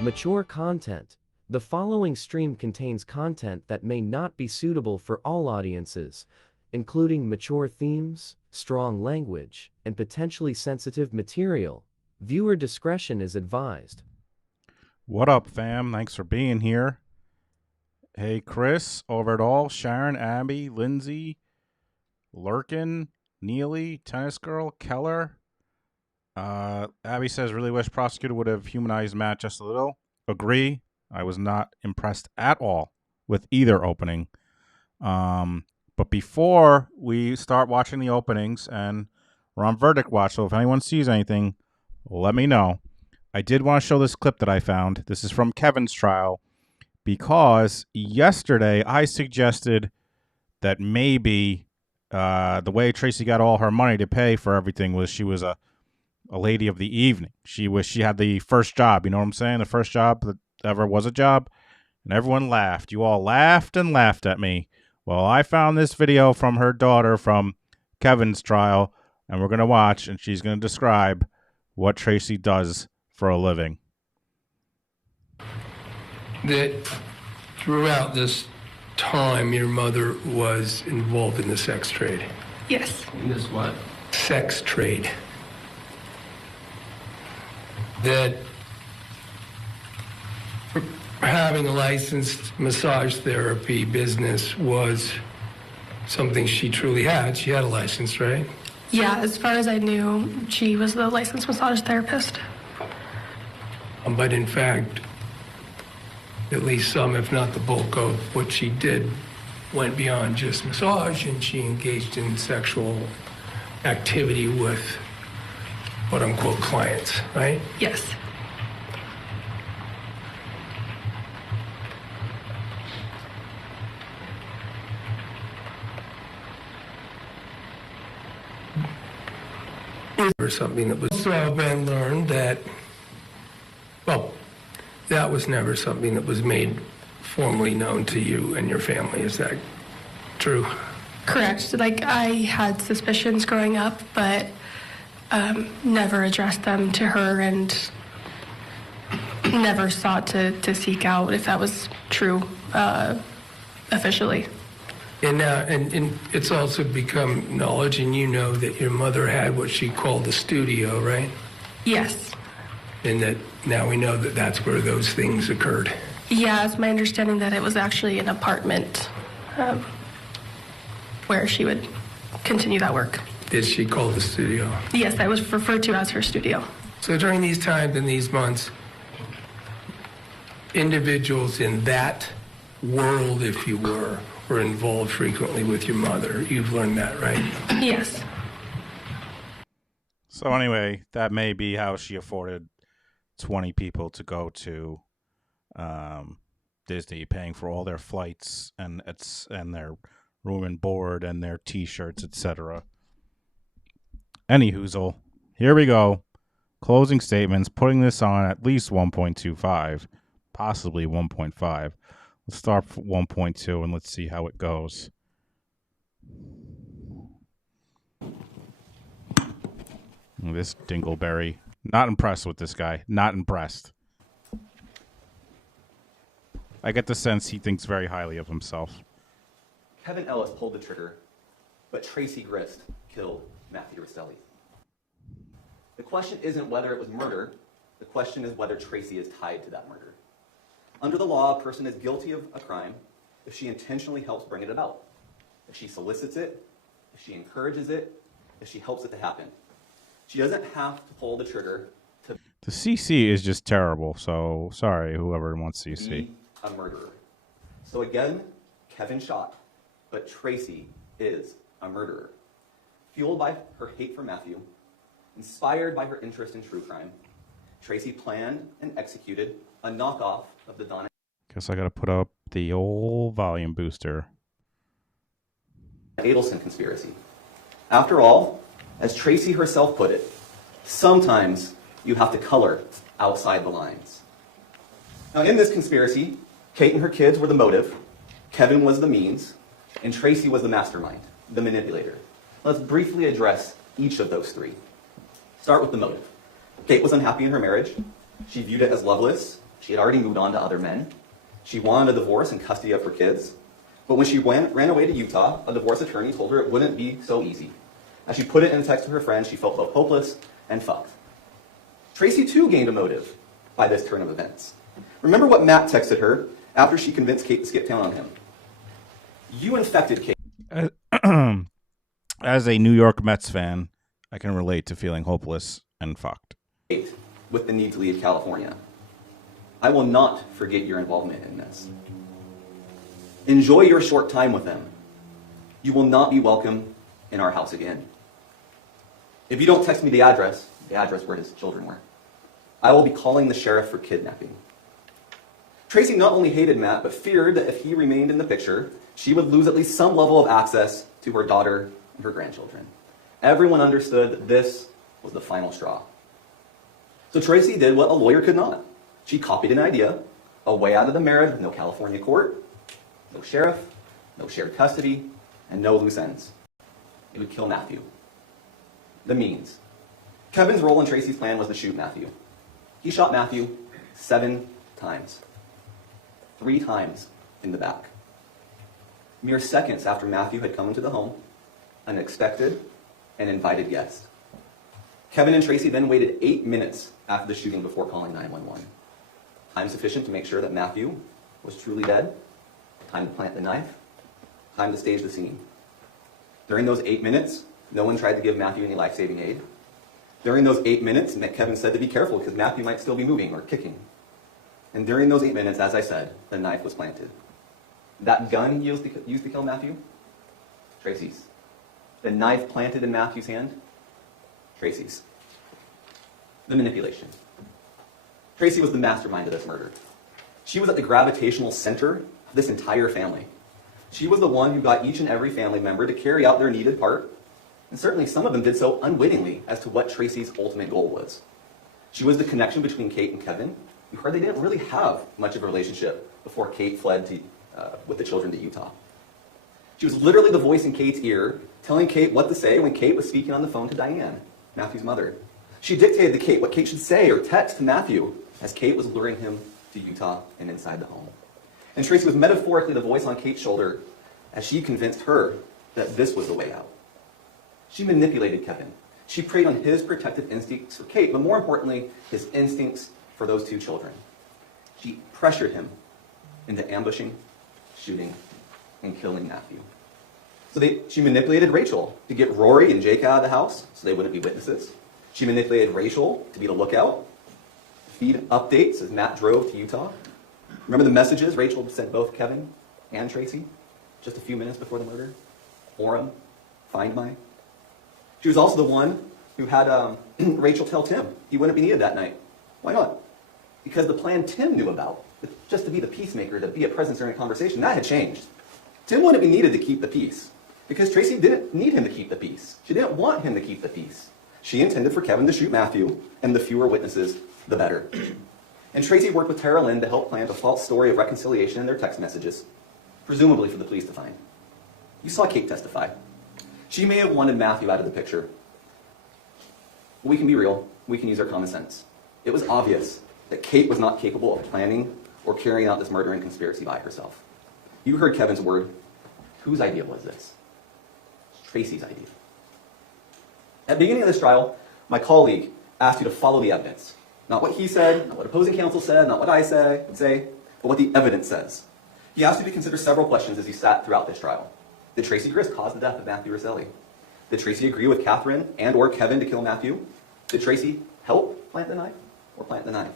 Mature content. The following stream contains content that may not be suitable for all audiences, including mature themes, strong language, and potentially sensitive material. Viewer discretion is advised. What up, fam? Thanks for being here. Hey, Chris, over at all, Sharon, Abby, Lindsay, Lurkin, Neely, Tennis Girl, Keller. Abby says, really wish prosecutor would have humanized Matt just a little. Agree. I was not impressed at all with either opening. But before we start watching the openings, and we're on verdict watch, so if anyone sees anything, let me know. I did want to show this clip that I found. This is from Kevin's trial, because yesterday I suggested that maybe the way Tracey got all her money to pay for everything was she was a lady of the evening. She had the first job, you know what I'm saying? The first job that ever was a job. And everyone laughed. You all laughed and laughed at me. Well, I found this video from her daughter from Kevin's trial, and we're going to watch, and she's going to describe what Tracey does for a living. That throughout this time, your mother was involved in the sex trade. Yes. In this what? Sex trade. That having a licensed massage therapy business was something she truly had. She had a license, right? Yeah, as far as I knew, she was the licensed massage therapist. But in fact, at least some, if not the bulk of what she did, went beyond just massage, and she engaged in sexual activity with quote-unquote clients, right? Yes. Or something that was also been learned that, well, that was never something that was made formally known to you and your family. Is that true? Correct. Like, I had suspicions growing up, but never addressed them to her and never sought to seek out if that was true officially. And now, and it's also become knowledge, and you know that your mother had what she called a studio, right? Yes. And that now we know that that's where those things occurred. Yeah, it's my understanding that it was actually an apartment where she would continue that work. Did she call the studio? Yes, that was referred to as her studio. So during these times and these months, individuals in that world, if you were involved frequently with your mother. You've learned that, right? Yes. So anyway, that may be how she afforded 20 people to go to Disney, paying for all their flights and their room and board and their T-shirts, etc. Any hoozle. Here we go. Closing statements, putting this on at least 1.25, possibly 1.5. Let's start for 1.2 and let's see how it goes. This Dingleberry. Not impressed with this guy. Not impressed. I get the sense he thinks very highly of himself. Kevin Ellis pulled the trigger, but Tracey Grist killed Matthew Rastelli. The question isn't whether it was murder. The question is whether Tracey is tied to that murder. Under the law, a person is guilty of a crime if she intentionally helps bring it about, if she solicits it, if she encourages it, if she helps it to happen. She doesn't have to pull the trigger to The CC is just terrible, so sorry, whoever wants CC. be a murderer. So again, Kevin shot, but Tracey is a murderer. Fueled by her hate for Matthew, inspired by her interest in true crime, Tracey planned and executed a knockoff of the Donna Guess I gotta put up the old volume booster. Adelson conspiracy. After all, as Tracey herself put it, sometimes you have to color outside the lines. Now in this conspiracy, Kate and her kids were the motive, Kevin was the means, and Tracey was the mastermind, the manipulator. Let's briefly address each of those three. Start with the motive. Kate was unhappy in her marriage. She viewed it as loveless, She had already moved on to other men. She wanted a divorce and custody of her kids. But when she ran away to Utah, a divorce attorney told her it wouldn't be so easy. As she put it in a text to her friend, she felt both hopeless and fucked. Tracey too gained a motive by this turn of events. Remember what Matt texted her after she convinced Kate to skip town on him. You infected Kate. As a New York Mets fan, I can relate to feeling hopeless and fucked. With the need to leave California. I will not forget your involvement in this. Enjoy your short time with them. You will not be welcome in our house again. If you don't text me the address where his children were, I will be calling the sheriff for kidnapping. Tracey not only hated Matt, but feared that if he remained in the picture, she would lose at least some level of access to her daughter and her grandchildren. Everyone understood that this was the final straw. So Tracey did what a lawyer could not. She copied an idea, a way out of the marriage with no California court, no sheriff, no shared custody, and no loose ends. It would kill Matthew. The means. Kevin's role in Tracey's plan was to shoot Matthew. He shot Matthew 7 times. 3 times in the back. Mere seconds after Matthew had come into the home, an expected and invited guest. Kevin and Tracey then waited 8 minutes after the shooting before calling 911. Time sufficient to make sure that Matthew was truly dead, time to plant the knife, time to stage the scene. During those 8 minutes, no one tried to give Matthew any life-saving aid. During those 8 minutes, Kevin said to be careful because Matthew might still be moving or kicking. And during those 8 minutes, as I said, the knife was planted. That gun used to kill Matthew? Tracey's. The knife planted in Matthew's hand? Tracey's. The manipulation. Tracey was the mastermind of this murder. She was at the gravitational center of this entire family. She was the one who got each and every family member to carry out their needed part, and certainly some of them did so unwittingly as to what Tracey's ultimate goal was. She was the connection between Kate and Kevin. We heard they didn't really have much of a relationship before Kate fled with the children to Utah. She was literally the voice in Kate's ear, telling Kate what to say when Kate was speaking on the phone to Diane, Matthew's mother. She dictated to Kate what Kate should say or text to Matthew as Kate was luring him to Utah and inside the home. And Tracey was metaphorically the voice on Kate's shoulder as she convinced her that this was the way out. She manipulated Kevin. She preyed on his protective instincts for Kate, but more importantly, his instincts for those 2 children. She pressured him into ambushing, shooting, and killing Matthew. So she manipulated Rachel to get Rory and Jake out of the house so they wouldn't be witnesses. She manipulated Rachel to be the lookout, feed updates as Matt drove to Utah. Remember the messages Rachel sent both Kevin and Tracey just a few minutes before the murder? Orem, find my. She was also the one who had Rachel tell Tim he wouldn't be needed that night. Why not? Because the plan Tim knew about, just to be the peacemaker, to be a presence during a conversation, that had changed. Tim wouldn't be needed to keep the peace because Tracey didn't need him to keep the peace. She didn't want him to keep the peace. She intended for Kevin to shoot Matthew, and the fewer witnesses, the better. And Tracey worked with Tara Lynn to help plant a false story of reconciliation in their text messages, presumably for the police to find. You saw Kate testify. She may have wanted Matthew out of the picture. But we can be real. We can use our common sense. It was obvious that Kate was not capable of planning or carrying out this murdering conspiracy by herself. You heard Kevin's word. Whose idea was this? It's Tracey's idea. At the beginning of this trial, my colleague asked you to follow the evidence. Not what he said, not what opposing counsel said, not what I say, but what the evidence says. He asked you to consider several questions as you sat throughout this trial. Did Tracey Grist cause the death of Matthew Rosselli? Did Tracey agree with Catherine and or Kevin to kill Matthew? Did Tracey help plant the knife or plant the knife?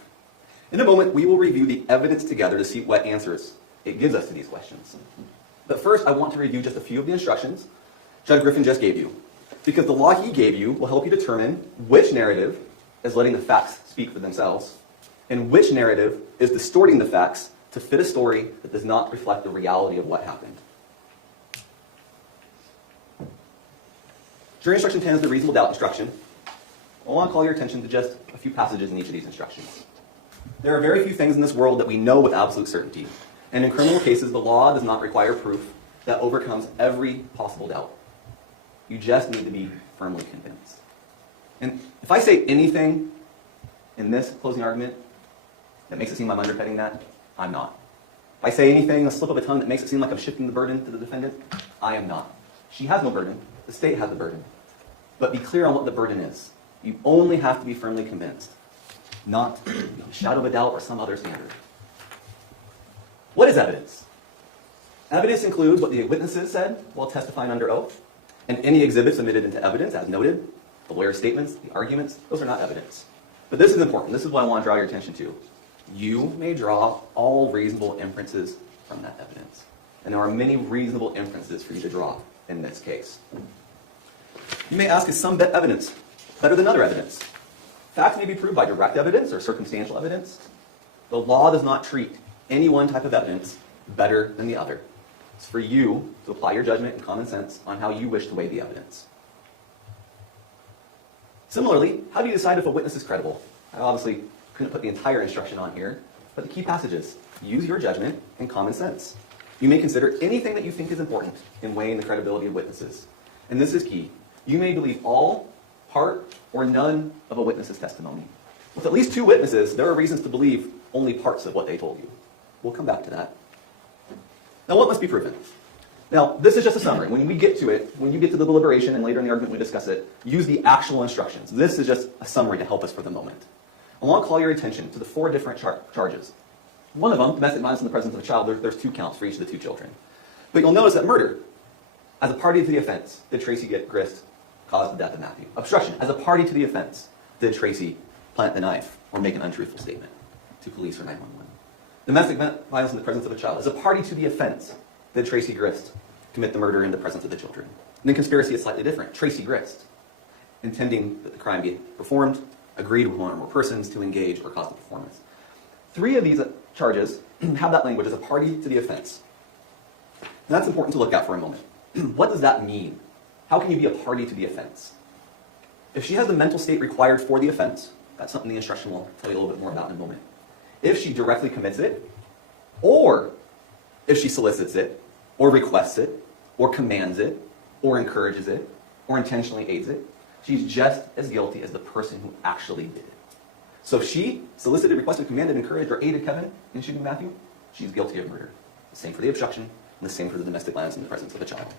In a moment, we will review the evidence together to see what answers it gives us to these questions. But first, I want to review just a few of the instructions Judge Griffin just gave you, because the law he gave you will help you determine which narrative is letting the facts speak for themselves, and which narrative is distorting the facts to fit a story that does not reflect the reality of what happened. Jury instruction 10 is the reasonable doubt instruction. I want to call your attention to just a few passages in each of these instructions. There are very few things in this world that we know with absolute certainty, and in criminal cases, the law does not require proof that overcomes every possible doubt. You just need to be firmly convinced. And if I say anything in this closing argument that makes it seem I'm undercutting that, I'm not. If I say anything, a slip of a tongue that makes it seem like I'm shifting the burden to the defendant, I am not. She has no burden. The state has the burden. But be clear on what the burden is. You only have to be firmly convinced, not a shadow of a doubt or some other standard. What is evidence? Evidence includes what the witnesses said while testifying under oath, and any exhibits admitted into evidence as noted, the lawyer's statements, the arguments, those are not evidence. But this is important. This is what I want to draw your attention to. You may draw all reasonable inferences from that evidence. And there are many reasonable inferences for you to draw in this case. You may ask, is some evidence better than other evidence? Facts may be proved by direct evidence or circumstantial evidence. The law does not treat any one type of evidence better than the other. It's for you to apply your judgment and common sense on how you wish to weigh the evidence. Similarly, how do you decide if a witness is credible? I obviously couldn't put the entire instruction on here, but the key passages. Use your judgment and common sense. You may consider anything that you think is important in weighing the credibility of witnesses. And this is key. You may believe all, part, or none of a witness's testimony. With at least 2 witnesses, there are reasons to believe only parts of what they told you. We'll come back to that. Now, what must be proven? Now, this is just a summary. When we get to it, when you get to the deliberation and later in the argument we discuss it, use the actual instructions. This is just a summary to help us for the moment. I want to call your attention to the 4 different charges. One of them, domestic violence in the presence of a child, there's 2 counts for each of the 2 children. But you'll notice that murder, as a party to the offense, did Tracey get Grist cause the death of Matthew? Obstruction, as a party to the offense, did Tracey plant the knife or make an untruthful statement to police or 911? Domestic violence in the presence of a child, as a party to the offense, did Tracey Grist commit the murder in the presence of the children? And then conspiracy is slightly different. Tracey Grist, intending that the crime be performed, agreed with one or more persons to engage or cause the performance. 3 of these charges have that language as a party to the offense. And that's important to look at for a moment. What does that mean? How can you be a party to the offense? If she has the mental state required for the offense, that's something the instruction will tell you a little bit more about in a moment. If she directly commits it, or if she solicits it, or requests it, or commands it, or encourages it, or intentionally aids it, she's just as guilty as the person who actually did it. So if she solicited, requested, commanded, encouraged, or aided Kevin in shooting Matthew, she's guilty of murder. The same for the obstruction, and the same for the domestic violence in the presence of a child.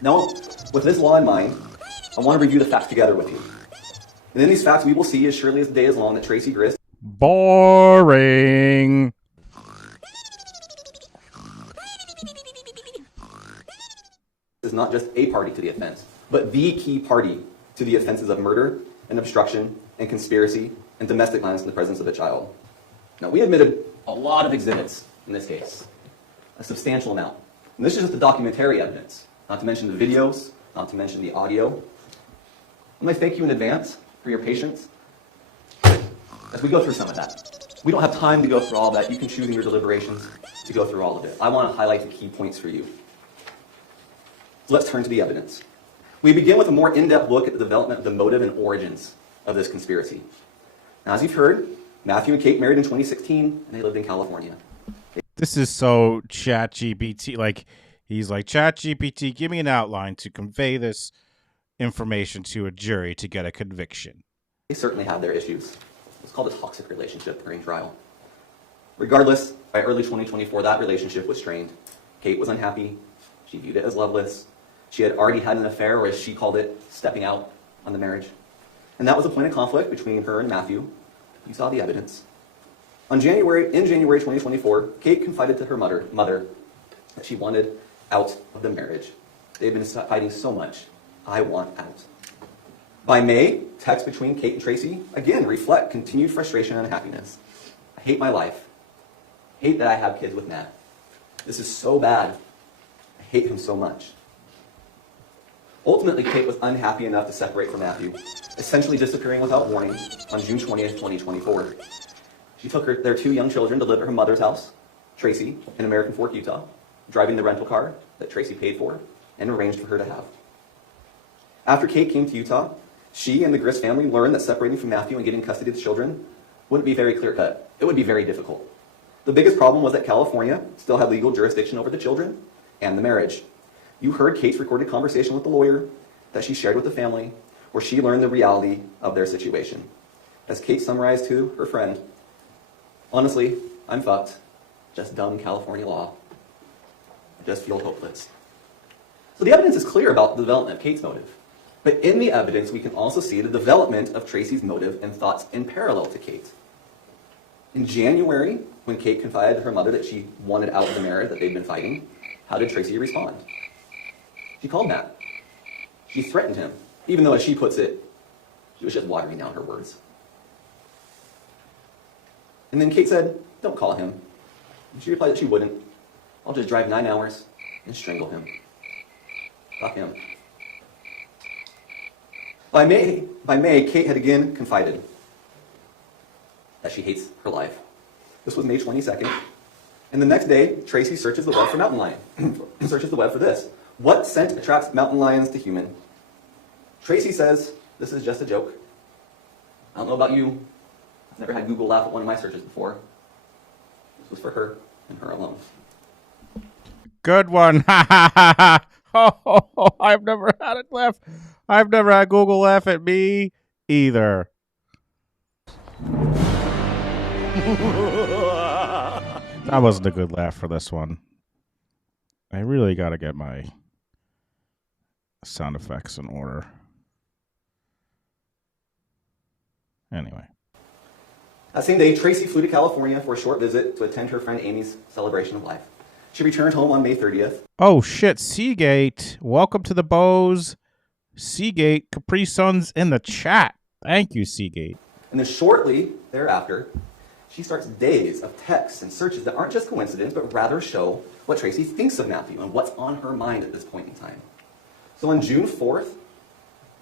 Now, with this law in mind, I want to review the facts together with you. And in these facts, we will see, as surely as the day is long, that Tracey Grist boring is not just a party to the offense, but the key party to the offenses of murder and obstruction and conspiracy and domestic violence in the presence of a child. Now, we admitted a lot of exhibits in this case, a substantial amount. And this is just the documentary evidence, not to mention the videos, not to mention the audio. I'm going to thank you in advance for your patience as we go through some of that. We don't have time to go through all that. You can choose in your deliberations to go through all of it. I want to highlight the key points for you. So let's turn to the evidence. We begin with a more in-depth look at the development of the motive and origins of this conspiracy. Now, as you've heard, Matthew and Kate married in 2016, and they lived in California. This is so ChatGPT. Like, he's like, ChatGPT, give me an outline to convey this information to a jury to get a conviction. They certainly have their issues. It's called a toxic relationship during trial. Regardless, by early 2024, that relationship was strained. Kate was unhappy. She viewed it as loveless. She had already had an affair, or as she called it, stepping out on the marriage. And that was a point of conflict between her and Matthew. You saw the evidence. In January 2024, Kate confided to her mother that she wanted out of the marriage. They've been fighting so much. I want out. By May, texts between Kate and Tracey, again, reflect continued frustration and unhappiness. I hate my life. I hate that I have kids with Matt. This is so bad. I hate him so much. Ultimately, Kate was unhappy enough to separate from Matthew, essentially disappearing without warning on June 20th, 2024. She took their 2 young children to live at her mother's house, Tracey, in American Fork, Utah, driving the rental car that Tracey paid for and arranged for her to have. After Kate came to Utah, she and the Grist family learned that separating from Matthew and getting custody of the children wouldn't be very clear-cut. It would be very difficult. The biggest problem was that California still had legal jurisdiction over the children and the marriage. You heard Kate's recorded conversation with the lawyer that she shared with the family, where she learned the reality of their situation. as Kate summarized to her friend, honestly, I'm fucked. Just dumb California law. I just feel hopeless. So the evidence is clear about the development of Kate's motive. But in the evidence, we can also see the development of Tracey's motive and thoughts in parallel to Kate. In January, when Kate confided to her mother that she wanted out of the marriage that they'd been fighting, how did Tracey respond? She called Matt. She threatened him, even though, as she puts it, she was just watering down her words. And then Kate said, don't call him. And she replied that she wouldn't. I'll just drive 9 hours and strangle him. Fuck him. By May, Kate had again confided that she hates her life. This was May 22nd. And the next day, Tracey searches the web for mountain lion. Searches the web for this. What scent attracts mountain lions to human? Tracey says, this is just a joke. I don't know about you. I've never had Google laugh at one of my searches before. This was for her and her alone. Good one. Ha ha ha ha. Oh, I've never had it laugh. I've never had Google laugh at me either. That wasn't a good laugh for this one. I really got to get my sound effects in order. Anyway. That same day, Tracey flew to California for a short visit to attend her friend Amy's celebration of life. She returned home on May 30th. Oh, shit. Seagate. Welcome to the Bows. Seagate, Capri Suns in the chat. Thank you, Seagate. And then shortly thereafter, she starts days of texts and searches that aren't just coincidence, but rather show what Tracey thinks of Matthew and what's on her mind at this point in time. So on June 4th,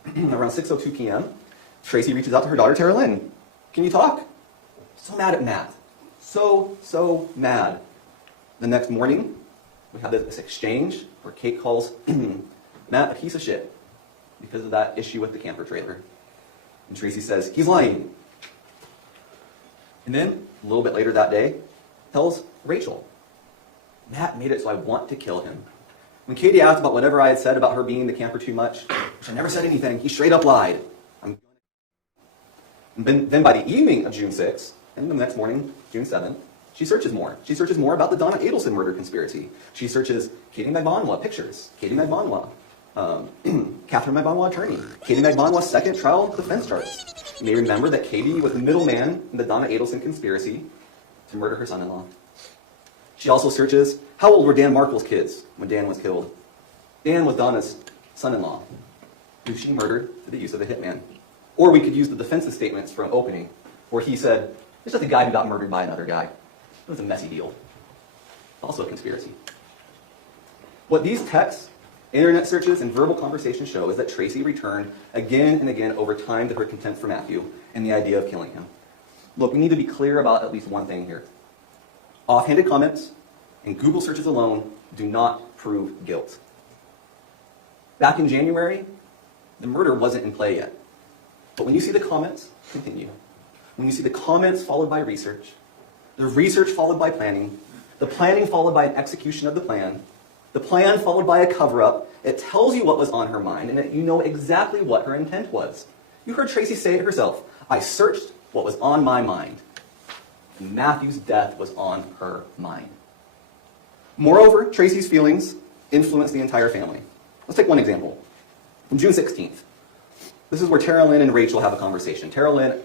around 6:02 p.m., Tracey reaches out to her daughter, Tara Lynn. Can you talk? So mad at Matt. So mad. The next morning, we have this exchange where Kate calls Matt a piece of shit because of that issue with the camper trailer. And Tracey says, he's lying. And then, a little bit later that day, tells Rachel, Matt made it so I want to kill him. When Katie asked about whatever I had said about her being the camper too much, which I never said anything, he straight up lied. And then by the evening of June 6th, and the next morning, June 7th, she searches more. She searches more about the Donna Adelson murder conspiracy. She searches Katie Magbanwa pictures, Katie Magbanwa, Catherine Magbanwa attorney, Katie Magbanwa's second trial defense charges. You may remember that Katie was the middleman in the Donna Adelson conspiracy to murder her son-in-law. She also searches how old were Dan Markle's kids when Dan was killed. Dan was Donna's son-in-law, who she murdered through the use of a hitman. Or we could use the defense's statements from opening, where he said, it's just a guy who got murdered by another guy. It was a messy deal. Also a conspiracy. What these texts, internet searches, and verbal conversations show is that Tracey returned again and again over time to her contempt for Matthew and the idea of killing him. Look, we need to be clear about at least one thing here. Offhanded comments and Google searches alone do not prove guilt. Back in January, the murder wasn't in play yet. But when you see the comments continue, when you see the comments followed by research, the research followed by planning, the planning followed by an execution of the plan followed by a cover-up, it tells you what was on her mind and that you know exactly what her intent was. You heard Tracey say it herself. I searched what was on my mind. And Matthew's death was on her mind. Moreover, Tracey's feelings influenced the entire family. Let's take one example. On June 16th, this is where Tara Lynn and Rachel have a conversation. Tara Lynn,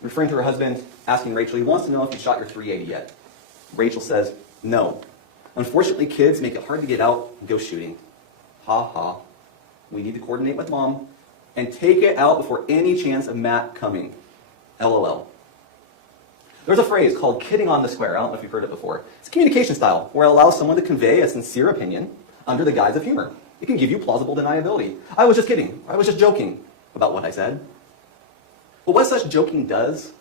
referring to her husband, asking Rachel, he wants to know if you shot your 380 yet. Rachel says, no. Unfortunately, kids make it hard to get out and go shooting. Ha ha. We need to coordinate with mom and take it out before any chance of Matt coming. LOL. There's a phrase called kidding on the square. I don't know if you've heard it before. It's a communication style where it allows someone to convey a sincere opinion under the guise of humor. It can give you plausible deniability. I was just kidding. I was just joking about what I said. But what such joking does,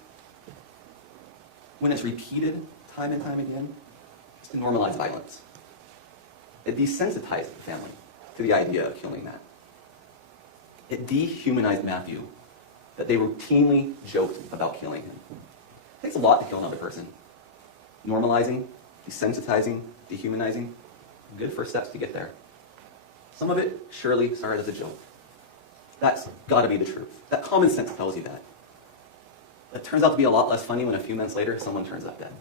when it's repeated time and time again, is to normalize violence. It desensitized the family to the idea of killing Matt. It dehumanized Matthew, that they routinely joked about killing him. It takes a lot to kill another person. Normalizing, desensitizing, dehumanizing, good first steps to get there. Some of it surely started as a joke. That's got to be the truth. That common sense tells you that. It turns out to be a lot less funny when a few minutes later someone turns up dead.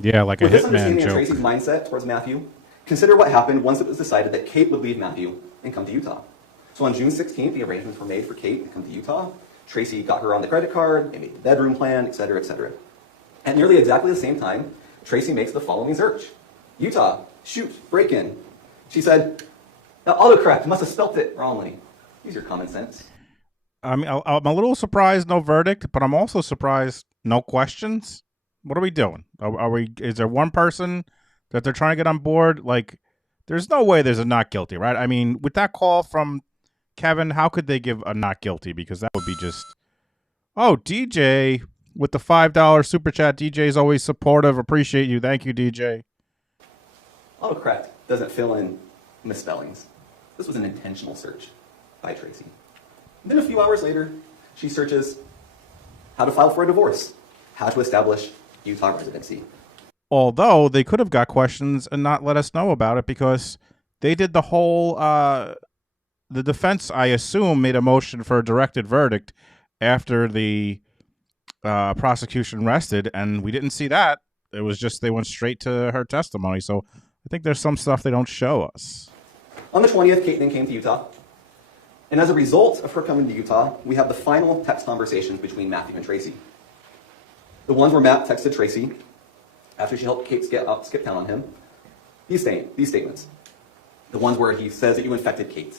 Yeah, like a With this hitman understanding of joke. Tracey's mindset towards Matthew, consider what happened once it was decided that Kate would leave Matthew and come to Utah. So on June 16th, the arrangements were made for Kate to come to Utah. Tracey got her on the credit card, they made the bedroom plan, et cetera, et cetera. At nearly exactly the same time, Tracey makes the following search. Utah, shoot, break-in. She said, now autocorrect, must have spelt it wrongly. Use your common sense. I mean, I'm a little surprised, no verdict, but I'm also surprised, no questions. What are we doing? Are we? Is there one person that they're trying to get on board? Like, there's no way there's a not guilty, right? I mean, with that call from Kevin, how could they give a not guilty? Because that would be just, oh, DJ with the $5 super chat. DJ is always supportive. Appreciate you. Thank you, DJ. Autocorrect doesn't fill in misspellings. This was an intentional search by Tracey. Then a few hours later, she searches how to file for a divorce, how to establish Utah residency. Although they could have got questions and not let us know about it because they did the whole, the defense, I assume, made a motion for a directed verdict after the prosecution rested, and we didn't see that. It was just they went straight to her testimony. So I think there's some stuff they don't show us. On the 20th, Kate then came to Utah. And as a result of her coming to Utah, we have the final text conversations between Matthew and Tracey. The ones where Matt texted Tracey after she helped Kate skip town on him. These statements. The ones where he says that you infected Kate.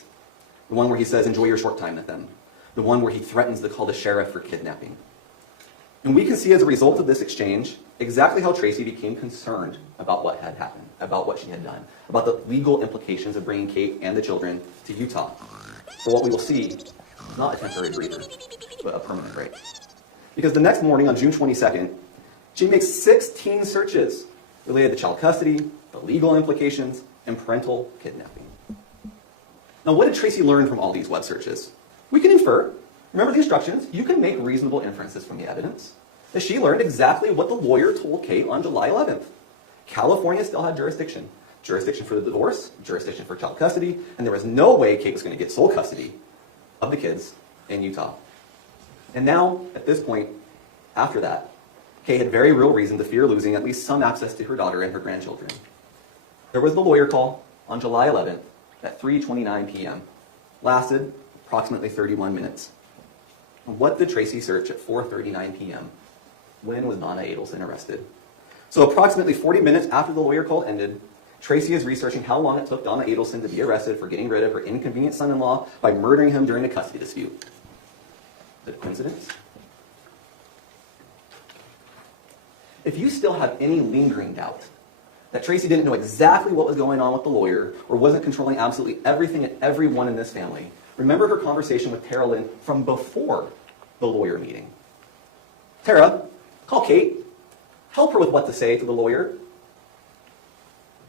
The one where he says, enjoy your short time with them. The one where he threatens to call the sheriff for kidnapping. And we can see as a result of this exchange exactly how Tracey became concerned about what had happened, about what she had done, about the legal implications of bringing Kate and the children to Utah. For what we will see, not a temporary breather, but a permanent break. Because the next morning, on June 22nd, she makes 16 searches related to child custody, the legal implications, and parental kidnapping. Now, what did Tracey learn from all these web searches? We can infer. Remember the instructions? You can make reasonable inferences from the evidence. That she learned exactly what the lawyer told Kate on July 11th. California still had jurisdiction. Jurisdiction for the divorce, jurisdiction for child custody, and there was no way Kate was going to get sole custody of the kids in Utah. And now, at this point, after that, Kate had very real reason to fear losing at least some access to her daughter and her grandchildren. There was the lawyer call on July 11th at 3:29 p.m. Lasted approximately 31 minutes. What did Tracey search at 4:39 p.m.? When was Donna Adelson arrested? So approximately 40 minutes after the lawyer call ended, Tracey is researching how long it took Donna Adelson to be arrested for getting rid of her inconvenient son-in-law by murdering him during a custody dispute. Is it a coincidence? If you still have any lingering doubt that Tracey didn't know exactly what was going on with the lawyer or wasn't controlling absolutely everything and everyone in this family, remember her conversation with Tara Lynn from before the lawyer meeting. Tara, call Kate. Help her with what to say to the lawyer.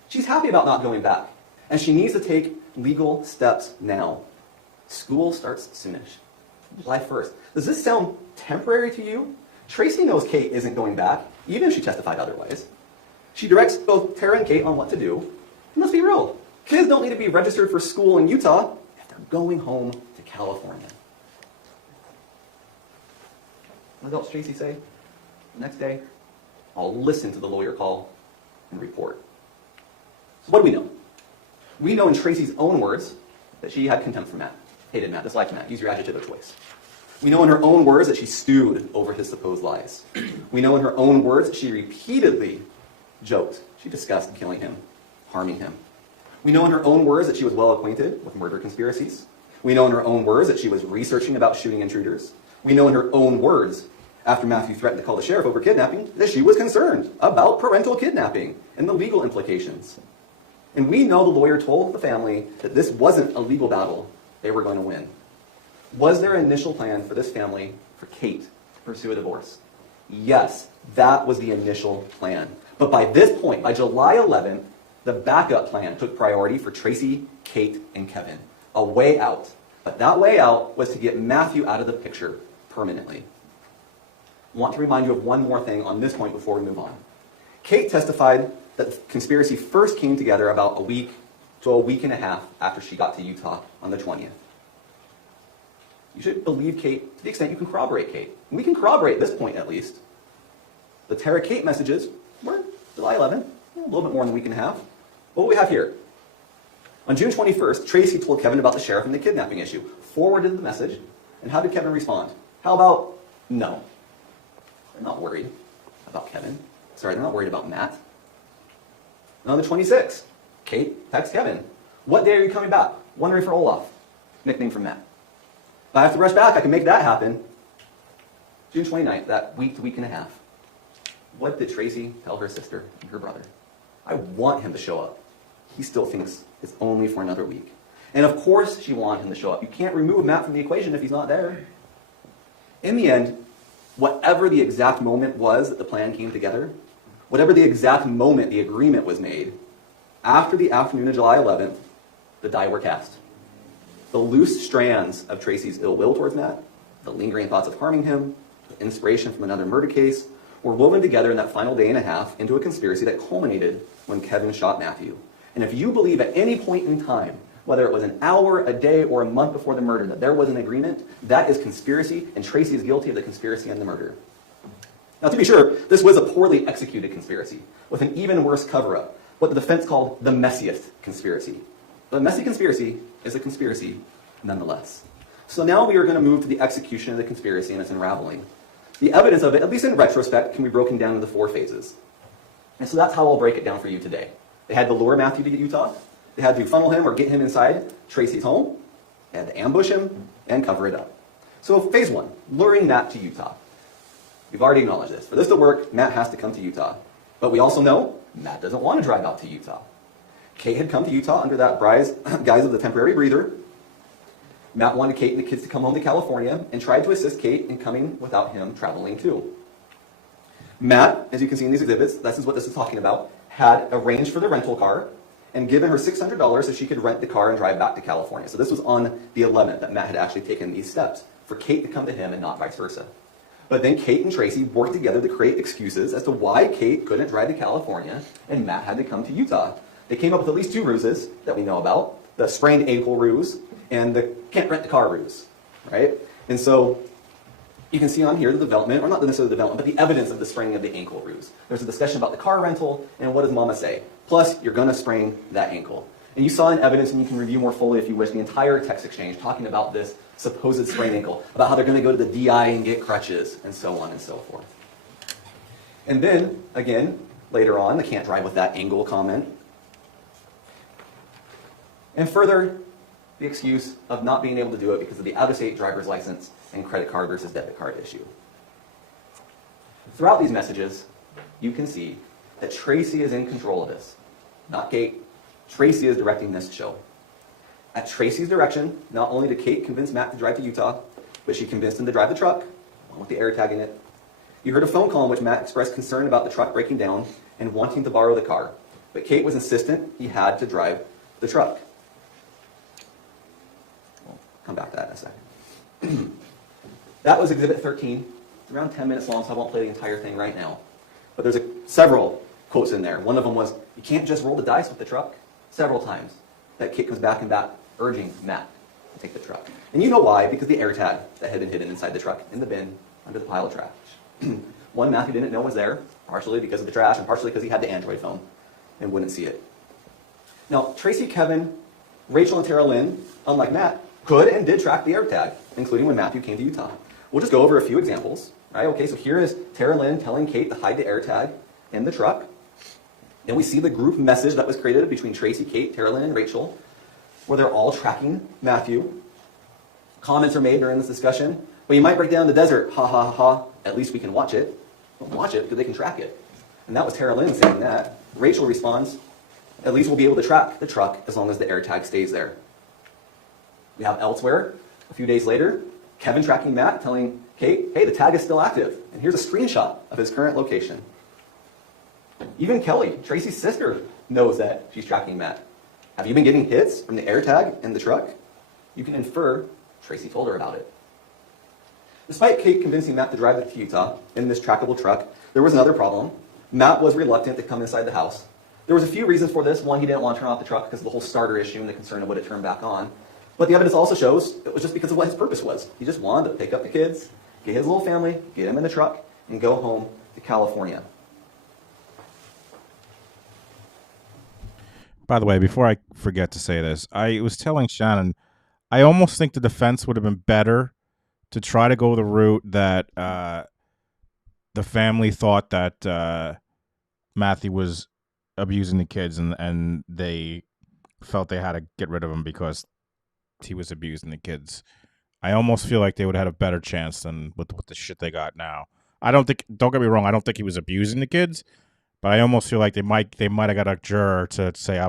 She's happy about not going back, and she needs to take legal steps now. School starts soonish, July 1st. Does this sound temporary to you? Tracey knows Kate isn't going back, even if she testified otherwise. She directs both Tara and Kate on what to do. And let's be real, kids don't need to be registered for school in Utah if they're going home to California. What else Tracey say? The next day, I'll listen to the lawyer call and report. So what do we know? We know in Tracey's own words that she had contempt for Matt, hated Matt, disliked Matt. Use your adjective of choice. We know in her own words that she stewed over his supposed lies. We know in her own words that she repeatedly joked. She discussed killing him, harming him. We know in her own words that she was well acquainted with murder conspiracies. We know in her own words that she was researching about shooting intruders. We know in her own words, after Matthew threatened to call the sheriff over kidnapping, that she was concerned about parental kidnapping and the legal implications. And we know the lawyer told the family that this wasn't a legal battle they were going to win. Was there an initial plan for this family, for Kate, to pursue a divorce? Yes, that was the initial plan. But by this point, by July 11th, the backup plan took priority for Tracey, Kate, and Kevin. A way out. But that way out was to get Matthew out of the picture permanently. I want to remind you of one more thing on this point before we move on. Kate testified that the conspiracy first came together about a week to a week and a half after she got to Utah on the 20th. You should believe Kate to the extent you can corroborate Kate. And we can corroborate this point at least. The Tara Kate messages were July 11th, a little bit more than a week and a half. What do we have here? On June 21st, Tracey told Kevin about the sheriff and the kidnapping issue, forwarded the message, and how did Kevin respond? How about no? They're not worried about Kevin. Sorry, they're not worried about Matt. And on the 26th, Kate texts Kevin, what day are you coming back? Wondering for Olaf. Nickname for Matt. If I have to rush back, I can make that happen. June 29th, that week to week and a half. What did Tracey tell her sister and her brother? I want him to show up. He still thinks it's only for another week. And of course she wanted him to show up. You can't remove Matt from the equation if he's not there. In the end, whatever the exact moment was that the plan came together, whatever the exact moment the agreement was made, after the afternoon of July 11th, the die were cast. The loose strands of Tracey's ill will towards Matt, the lingering thoughts of harming him, the inspiration from another murder case, were woven together in that final day and a half into a conspiracy that culminated when Kevin shot Matthew. And if you believe at any point in time, whether it was an hour, a day, or a month before the murder, that there was an agreement, that is conspiracy, and Tracey is guilty of the conspiracy and the murder. Now, to be sure, this was a poorly executed conspiracy, with an even worse cover-up, what the defense called the messiest conspiracy. But a messy conspiracy is a conspiracy nonetheless. So now we are going to move to the execution of the conspiracy and its unraveling. The evidence of it, at least in retrospect, can be broken down into 4 phases. And so that's how I'll break it down for you today. They had to lure Matthew to Utah. They had to funnel him or get him inside Tracey's home. They had to ambush him and cover it up. So phase 1, luring Matt to Utah. We've already acknowledged this. For this to work, Matt has to come to Utah. But we also know Matt doesn't want to drive out to Utah. Kate had come to Utah under that guise of the temporary breather. Matt wanted Kate and the kids to come home to California and tried to assist Kate in coming without him traveling too. Matt, as you can see in these exhibits, this is what this is talking about, had arranged for the rental car and given her $600 so she could rent the car and drive back to California. So this was on the 11th that Matt had actually taken these steps for Kate to come to him and not vice versa. But then Kate and Tracey worked together to create excuses as to why Kate couldn't drive to California and Matt had to come to Utah. They came up with at least 2 ruses that we know about, the sprained ankle ruse and the can't rent the car ruse, right? And so you can see on here the development, or not necessarily the development, but the evidence of the spraining of the ankle ruse. There's a discussion about the car rental, and what does mama say? Plus, you're going to sprain that ankle. And you saw in evidence, and you can review more fully if you wish, the entire text exchange talking about this supposed sprained ankle, about how they're going to go to the DI and get crutches, and so on and so forth. And then, again, later on, the can't drive with that angle comment. And further, the excuse of not being able to do it because of the out-of-state driver's license and credit card versus debit card issue. Throughout these messages, you can see that Tracey is in control of this, not Kate. Tracey is directing this show. At Tracey's direction, not only did Kate convince Matt to drive to Utah, but she convinced him to drive the truck, along with the air tag in it. You heard a phone call in which Matt expressed concern about the truck breaking down and wanting to borrow the car, but Kate was insistent he had to drive the truck. We'll come back to that in a second. That was Exhibit 13. It's around 10 minutes long, so I won't play the entire thing right now. But there's several quotes in there. One of them was, you can't just roll the dice with the truck. Several times that Kate comes back and back, urging Matt to take the truck. And you know why, because the air tag that had been hidden inside the truck, in the bin, under the pile of trash. One Matthew didn't know was there, partially because of the trash, and partially because he had the Android phone and wouldn't see it. Now, Tracey, Kevin, Rachel, and Tara Lynn, unlike Matt, could and did track the air tag, including when Matthew came to Utah. We'll just go over a few examples. Right? Okay, so here is Tara Lynn telling Kate to hide the air tag in the truck. Then we see the group message that was created between Tracey, Kate, Tara Lynn, and Rachel, where they're all tracking Matthew. Comments are made during this discussion. Well, you might break down the desert. Ha, ha, ha, ha. At least we can watch it. Well, watch it because they can track it. And that was Tara Lynn saying that. Rachel responds, at least we'll be able to track the truck as long as the air tag stays there. We have elsewhere, a few days later, Kevin tracking Matt, telling Kate, hey, the tag is still active. And here's a screenshot of his current location. Even Kelly, Tracey's sister, knows that she's tracking Matt. Have you been getting hits from the air tag in the truck? You can infer Tracey told her about it. Despite Kate convincing Matt to drive to Utah in this trackable truck, there was another problem. Matt was reluctant to come inside the house. There was a few reasons for this. One, he didn't want to turn off the truck because of the whole starter issue and the concern of would it turn back on. But the evidence also shows it was just because of what his purpose was. He just wanted to pick up the kids, get his little family, get him in the truck, and go home to California. By the way, before I forget to say this, I was telling Shannon, I almost think the defense would have been better to try to go the route that the family thought that Matthew was abusing the kids, and they felt they had to get rid of him because he was abusing the kids. I almost feel like they would have had a better chance than with the shit they got now. Don't get me wrong, I don't think he was abusing the kids, but I almost feel like they might have got a juror to say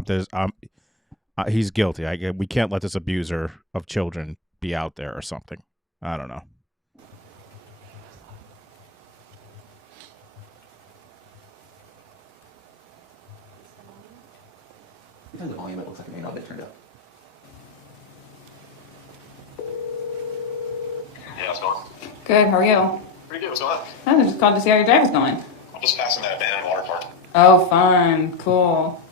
he's guilty. We can't let this abuser of children be out there or something. I don't know. Turn the volume, it looks like it may not have been turned up. Yeah, how's it going? Good, how are you? Pretty good, what's going on? I just called to see how your drive is going. I'm just passing that abandoned water park. Oh, fun, cool.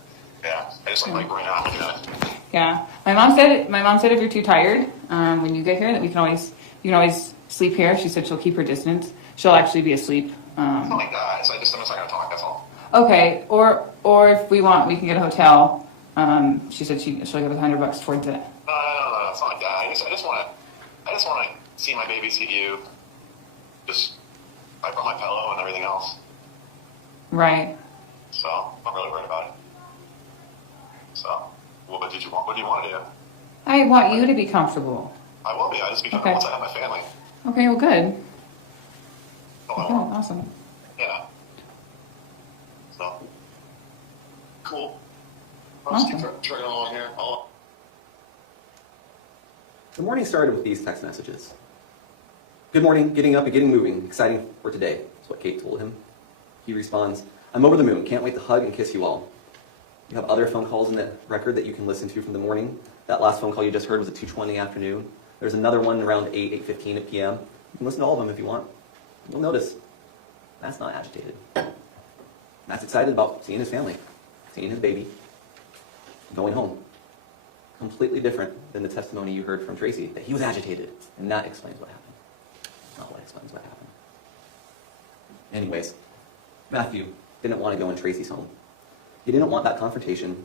Yeah, I just like going out and doing it. Yeah, my mom said if you're too tired, when you get here, that you can always sleep here. She said she'll keep her distance. She'll actually be asleep. Oh my god, I'm just not gonna talk, that's all. Okay, or if we want, we can get a hotel. She said she'll give us $100 towards it. No, it's not like that. I just wanna see my baby, see you. Just, I brought my pillow and everything else. Right. So, I'm not really worried about it. So, what do you want to do? I want you to be comfortable. I will be, I just be comfortable once I have my family. Okay, well, good. Oh, Okay, awesome. yeah. So, cool. I'll just keep trucking along here. The morning started with these text messages. Good morning, getting up and getting moving. Exciting for today. That's what Kate told him. He responds, I'm over the moon. Can't wait to hug and kiss you all. You have other phone calls in the record that you can listen to from the morning. That last phone call you just heard was at 2:20 in the afternoon. There's another one around 8:15 p.m. You can listen to all of them if you want. You'll notice Matt's not agitated. Matt's excited about seeing his family, seeing his baby, going home. Completely different than the testimony you heard from Tracey, that he was agitated, and that explains what happened. Not what explains what happened. Anyways, Matthew didn't want to go in Tracey's home. He didn't want that confrontation.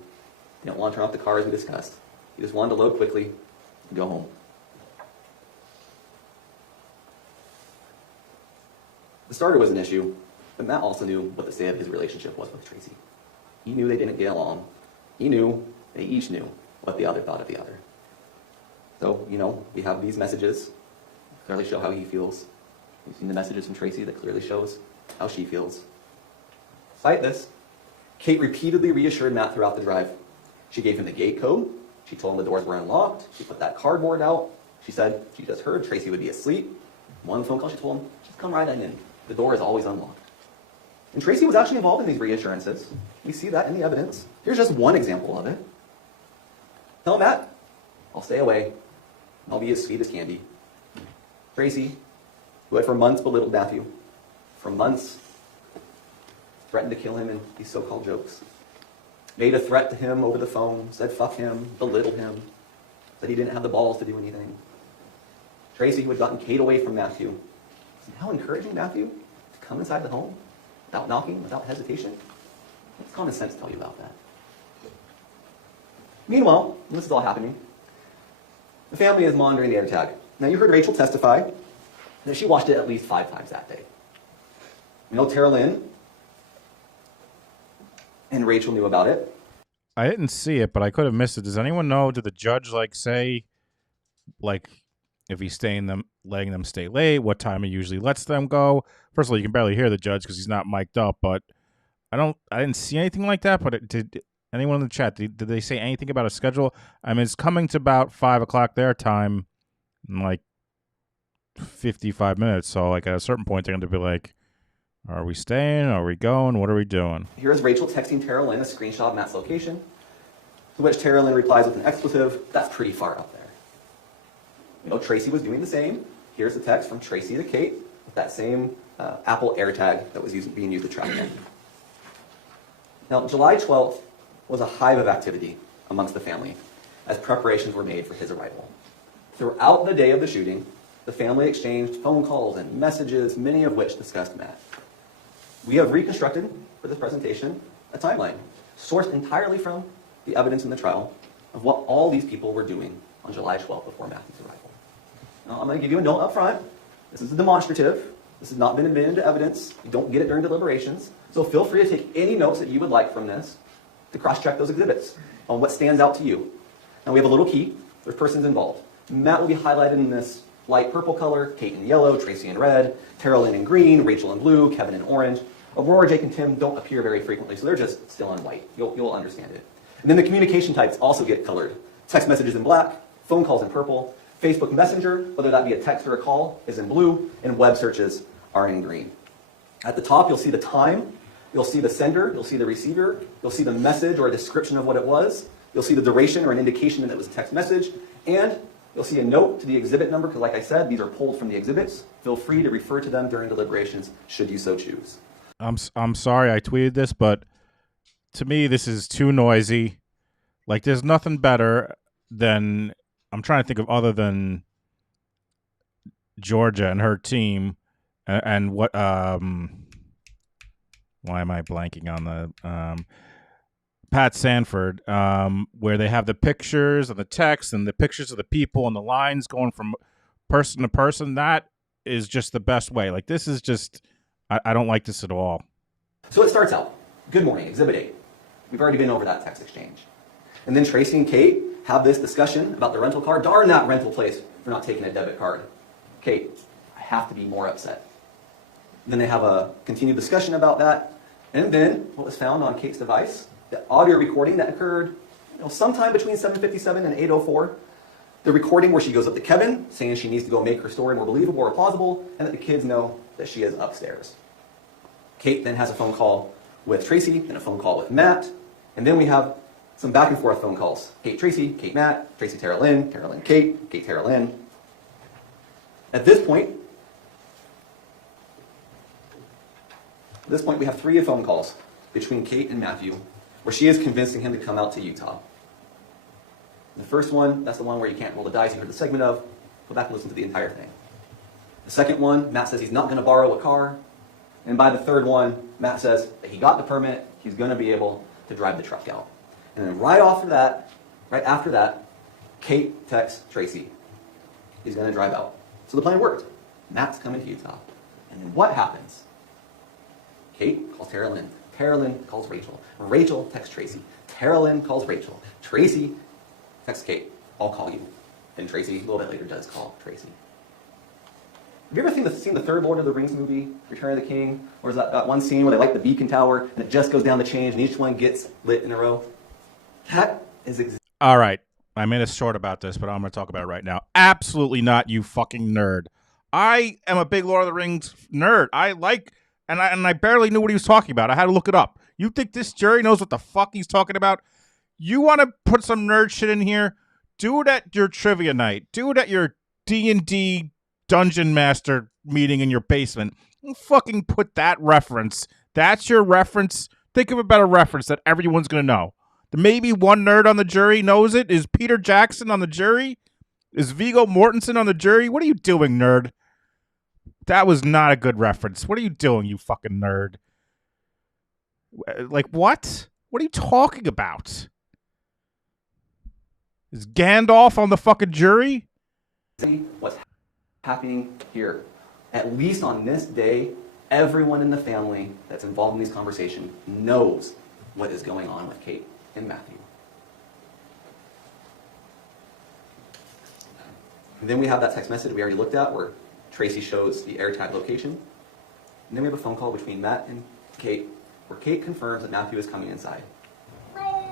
He didn't want to turn off the car as we discussed. He just wanted to load quickly and go home. The starter was an issue, but Matt also knew what the state of his relationship was with Tracey. He knew they didn't get along. He knew, they each knew, what the other thought of the other. So, we have these messages that clearly show how he feels. We've seen the messages from Tracey that clearly shows how she feels. Despite this, Kate repeatedly reassured Matt throughout the drive. She gave him the gate code. She told him the doors were unlocked. She put that cardboard out. She said she just heard Tracey would be asleep. One phone call she told him, just come right on in. The door is always unlocked. And Tracey was actually involved in these reassurances. We see that in the evidence. Here's just one example of it. Tell Matt, I'll stay away. I'll be as sweet as can be. Tracey, who had for months belittled Matthew, for months threatened to kill him in these so-called jokes, made a threat to him over the phone, said fuck him, belittled him, said he didn't have the balls to do anything. Tracey, who had gotten Kate away from Matthew, is now encouraging Matthew to come inside the home without knocking, without hesitation. What's common sense tell you about that? Meanwhile, this is all happening, the family is monitoring the AirTag. Now, you heard Rachel testify that she watched it at least 5 times that day. We know Tara Lynn and Rachel knew about it. I didn't see it, but I could have missed it. Does anyone know? Did the judge say if he's letting them stay late, what time he usually lets them go? First of all, you can barely hear the judge because he's not mic'd up. But I didn't see anything like that. But did anyone in the chat? Did they say anything about a schedule? I mean, it's coming to about 5 o'clock their time, in 55 minutes. So at a certain point, they're going to be like, are we staying? Are we going? What are we doing? Here's Rachel texting Tara Lynn a screenshot of Matt's location, to which Tara Lynn replies with an expletive, that's pretty far up there. Tracey was doing the same. Here's the text from Tracey to Kate with that same Apple AirTag that was being used to track him. Now, July 12th was a hive of activity amongst the family as preparations were made for his arrival. Throughout the day of the shooting, the family exchanged phone calls and messages, many of which discussed Matt. We have reconstructed, for this presentation, a timeline sourced entirely from the evidence in the trial of what all these people were doing on July 12th before Matthew's arrival. Now, I'm going to give you a note up front. This is a demonstrative. This has not been admitted into evidence. You don't get it during deliberations. So feel free to take any notes that you would like from this to cross-check those exhibits on what stands out to you. Now we have a little key. There's persons involved. Matt will be highlighted in this light purple color, Kate in yellow, Tracey in red, Terrell in green, Rachel in blue, Kevin in orange. Aurora, Jake, and Tim don't appear very frequently, so they're just still in white. You'll understand it. And then the communication types also get colored. Text messages in black, phone calls in purple, Facebook Messenger, whether that be a text or a call, is in blue, and web searches are in green. At the top, you'll see the time, you'll see the sender, you'll see the receiver, you'll see the message or a description of what it was, you'll see the duration or an indication that it was a text message, and you'll see a note to the exhibit number, because like I said, these are pulled from the exhibits. Feel free to refer to them during deliberations, should you so choose. I'm sorry I tweeted this, but to me this is too noisy. Like, there's nothing better than, I'm trying to think of other than Georgia and her team and what why am I blanking on the Pat Sanford, where they have the pictures and the text and the pictures of the people and the lines going from person to person. That is just the best way. Like, this is just, I don't like this at all. So it starts out, good morning, Exhibit 8. We've already been over that text exchange. And then Tracey and Kate have this discussion about the rental car. Darn that rental place for not taking a debit card. Kate, I have to be more upset. And then they have a continued discussion about that. And then what was found on Kate's device, the audio recording that occurred sometime between 7:57 and 8:04. The recording where she goes up to Kevin, saying she needs to go make her story more believable or plausible, and that the kids know that she is upstairs. Kate then has a phone call with Tracey, then a phone call with Matt, and then we have some back and forth phone calls. Kate, Tracey, Kate, Matt, Tracey, Terrell Lynn, Kate, Kate, Terrell Lynn. At this point, we have 3 phone calls between Kate and Matthew, where she is convincing him to come out to Utah. The first one, that's the one where you can't roll the dice, you heard the segment of. Go back and listen to the entire thing. The second one, Matt says he's not going to borrow a car. And by the third one, Matt says that he got the permit, he's going to be able to drive the truck out. And then right after that, Kate texts Tracey. He's going to drive out. So the plan worked. Matt's coming to Utah. And then what happens? Kate calls Terrell Lynn. Terrell Lynn calls Rachel. Rachel texts Tracey. Terrell Lynn calls Rachel. Tracey texts Kate. I'll call you. And Tracey, a little bit later, does call Tracey. Have you ever seen the third Lord of the Rings movie, Return of the King? Or is that one scene where they light the beacon tower and it just goes down the change and each one gets lit in a row? That is exactly. All right. I made a short about this, but I'm going to talk about it right now. Absolutely not, you fucking nerd. I am a big Lord of the Rings nerd. I like, and I barely knew what he was talking about. I had to look it up. You think this jury knows what the fuck he's talking about? You want to put some nerd shit in here? Do it at your trivia night. Do it at your D&D Dungeon Master meeting in your basement. Don't fucking put that reference. That's your reference. Think of a better reference that everyone's going to know. Maybe one nerd on the jury knows it. Is Peter Jackson on the jury? Is Viggo Mortensen on the jury? What are you doing, nerd? That was not a good reference. What are you doing, you fucking nerd? Like, what? What are you talking about? Is Gandalf on the fucking jury? See what's happening here. At least on this day, everyone in the family that's involved in these conversations knows what is going on with Kate and Matthew. And then we have that text message we already looked at where Tracey shows the AirTag location. And then we have a phone call between Matt and Kate where Kate confirms that Matthew is coming inside.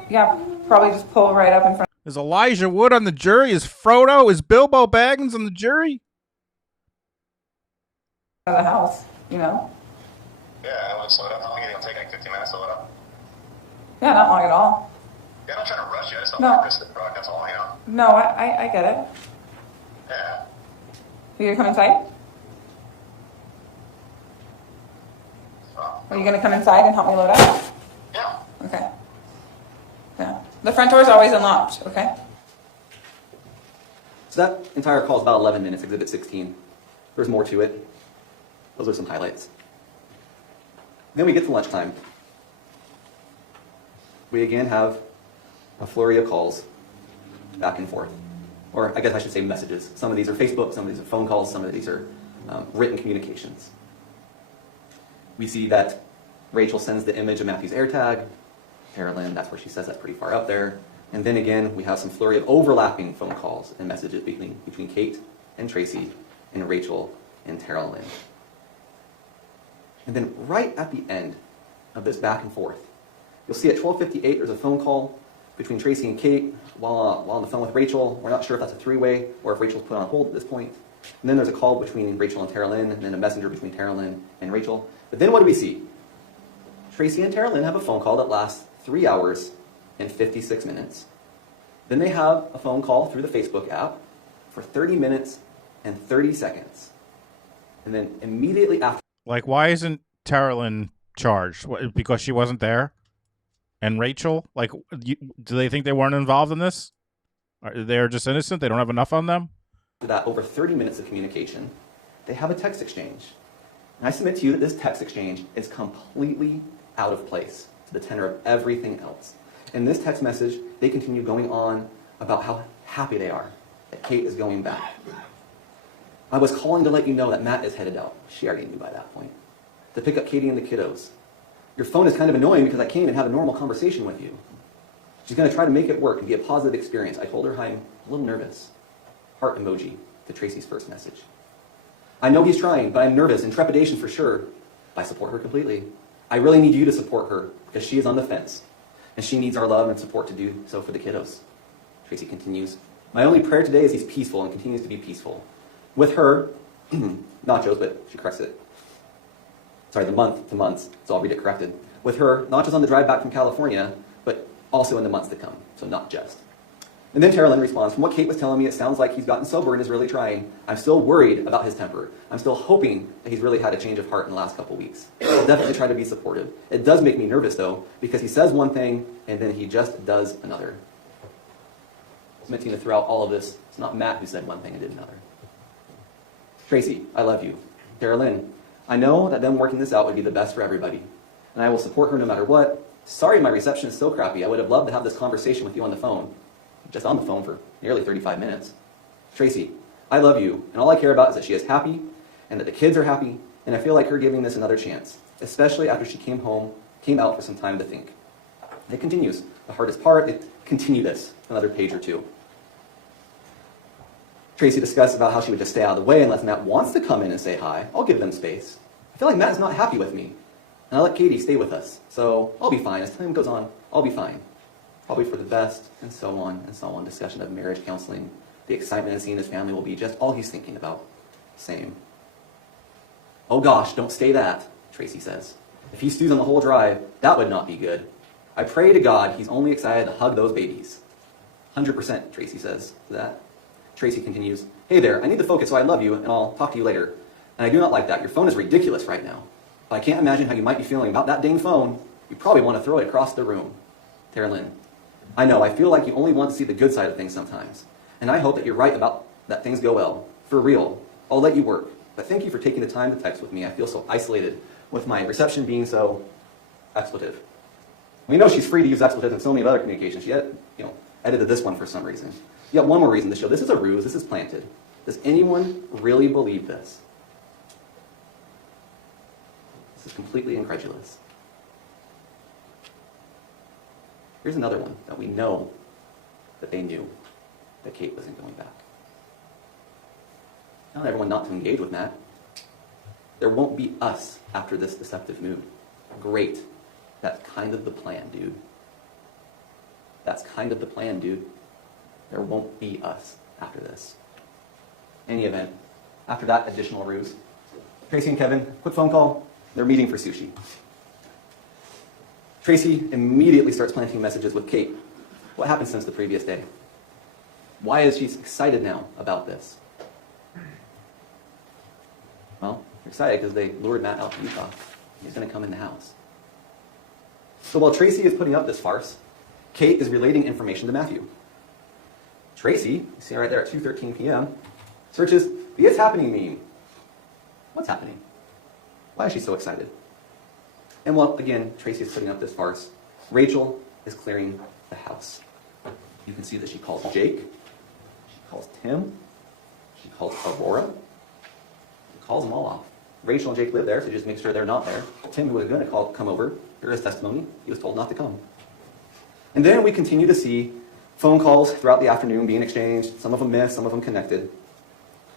Yeah, probably just pull right up in front Is Elijah Wood on the jury? Is Frodo? Is Bilbo Baggins on the jury? of the house, you know? Yeah, let's load up. How long do you think it'll take? Like 15 minutes to load up? Yeah, not long at all. Yeah, I'm not trying to rush you. I just don't No. like this product. That's all, you know? No, I get it. Yeah. You gonna come inside? Are you gonna come inside and help me load up? Yeah. Okay. Yeah. The front door is always unlocked, okay? So that entire call is about 11 minutes, Exhibit 16. There's more to it. Those are some highlights. Then we get to lunchtime. We again have a flurry of calls back and forth. Or I guess I should say messages. Some of these are Facebook, some of these are phone calls, some of these are written communications. We see that Rachel sends the image of Matthew's AirTag. Carolyn, that's where she says that's pretty far up there. And then again, we have some flurry of overlapping phone calls and messages between Kate and Tracey and Rachel and Tara Lynn. And then right at the end of this back and forth, you'll see at 12:58 there's a phone call between Tracey and Kate while on the phone with Rachel. We're not sure if that's a three-way or if Rachel's put on hold at this point. And then there's a call between Rachel and Tara Lynn, and then a messenger between Tara Lynn and Rachel. But then what do we see? Tracey and Tara Lynn have a phone call that lasts 3 hours and 56 minutes. Then they have a phone call through the Facebook app for 30 minutes and 30 seconds. And then immediately after... Like, why isn't Tara Lynn charged? Because she wasn't there? And Rachel? Like, do they think they weren't involved in this? They're just innocent? They don't have enough on them? After that, over 30 minutes of communication, they have a text exchange. And I submit to you that this text exchange is completely out of place to the tenor of everything else. In this text message, they continue going on about how happy they are that Kate is going back. I was calling to let you know that Matt is headed out. She already knew by that point. To pick up Katie and the kiddos. Your phone is kind of annoying because I came and had a normal conversation with you. She's going to try to make it work and be a positive experience. I told her I'm a little nervous. Heart emoji to Tracy's first message. I know he's trying, but I'm nervous and trepidation for sure. I support her completely. I really need you to support her because she is on the fence. And she needs our love and support to do so for the kiddos. Tracey continues, my only prayer today is he's peaceful and continues to be peaceful. With her, nachos, but she corrects it. Sorry, the month to months, so I'll read it corrected. With her, not just on the drive back from California, but also in the months to come, so not just. And then Tara Lynn responds, from what Kate was telling me, it sounds like he's gotten sober and is really trying. I'm still worried about his temper. I'm still hoping that he's really had a change of heart in the last couple weeks. I'll definitely try to be supportive. It does make me nervous, though, because he says one thing and then he just does another. Submitting to throughout all of this, it's not Matt who said one thing and did another. Tracey, I love you. Tara Lynn, I know that them working this out would be the best for everybody, and I will support her no matter what. Sorry my reception is so crappy. I would have loved to have this conversation with you on the phone. Just on the phone for nearly 35 minutes. Tracey, I love you, and all I care about is that she is happy, and that the kids are happy, and I feel like her giving this another chance, especially after she came out for some time to think. It continues. The hardest part, continue this, another page or two. Tracey discussed about how she would just stay out of the way unless Matt wants to come in and say hi. I'll give them space. I feel like Matt is not happy with me, and I let Katie stay with us, so I'll be fine. As time goes on, I'll be fine. Probably for the best, and so on and so on. Discussion of marriage counseling. The excitement of seeing his family will be just all he's thinking about. Same. Oh gosh, don't say that, Tracey says. If he stews on the whole drive, that would not be good. I pray to God he's only excited to hug those babies. 100%, Tracey says to that. Tracey continues, hey there, I need to focus, so I love you, and I'll talk to you later. And I do not like that. Your phone is ridiculous right now. But I can't imagine how you might be feeling about that dang phone. You probably want to throw it across the room. Tara Lynn, I know, I feel like you only want to see the good side of things sometimes. And I hope that you're right about that things go well. For real. I'll let you work. But thank you for taking the time to text with me. I feel so isolated with my reception being so expletive. We know she's free to use expletives in so many other communications. She edited this one for some reason. Yet one more reason to show this is a ruse, this is planted. Does anyone really believe this? This is completely incredulous. Here's another one that we know that they knew that Kate wasn't going back. Tell everyone not to engage with Matt. There won't be us after this deceptive mood. Great. That's kind of the plan, dude. That's kind of the plan, dude. There won't be us after this. Any event, after that additional ruse, Tracey and Kevin, quick phone call, they're meeting for sushi. Tracey immediately starts planting messages with Kate. What happened since the previous day? Why is she excited now about this? Well, they're excited because they lured Matt out to Utah. He's going to come in the house. So while Tracey is putting up this farce, Kate is relating information to Matthew. Tracey, you see right there at 2:13 p.m., searches the It's Happening meme. What's happening? Why is she so excited? And well, again, Tracey is putting up this farce. Rachel is clearing the house. You can see that she calls Jake, she calls Tim, she calls Aurora, she calls them all off. Rachel and Jake live there, so just make sure they're not there. Tim, who was going to come over, hear his testimony, he was told not to come. And then we continue to see phone calls throughout the afternoon being exchanged, some of them missed, some of them connected.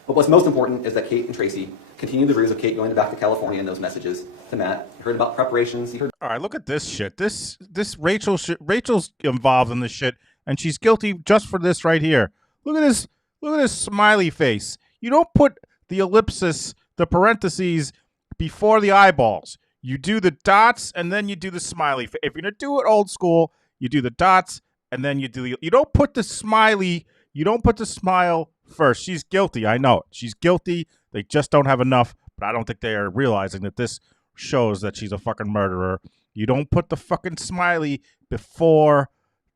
But what's most important is that Kate and Tracey continue the ruse of Kate going back to California and those messages to Matt. You heard about preparations. You heard. All right, look at this shit. This Rachel shit. Rachel's involved in this shit, and she's guilty just for this right here. Look at this. Look at this smiley face. You don't put the ellipsis, the parentheses, before the eyeballs. You do the dots, and then you do the smiley face. If you're gonna do it old school, you do the dots, and then you do the. You don't put the smiley. You don't put the smile first. She's guilty. I know it. She's guilty. They just don't have enough, but I don't think they are realizing that this shows that she's a fucking murderer. You don't put the fucking smiley before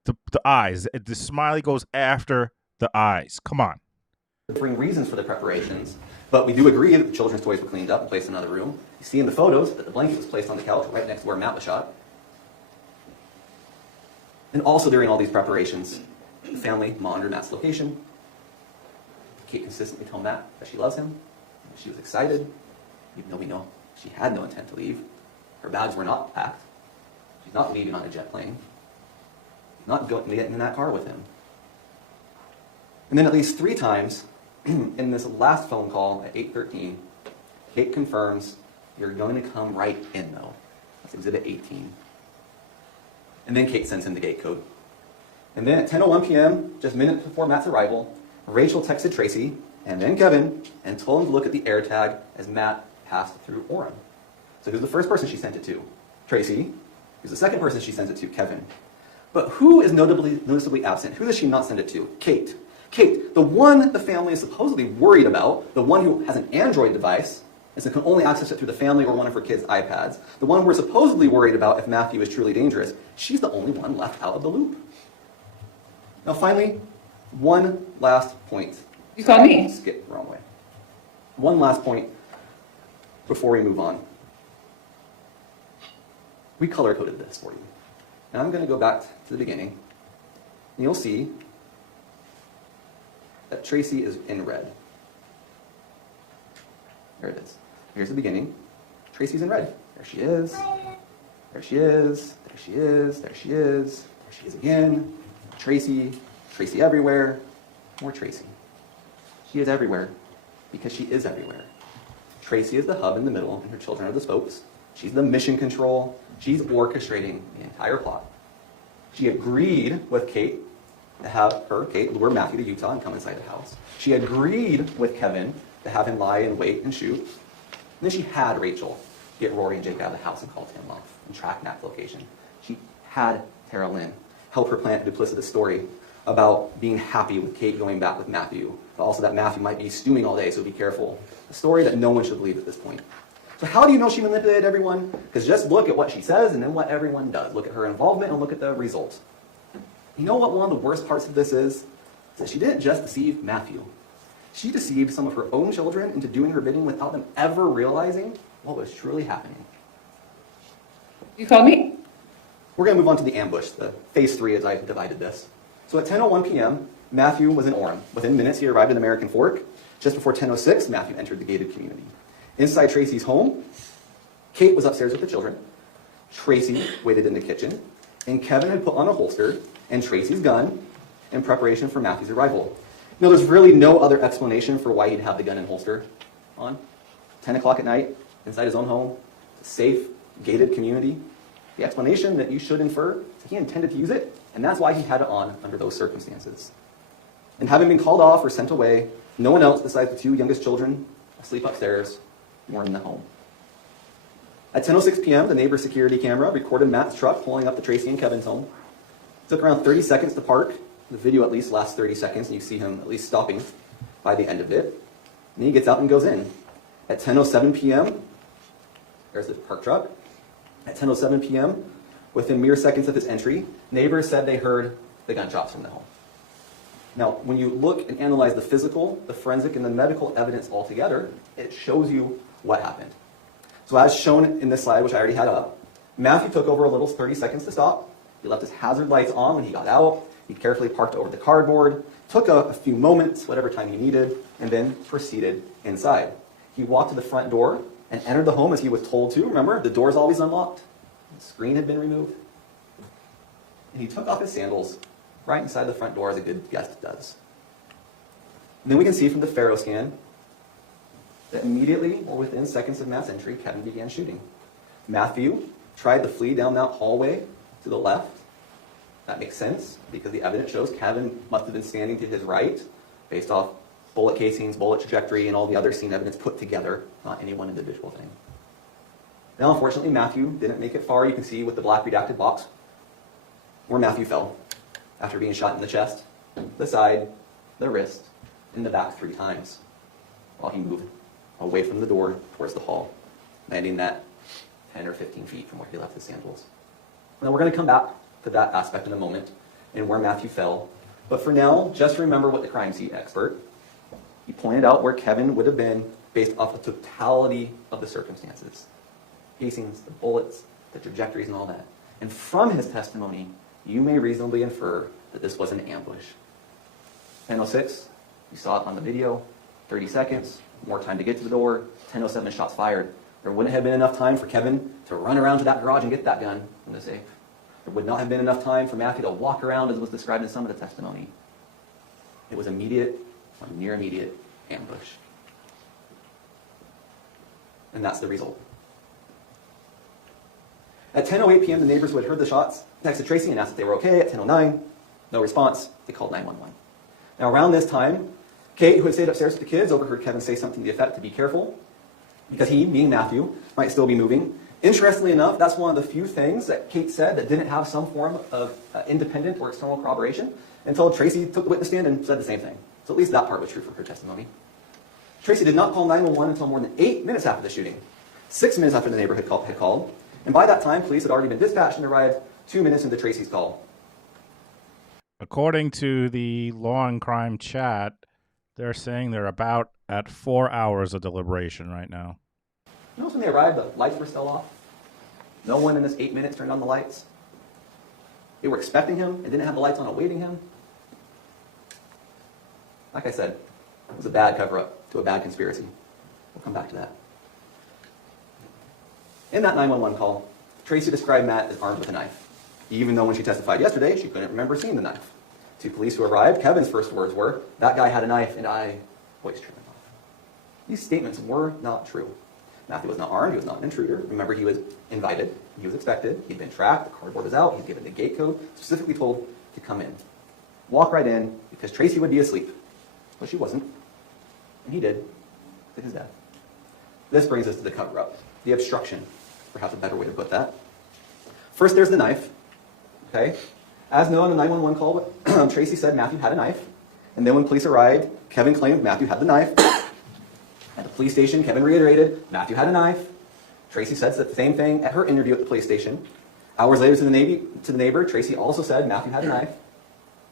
the eyes. The smiley goes after the eyes. Come on. Bring reasons for the preparations, but we do agree that the children's toys were cleaned up and placed in another room. You see in the photos that the blanket was placed on the couch right next to where Matt was shot. And also during all these preparations, the family monitored Matt's location. Kate consistently told Matt that she loves him. She was excited, even though we know she had no intent to leave. Her bags were not packed. She's not leaving on a jet plane. She's not going to get in that car with him. And then at least 3 times in this last phone call at 8:13, Kate confirms, "You're going to come right in, though." That's Exhibit 18. And then Kate sends him the gate code. And then at 10:01 p.m., just minutes before Matt's arrival, Rachel texted Tracey and then Kevin and told him to look at the AirTag as Matt passed through Orem. So who's the first person she sent it to? Tracey. Who's the second person she sends it to? Kevin. But who is noticeably absent? Who does she not send it to? Kate. Kate, the one the family is supposedly worried about, the one who has an Android device, and so can only access it through the family or one of her kids' iPads, the one we're supposedly worried about if Matthew is truly dangerous, she's the only one left out of the loop. Now finally, one last point. You called me. Skip the wrong way. One last point before we move on. We color-coded this for you. Now I'm going to go back to the beginning, and you'll see that Tracey is in red. There it is. Here's the beginning. Tracey's in red. There she is. There she is. There she is. There she is. There she is again. Tracey. Tracey everywhere. More Tracey. She is everywhere because she is everywhere. Tracey is the hub in the middle, and her children are the spokes. She's the mission control. She's orchestrating the entire plot. She agreed with Kate to have Kate, lure Matthew to Utah and come inside the house. She agreed with Kevin to have him lie and wait and shoot. And then she had Rachel get Rory and Jake out of the house and call Tim off and track Matt's location. She had Tara Lynn help her plant a duplicitous story about being happy with Kate going back with Matthew, but also that Matthew might be stewing all day, so be careful. A story that no one should believe at this point. So how do you know she manipulated everyone? Because just look at what she says and then what everyone does. Look at her involvement and look at the results. You know what one of the worst parts of this is? Is that she didn't just deceive Matthew. She deceived some of her own children into doing her bidding without them ever realizing what was truly happening. You called me? We're going to move on to the ambush, the phase 3 as I've divided this. So at 10:01 p.m., Matthew was in Orem. Within minutes, he arrived in American Fork. Just before 10:06, Matthew entered the gated community. Inside Tracey's home, Kate was upstairs with the children. Tracey waited in the kitchen, and Kevin had put on a holster and Tracey's gun in preparation for Matthew's arrival. You know, there's really no other explanation for why he'd have the gun and holster on. 10 o'clock at night, inside his own home, a safe, gated community. The explanation that you should infer is that he intended to use it, and that's why he had it on under those circumstances. And having been called off or sent away, no one else besides the 2 youngest children asleep upstairs were in the home. At 10:06 p.m., the neighbor's security camera recorded Matt's truck pulling up to Tracey and Kevin's home. It took around 30 seconds to park. The video at least lasts 30 seconds, and you see him at least stopping by the end of it. And then he gets out and goes in. At 10:07 p.m., there's the parked truck. At 10:07 p.m., within mere seconds of his entry, neighbors said they heard the gunshots from the home. Now, when you look and analyze the physical, the forensic, and the medical evidence all together, it shows you what happened. So as shown in this slide, which I already had up, Matthew took over a little 30 seconds to stop. He left his hazard lights on when he got out. He carefully parked over the cardboard, took a few moments, whatever time he needed, and then proceeded inside. He walked to the front door and entered the home as he was told to. Remember, the door is always unlocked. The screen had been removed. And he took off his sandals right inside the front door as a good guest does. And then we can see from the Faro scan that immediately, or within seconds of mass entry, Kevin began shooting. Matthew tried to flee down that hallway to the left. That makes sense because the evidence shows Kevin must have been standing to his right based off bullet casings, bullet trajectory, and all the other scene evidence put together, not any one individual thing. Now, unfortunately, Matthew didn't make it far. You can see with the black redacted box where Matthew fell after being shot in the chest, the side, the wrist, and the back 3 times while he moved away from the door towards the hall, landing that 10 or 15 feet from where he left his sandals. Now, we're going to come back to that aspect in a moment and where Matthew fell. But for now, just remember what the crime scene expert, he pointed out where Kevin would have been based off the totality of the circumstances. Casings, the bullets, the trajectories, and all that. And from his testimony, you may reasonably infer that this was an ambush. 10:06, you saw it on the video, 30 seconds, more time to get to the door, 10:07 shots fired. There wouldn't have been enough time for Kevin to run around to that garage and get that gun from the safe. There would not have been enough time for Matthew to walk around as was described in some of the testimony. It was immediate or near immediate ambush. And that's the result. At 10:08 p.m., the neighbors who had heard the shots texted Tracey and asked if they were okay. At 10:09, no response. They called 911. Now, around this time, Kate, who had stayed upstairs with the kids, overheard Kevin say something to the effect to be careful, because he, being Matthew, might still be moving. Interestingly enough, that's one of the few things that Kate said that didn't have some form of independent or external corroboration until Tracey took the witness stand and said the same thing. So at least that part was true for her testimony. Tracey did not call 911 until more than 8 minutes after the shooting, 6 minutes after the neighbor had called. And by that time, police had already been dispatched and arrived 2 minutes into Tracey's call. According to the Law and Crime chat, they're saying they're about at 4 hours of deliberation right now. Notice when they arrived, the lights were still off. No one in this 8 minutes turned on the lights. They were expecting him and didn't have the lights on awaiting him. Like I said, it was a bad cover-up to a bad conspiracy. We'll come back to that. In that 911 call, Tracey described Matt as armed with a knife, even though when she testified yesterday, she couldn't remember seeing the knife. To police who arrived, Kevin's first words were, "That guy had a knife and I voiced him off." These statements were not true. Matthew was not armed, he was not an intruder. Remember, he was invited, he was expected, he'd been tracked, the cardboard was out, he's given the gate code, specifically told to come in. Walk right in, because Tracey would be asleep. But she wasn't, and he did, to his death. This brings us to the cover-up, the obstruction, perhaps a better way to put that. First, there's the knife, okay? As known in the 911 call, Tracey said Matthew had a knife, and then when police arrived, Kevin claimed Matthew had the knife. At the police station, Kevin reiterated, Matthew had a knife. Tracey said the same thing at her interview at the police station. Hours later to the neighbor, Tracey also said Matthew had a knife.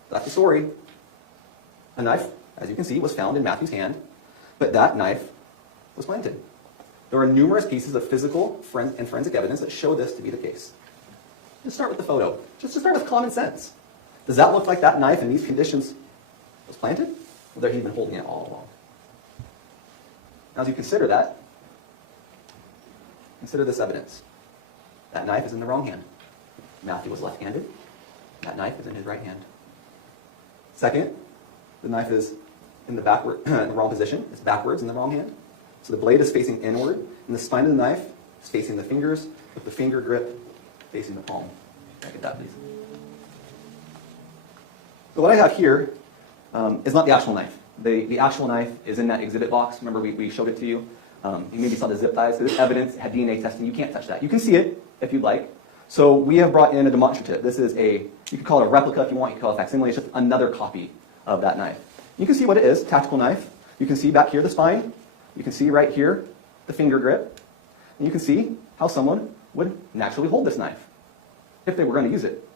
That's the story. A knife, as you can see, was found in Matthew's hand, but that knife was planted. There are numerous pieces of physical and forensic evidence that show this to be the case. Let's start with the photo. Just to start with common sense. Does that look like that knife in these conditions was planted? Or had he been holding it all along? Now, as you consider that, consider this evidence. That knife is in the wrong hand. Matthew was left-handed. That knife is in his right hand. Second, the knife is in the wrong position. It's backwards in the wrong hand. So the blade is facing inward, and the spine of the knife is facing the fingers, with the finger grip facing the palm. Can I get that, please? So what I have here is not the actual knife. The actual knife is in that exhibit box. Remember, we showed it to you. You maybe saw the zip ties. So this evidence had DNA testing. You can't touch that. You can see it if you'd like. So we have brought in a demonstrative. This is you could call it a replica if you want. You could call it a facsimile. It's just another copy of that knife. You can see what it is, tactical knife. You can see back here the spine. You can see right here the finger grip. And you can see how someone would naturally hold this knife if they were going to use it.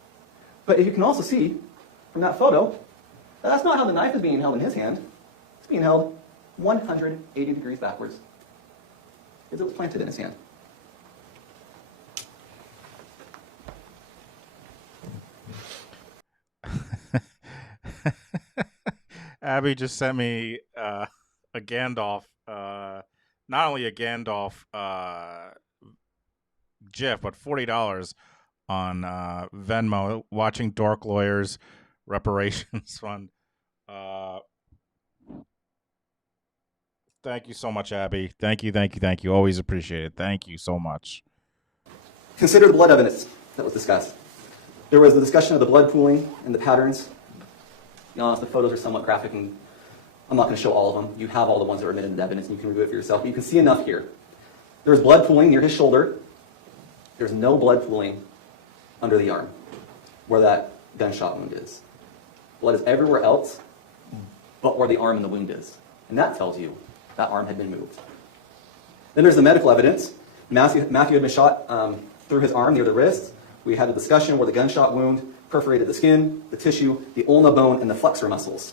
But you can also see from that photo Now, that's not how the knife is being held in his hand. It's being held 180 degrees backwards, because it was planted in his hand. Abby just sent me a Gandalf, not only a Gandalf GIF, but $40 on Venmo. Watching Dork Lawyers Reparations Fund. Thank you so much, Abby. Thank you. Always appreciate it. Thank you so much. Consider the blood evidence that was discussed. There was the discussion of the blood pooling and the patterns. To be honest, the photos are somewhat graphic, and I'm not going to show all of them. You have all the ones that were admitted into evidence, and you can review it for yourself. But you can see enough here. There was blood pooling near his shoulder. There's no blood pooling under the arm, where that gunshot wound is. Blood is everywhere else, but where the arm and the wound is. And that tells you that arm had been moved. Then there's the medical evidence. Matthew had been shot through his arm near the wrist. We had a discussion where the gunshot wound perforated the skin, the tissue, the ulna bone, and the flexor muscles.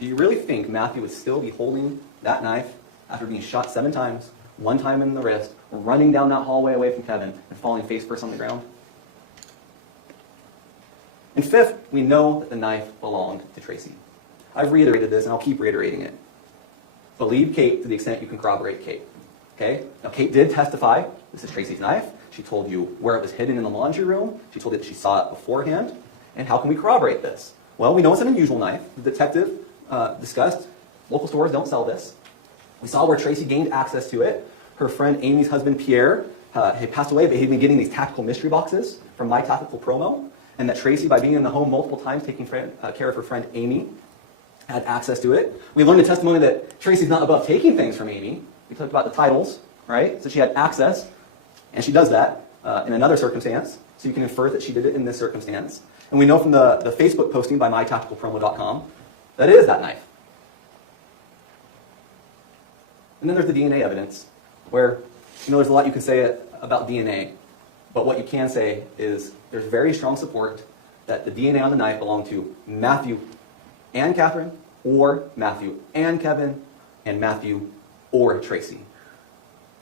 Do you really think Matthew would still be holding that knife after being shot 7 times, 1 time in the wrist, running down that hallway away from Kevin, and falling face first on the ground? And fifth, we know that the knife belonged to Tracey. I've reiterated this, and I'll keep reiterating it. Believe Kate to the extent you can corroborate Kate. Okay? Now, Kate did testify. This is Tracey's knife. She told you where it was hidden in the laundry room. She told you that she saw it beforehand. And how can we corroborate this? Well, we know it's an unusual knife. The detective discussed local stores don't sell this. We saw where Tracey gained access to it. Her friend Amy's husband, Pierre, had passed away, but he'd been getting these tactical mystery boxes from My Tactical Promo. And that Tracey, by being in the home multiple times, taking care of her friend Amy, had access to it. We learned in testimony that Tracey's not above taking things from Amy. We talked about the titles, right? So she had access, and she does that in another circumstance. So you can infer that she did it in this circumstance. And we know from the Facebook posting by mytacticalpromo.com that it is that knife. And then there's the DNA evidence, where there's a lot you can say about DNA, but what you can say is there's very strong support that the DNA on the knife belonged to Matthew and Catherine, or Matthew and Kevin, and Matthew or Tracey.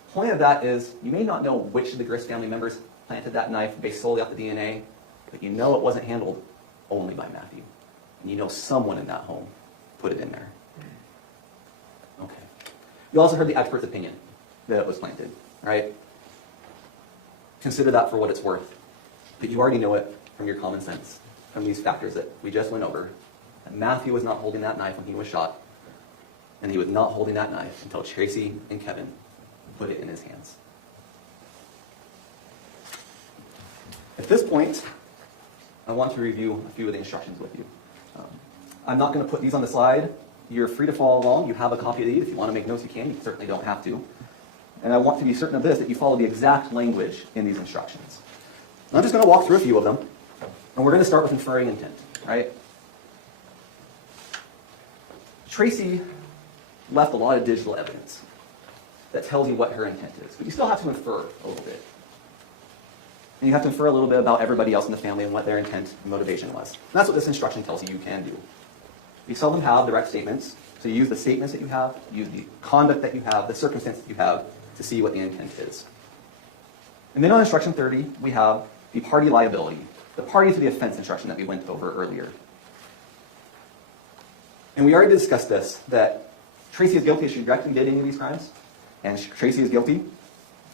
The point of that is you may not know which of the Grist family members planted that knife based solely off the DNA, but you know it wasn't handled only by Matthew. And you know someone in that home put it in there. Okay. You also heard the expert's opinion that it was planted, right? Consider that for what it's worth. But you already know it from your common sense, from these factors that we just went over. That Matthew was not holding that knife when he was shot, and he was not holding that knife until Tracey and Kevin put it in his hands. At this point, I want to review a few of the instructions with you. I'm not going to put these on the slide. You're free to follow along. You have a copy of these. If you want to make notes, you can. You certainly don't have to. And I want to be certain of this, that you follow the exact language in these instructions. And I'm just going to walk through a few of them, and we're going to start with inferring intent, right? Tracey left a lot of digital evidence that tells you what her intent is, but you still have to infer a little bit. And you have to infer a little bit about everybody else in the family and what their intent and motivation was. And that's what this instruction tells you can do. You seldom have direct statements, so you use the statements that you have, use the conduct that you have, the circumstance that you have to see what the intent is. And then on instruction 30, we have the party liability, the party to the offense instruction that we went over earlier. And we already discussed this, that Tracey is guilty if she directly did any of these crimes, and Tracey is guilty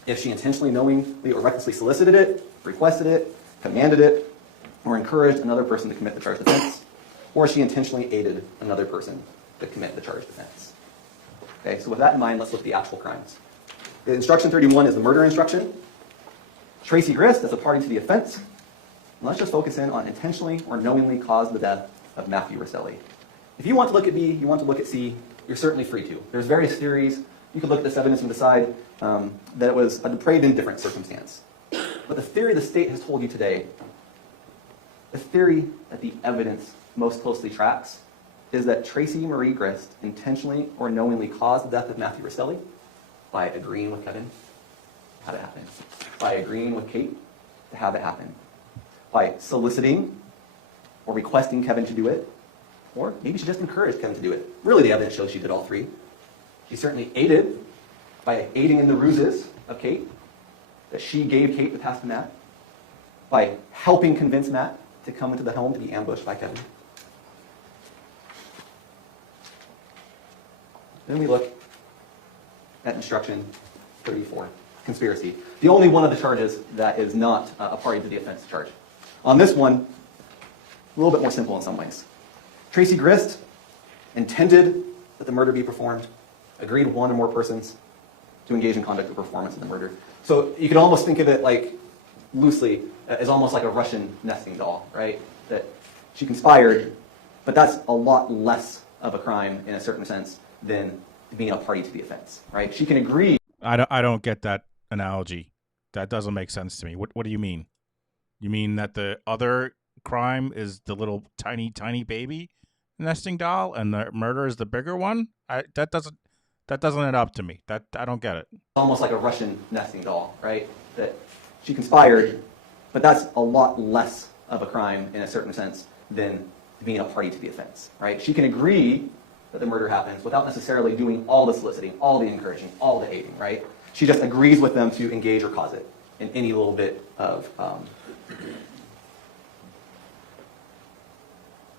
if she intentionally, knowingly, or recklessly solicited it, requested it, commanded it, or encouraged another person to commit the charged offense, or she intentionally aided another person to commit the charged offense. Okay, so with that in mind, let's look at the actual crimes. Instruction 31 is the murder instruction. Tracey Grist is a party to the offense. And let's just focus in on intentionally or knowingly caused the death of Matthew Rosselli. If you want to look at B, you want to look at C, you're certainly free to. There's various theories. You could look at this evidence and decide that it was a depraved indifferent circumstance. But the theory the state has told you today, the theory that the evidence most closely tracks, is that Tracey Marie Grist intentionally or knowingly caused the death of Matthew Rosselli by agreeing with Kevin to have it happen, by agreeing with Kate to have it happen, by soliciting or requesting Kevin to do it, Or maybe she just encouraged Kevin to do it. Really, the evidence shows she did all three. She certainly aided by aiding in the ruses of Kate, that she gave Kate the task to Matt, by helping convince Matt to come into the home to be ambushed by Kevin. Then we look at instruction 34, conspiracy. The only one of the charges that is not a party to the offense charge. On this one, a little bit more simple in some ways. Tracey Grist intended that the murder be performed, agreed with one or more persons to engage in conduct or performance of the murder. So you could almost think of it like, loosely, as almost like a Russian nesting doll, right? That she conspired, but that's a lot less of a crime in a certain sense than being a party to the offense, right? She can agree. I don't get that analogy. That doesn't make sense to me. What do you mean? You mean that the other crime is the little tiny baby nesting doll, and the murder is the bigger one? That doesn't add up to me. That I don't get it. Almost like a Russian nesting doll, right? That she conspired, but that's a lot less of a crime in a certain sense than being a party to the offense, right? She can agree that the murder happens without necessarily doing all the soliciting, all the encouraging, all the aiding, right? She just agrees with them to engage or cause it in any little bit of, I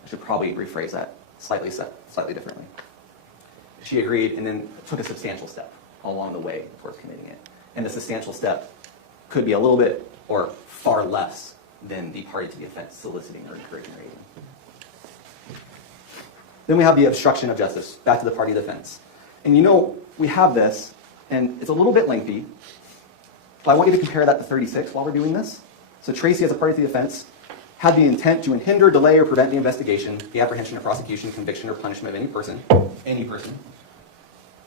should probably rephrase that slightly differently. She agreed and then took a substantial step along the way towards committing it. And the substantial step could be a little bit or far less than the party to the offense soliciting or encouraging or aiding. Then we have the obstruction of justice, back to the party of the offense. And you know, we have this, and it's a little bit lengthy, but I want you to compare that to 36 while we're doing this. So Tracey, as a party to the offense, had the intent to hinder, delay, or prevent the investigation, the apprehension or prosecution, conviction, or punishment of any person,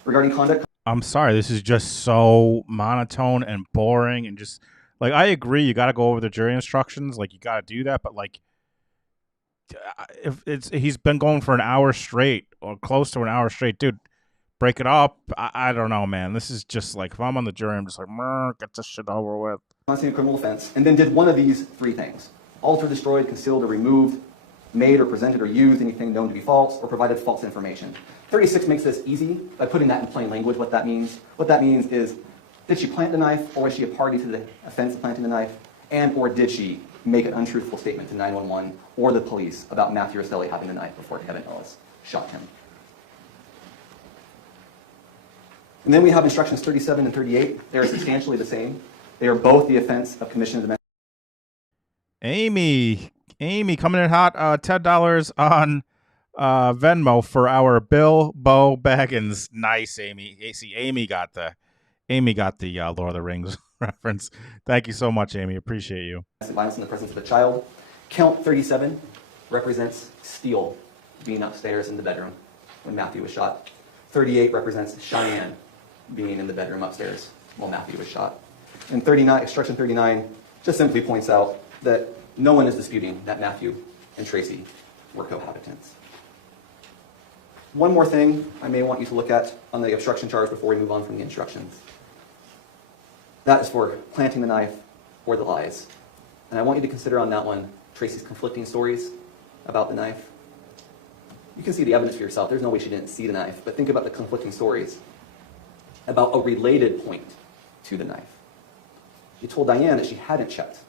regarding conduct. I'm sorry, this is just so monotone and boring, and just like, I agree, you got to go over the jury instructions, like you got to do that, but like, if he's been going for an hour straight or close to an hour straight, dude, break it up. I don't know, man. This is just like, if I'm on the jury, I'm just like, get this shit over with. Constituting a criminal offense, and then did one of these three things: altered, destroyed, concealed, or removed, made or presented or used anything known to be false, or provided false information. 36 makes this easy by putting that in plain language, what that means. What that means is, did she plant the knife, or was she a party to the offense of planting the knife, and or did she make an untruthful statement to 911 or the police about Matthew Rostelli having the knife before Kevin Ellis shot him. And then we have instructions 37 and 38. They are substantially the same. They are both the offense of commission of domestic. Amy coming in hot. $10 on Venmo for our Bilbo Baggins. Nice, Amy. See, Amy got the Lord of the Rings reference. Thank you so much, Amy. Appreciate you. Violence in the presence of a child. Count 37 represents Steele being upstairs in the bedroom when Matthew was shot. 38 represents Cheyenne being in the bedroom upstairs while Matthew was shot. And 39, instruction 39 just simply points out that no one is disputing that Matthew and Tracey were cohabitants. One more thing I may want you to look at on the obstruction charge before we move on from the instructions. That is for planting the knife or the lies. And I want you to consider on that one Tracey's conflicting stories about the knife. You can see the evidence for yourself. There's no way she didn't see the knife, but think about the conflicting stories about a related point to the knife. She told Diane that she hadn't checked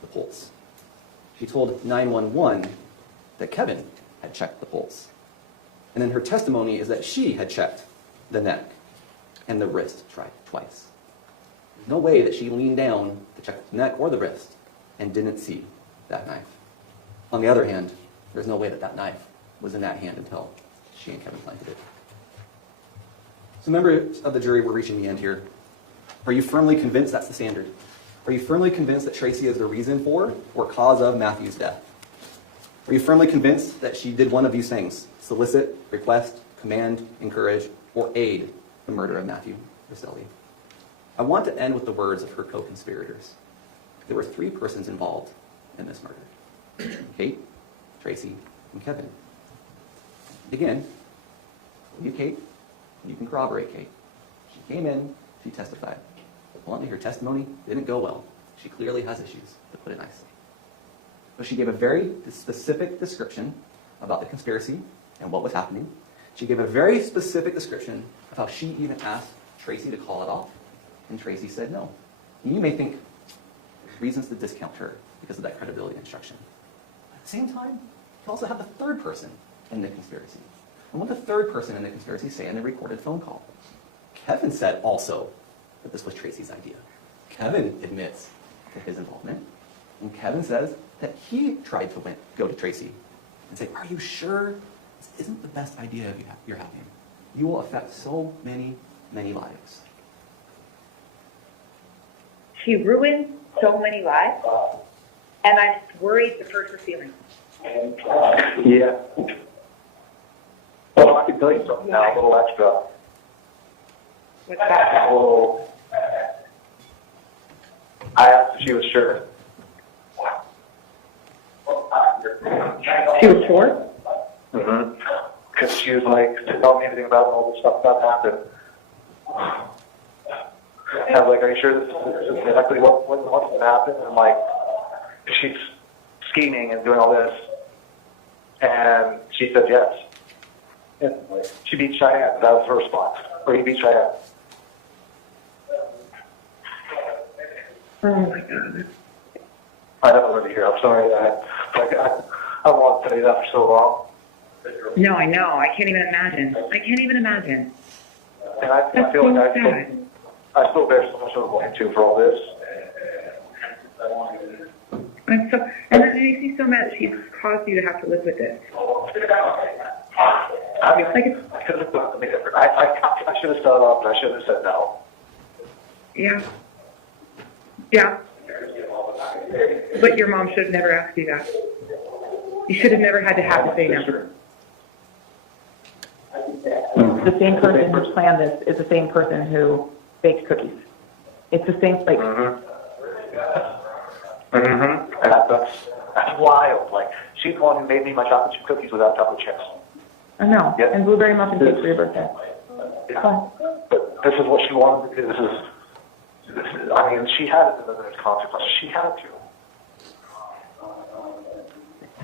the pulse. She told 911 that Kevin had checked the pulse. And then her testimony is that she had checked the neck and the wrist twice. There's no way that she leaned down to check the neck or the wrist and didn't see that knife. On the other hand, there's no way that that knife was in that hand until she and Kevin planted it. So members of the jury, we're reaching the end here. Are you firmly convinced that's the standard? Are you firmly convinced that Tracey is the reason for or cause of Matthew's death? Are you firmly convinced that she did one of these things: solicit, request, command, encourage, or aid the murder of Matthew Rostelli? I want to end with the words of her co-conspirators. There were three persons involved in this murder: Kate, Tracey, and Kevin. Again, you, Kate, you can corroborate Kate. She came in, she testified. Bluntly, her testimony didn't go well. She clearly has issues, to put it nicely. But she gave a very specific description about the conspiracy and what was happening. She gave a very specific description of how she even asked Tracey to call it off, and Tracey said no. And you may think there's reasons to discount her because of that credibility instruction. But at the same time, you also have the third person in the conspiracy. And what the third person in the conspiracy say in the recorded phone call? Kevin said also that this was Tracey's idea. Kevin admits to his involvement, and Kevin says that he tried to go to Tracey and say, are you sure this isn't the best idea you're having? You will affect so many, many lives. She ruined so many lives, and I'm worried to hurt her feelings. Yeah. Well, I can tell you something now, a little extra. What's that? Oh, I asked if she was sure. She was sure? Mm-hmm. Because she was like, to tell me anything about all the stuff that happened. I was like, are you sure this is exactly what's going to happen? And I'm like, she's scheming and doing all this. And she said yes. And she beat Cheyenne. That was her response. Or he beat Cheyenne. Oh my God. I don't want to hear. I'm sorry that I wanted to tell you that for so long. No, I know. I can't even imagine. And I feel like I still bear so much of the blame too for all this. And it makes me so mad that she's caused you to have to live with this. I mean, I could have done something different. I should have stood up and I should have said no. Yeah. Yeah. But your mom should have never asked you that. You should have never had to say no. The same person who planned this is the same person who baked cookies. It's the same, like... And that's wild. Like, she's the one who made me my chocolate chip cookies without chocolate chips. I know. Yep. And blueberry muffin cake for your birthday. Yeah. Fun. But this is what she wanted to do. This is, I mean, she had it to the consequences. She had to.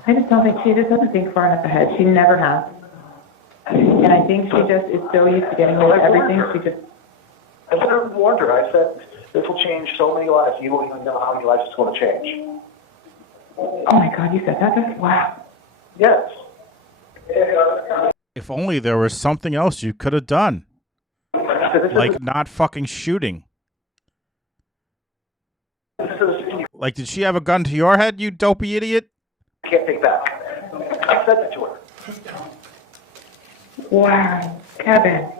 I just don't think, she just doesn't think far enough ahead. She never has. And I think she just is so used to getting away with everything, she just... I literally warned her. I said, this will change so many lives. You won't even know how many lives it's going to change. Oh my God, you said that? That's, wow. Yes. If only there was something else you could have done. Like not fucking shooting. Like, did she have a gun to your head, you dopey idiot? I can't take that. I said that to her. Wow. Kevin.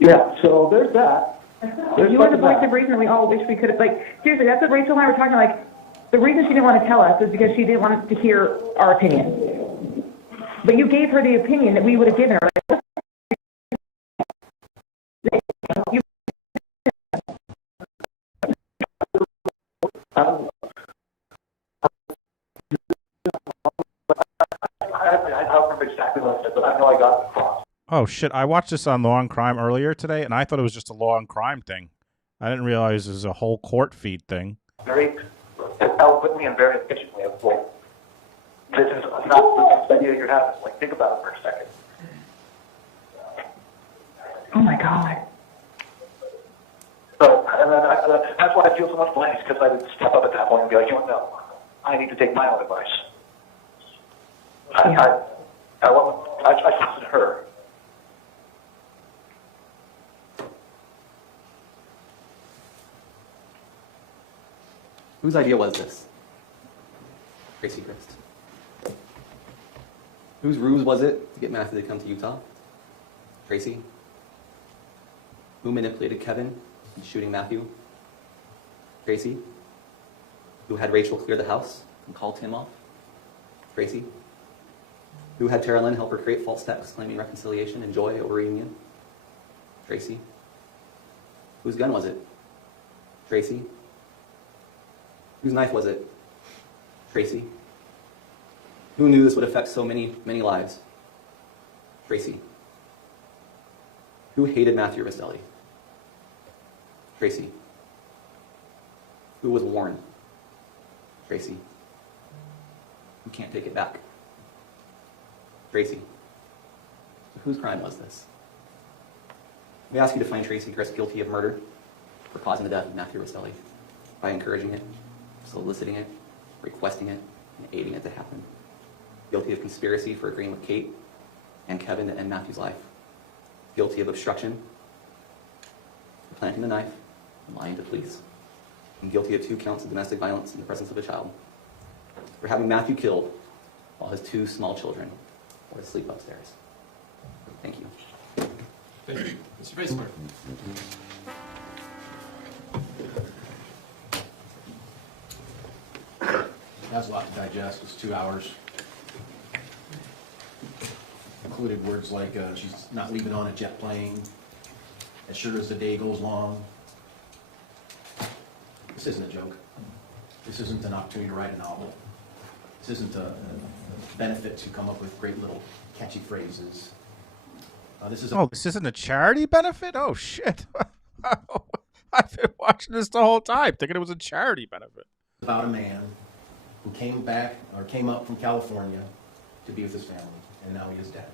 Yeah, so there's that. You were the voice of reason we all wish we could have, like, seriously, that's what Rachel and I were talking, like, the reason she didn't want to tell us is because she didn't want us to hear our opinion. But you gave her the opinion that we would have given her. Like, I don't remember exactly what I said, but I know I got it across. Oh, shit. I watched this on Law and Crime earlier today, and I thought it was just a Law and Crime thing. I didn't realize it was a whole court feed thing. Very eloquently and very efficiently. Well, this is not the idea you're having. Like, think about it for a second. oh my God. So, and then that's why I feel so much blame, because I would step up at that point and be like, you know, no, I need to take my own advice. Yeah. I trusted her. Whose idea was this? Tracey Grist. Whose ruse was it to get Matthew to come to Utah? Tracey. Who manipulated Kevin in shooting Matthew? Tracey. Who had Rachel clear the house and call Tim off? Tracey. Who had Tara Lynn help her create false texts claiming reconciliation and joy over reunion? Tracey. Whose gun was it? Tracey. Whose knife was it? Tracey. Who knew this would affect so many, many lives? Tracey. Who hated Matthew Rastelli? Tracey. Who was warned? Tracey. You can't take it back. Tracey, whose crime was this? We ask you to find Tracey Grist guilty of murder for causing the death of Matthew Rostelli by encouraging it, soliciting it, requesting it, and aiding it to happen. Guilty of conspiracy for agreeing with Kate and Kevin to end Matthew's life. Guilty of obstruction, for planting the knife, and lying to police. And guilty of 2 counts of domestic violence in the presence of a child. For having Matthew killed while his 2 small children were asleep upstairs. Thank you. Thank you. Mr. Vice Clerk. That's a lot to digest. It's 2 hours. Included words like she's not leaving on a jet plane, as sure as the day goes long. This isn't a joke. This isn't an opportunity to write a novel. This isn't a benefit to come up with great little catchy phrases. This isn't a charity benefit? Oh, shit. I've been watching this the whole time, thinking it was a charity benefit. About a man who came up from California to be with his family, and now he is dead.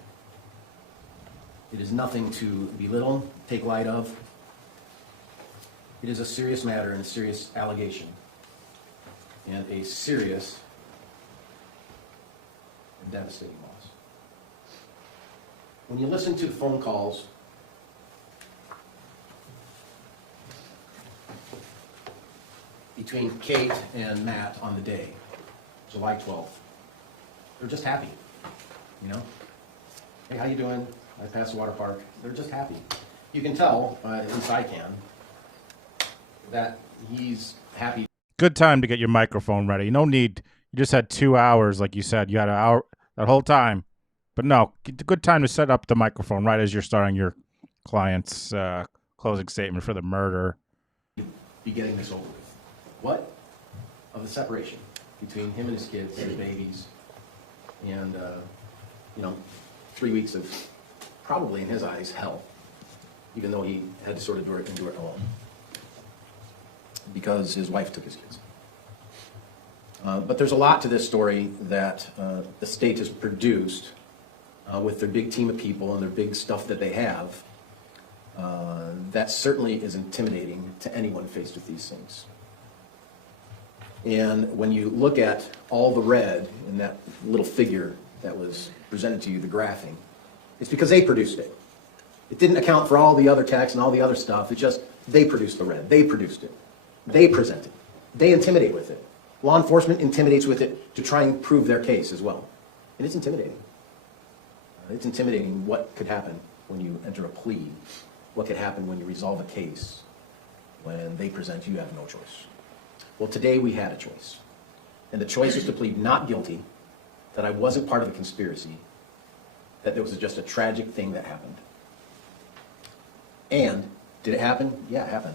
It is nothing to belittle, take light of. It is a serious matter and a serious allegation, and a serious and devastating loss. When you listen to the phone calls between Kate and Matt on the day, July 12th, they're just happy, you know? Hey, how you doing? I passed the water park. They're just happy. You can tell, at least I can, that he's happy. Good time to get your microphone ready. No need. You just had 2 hours, like you said. You had an hour that whole time. But no, good time to set up the microphone right as you're starting your client's closing statement for the murder. Be getting this over with. What? Of the separation between him and his kids, his babies, and, 3 weeks of probably, in his eyes, hell, even though he had to sort of endure it alone because his wife took his kids. But there's a lot to this story that the state has produced with their big team of people and their big stuff that they have. That certainly is intimidating to anyone faced with these things. And when you look at all the red in that little figure that was presented to you, the graphing, it's because they produced it. It didn't account for all the other text and all the other stuff. It's just they produced the red. They produced it. They present it. They intimidate with it. Law enforcement intimidates with it to try and prove their case as well. And it's intimidating. It's intimidating what could happen when you enter a plea, what could happen when you resolve a case, when they present you have no choice. Well, today we had a choice. And the choice was to plead not guilty, that I wasn't part of the conspiracy, that there was just a tragic thing that happened. And did it happen? Yeah, it happened.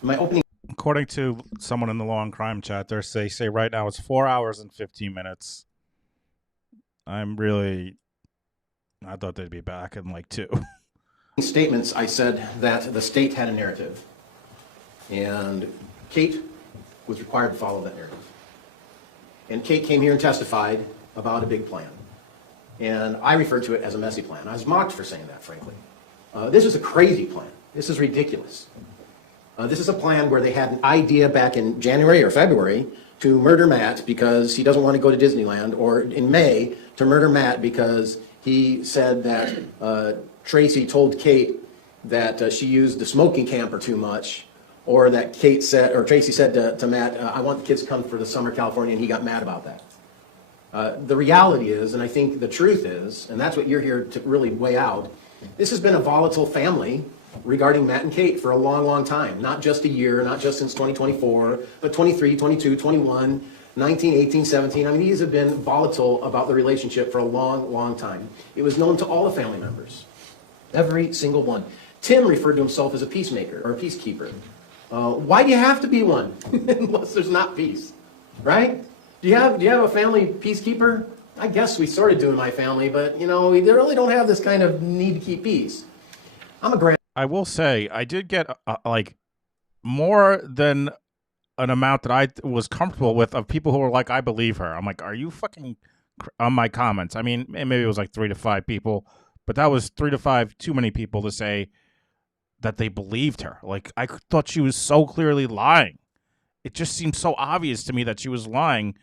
My opening. According to someone in the Law and Crime chat, they say right now it's 4 hours and 15 minutes. I thought they'd be back in like 2. Statements, I said that the state had a narrative, and Kate was required to follow that narrative. And Kate came here and testified about a big plan. And I referred to it as a messy plan. I was mocked for saying that, frankly. This is a crazy plan. This is ridiculous. This is a plan where they had an idea back in January or February to murder Matt because he doesn't want to go to Disneyland, or in May to murder Matt because he said that Tracey told Kate that she used the smoking camper too much, or that Tracey said to Matt, I want the kids to come for the summer California, and he got mad about that. The reality is, and I think the truth is, and that's what you're here to really weigh out, this has been a volatile family regarding Matt and Kate for a long, long time. Not just a year, not just since 2024, but 23, 22, 21, 19, 18, 17. I mean, these have been volatile about the relationship for a long, long time. It was known to all the family members, every single one. Tim referred to himself as a peacemaker or a peacekeeper. Why do you have to be one unless there's not peace, right? Do you have a family peacekeeper? I guess we sort of do in my family, but we really don't have this kind of need to keep peace. I'm a I will say I did get like more than an amount that I was comfortable with of people who were like, I believe her. I'm like, are you fucking on my comments? I mean, maybe it was like 3 to 5 people, but that was 3 to 5 too many people to say that they believed her. Like, I thought she was so clearly lying. It just seemed so obvious to me that she was lying.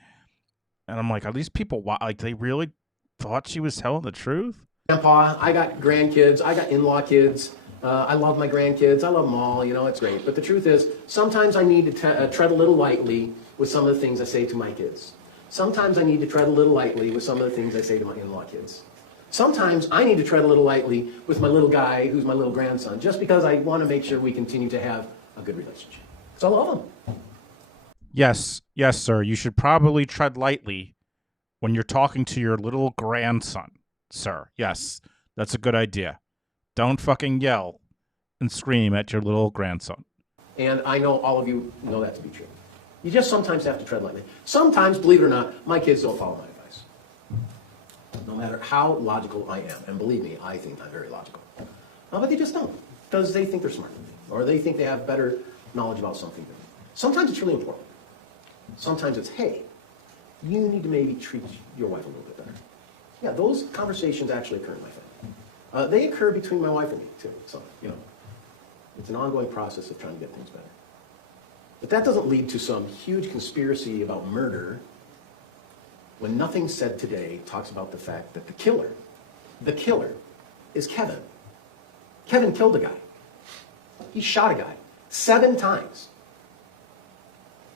And I'm like, are these people, like, they really thought she was telling the truth? Grandpa, I got grandkids, I got in-law kids. I love my grandkids. I love them all. You know, it's great. But the truth is, sometimes I need to tread a little lightly with some of the things I say to my kids. Sometimes I need to tread a little lightly with some of the things I say to my in-law kids. Sometimes I need to tread a little lightly with my little guy, who's my little grandson, just because I want to make sure we continue to have a good relationship. So I love them. Yes, sir. You should probably tread lightly when you're talking to your little grandson, sir. Yes, that's a good idea. Don't fucking yell and scream at your little grandson. And I know all of you know that to be true. You just sometimes have to tread lightly. Sometimes, believe it or not, my kids don't follow my advice. No matter how logical I am. And believe me, I think I'm very logical. But they just don't. Because they think they're smarter than me. Or they think they have better knowledge about something than me. Sometimes it's really important. Sometimes it's, hey, you need to maybe treat your wife a little bit better. Yeah, those conversations actually occur in my family. They occur between my wife and me, too. So, you know, it's an ongoing process of trying to get things better. But that doesn't lead to some huge conspiracy about murder when nothing said today talks about the fact that the killer is Kevin. Kevin killed a guy. He shot a guy 7 times.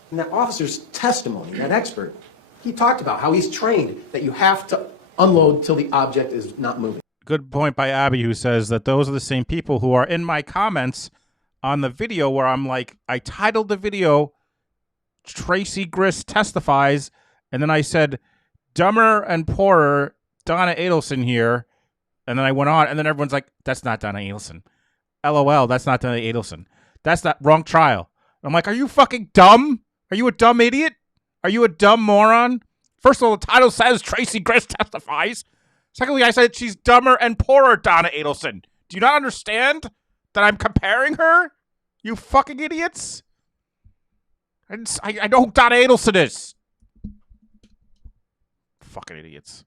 And that officer's testimony, that expert, he talked about how he's trained that you have to unload till the object is not moving. Good point by Abby, who says that those are the same people who are in my comments on the video where I'm like, I titled the video, Tracey Grist testifies, and then I said, dumber and poorer, Donna Adelson here, and then I went on, and then everyone's like, that's not Donna Adelson. LOL, that's not Donna Adelson. That's that wrong trial. I'm like, are you fucking dumb? Are you a dumb idiot? Are you a dumb moron? First of all, the title says Tracey Grist testifies. Secondly, I said she's dumber and poorer, Donna Adelson. Do you not understand that I'm comparing her? You fucking idiots. I know who Donna Adelson is. Fucking idiots.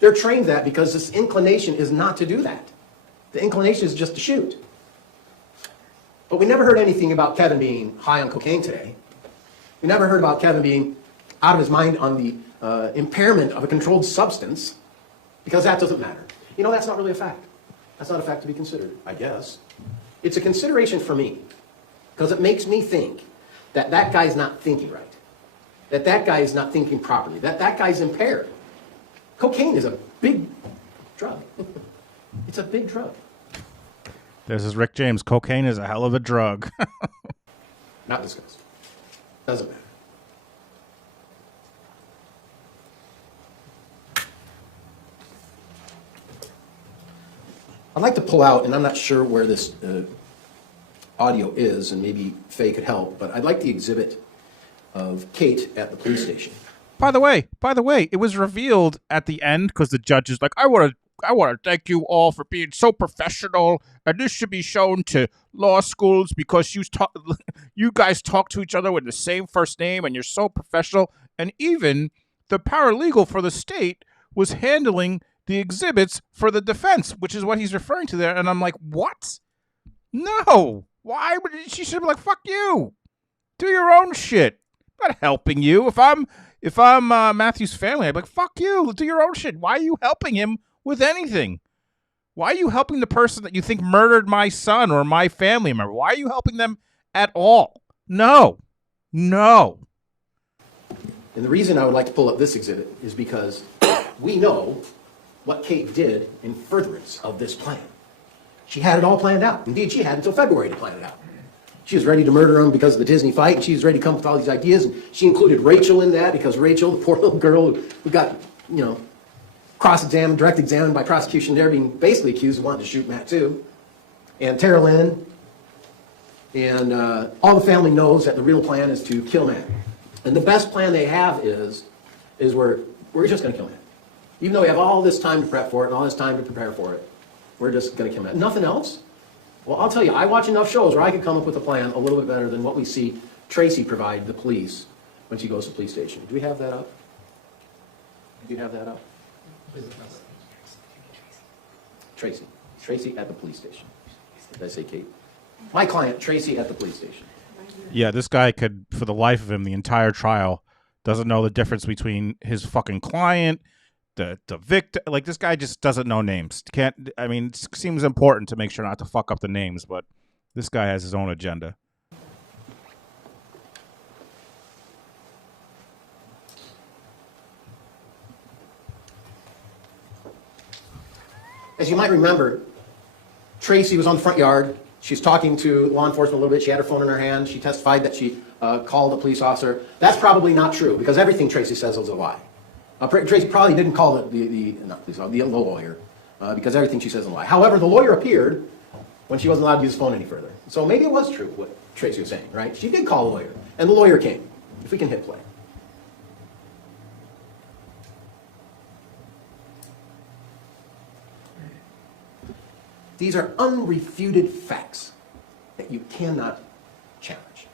They're trained that because this inclination is not to do that. The inclination is just to shoot. But we never heard anything about Kevin being high on cocaine today. We never heard about Kevin being out of his mind on the impairment of a controlled substance, because that doesn't matter. You know, that's not really a fact. That's not a fact to be considered, I guess. It's a consideration for me, because it makes me think that that guy's not thinking right, that that guy is not thinking properly, that that guy's impaired. Cocaine is a big drug. It's a big drug. This is Rick James. Cocaine is a hell of a drug. Not discussed. Doesn't matter. I'd like to pull out, and I'm not sure where this audio is, and maybe Faye could help, but I'd like the exhibit of Kate at the police station. By the way, it was revealed at the end because the judge is like, I want to thank you all for being so professional, and this should be shown to law schools because you guys talk to each other with the same first name, and you're so professional. And even the paralegal for the state was handling the exhibits for the defense, which is what he's referring to there. And I'm like, what? No. Why would she should be like, fuck you. Do your own shit. I'm not helping you. If I'm Matthew's family, I'd be like, fuck you. Do your own shit. Why are you helping him with anything? Why are you helping the person that you think murdered my son or my family member? Why are you helping them at all? No. And the reason I would like to pull up this exhibit is because we know what Kate did in furtherance of this plan. She had it all planned out. Indeed, she had until February to plan it out. She was ready to murder him because of the Disney fight, and she was ready to come up with all these ideas, and she included Rachel in that because Rachel, the poor little girl who got, cross-examined, direct examined by prosecution there, being basically accused of wanting to shoot Matt too, and Tara Lynn, and all the family knows that the real plan is to kill Matt. And the best plan they have is we're just going to kill Matt. Even though we have all this time to prep for it and all this time to prepare for it, we're just going to kill Matt. Nothing else. Well, I'll tell you, I watch enough shows where I can come up with a plan a little bit better than what we see Tracey provide the police when she goes to the police station. Do we have that up? Do you have that up? Tracey. Tracey at the police station. Did I say Kate? My client, Tracey at the police station. Yeah, this guy could, for the life of him, the entire trial, doesn't know the difference between his fucking client, the victim. Like, this guy just doesn't know names. Can't. I mean, it seems important to make sure not to fuck up the names, but this guy has his own agenda. As you might remember, Tracey was on the front yard. She's talking to law enforcement a little bit. She had her phone in her hand. She testified that she called a police officer. That's probably not true because everything Tracey says is a lie. Tracey probably didn't call the lawyer because everything she says is a lie. However, the lawyer appeared when she wasn't allowed to use the phone any further. So maybe it was true what Tracey was saying, right? She did call a lawyer, and the lawyer came. If we can hit play. These are unrefuted facts that you cannot challenge.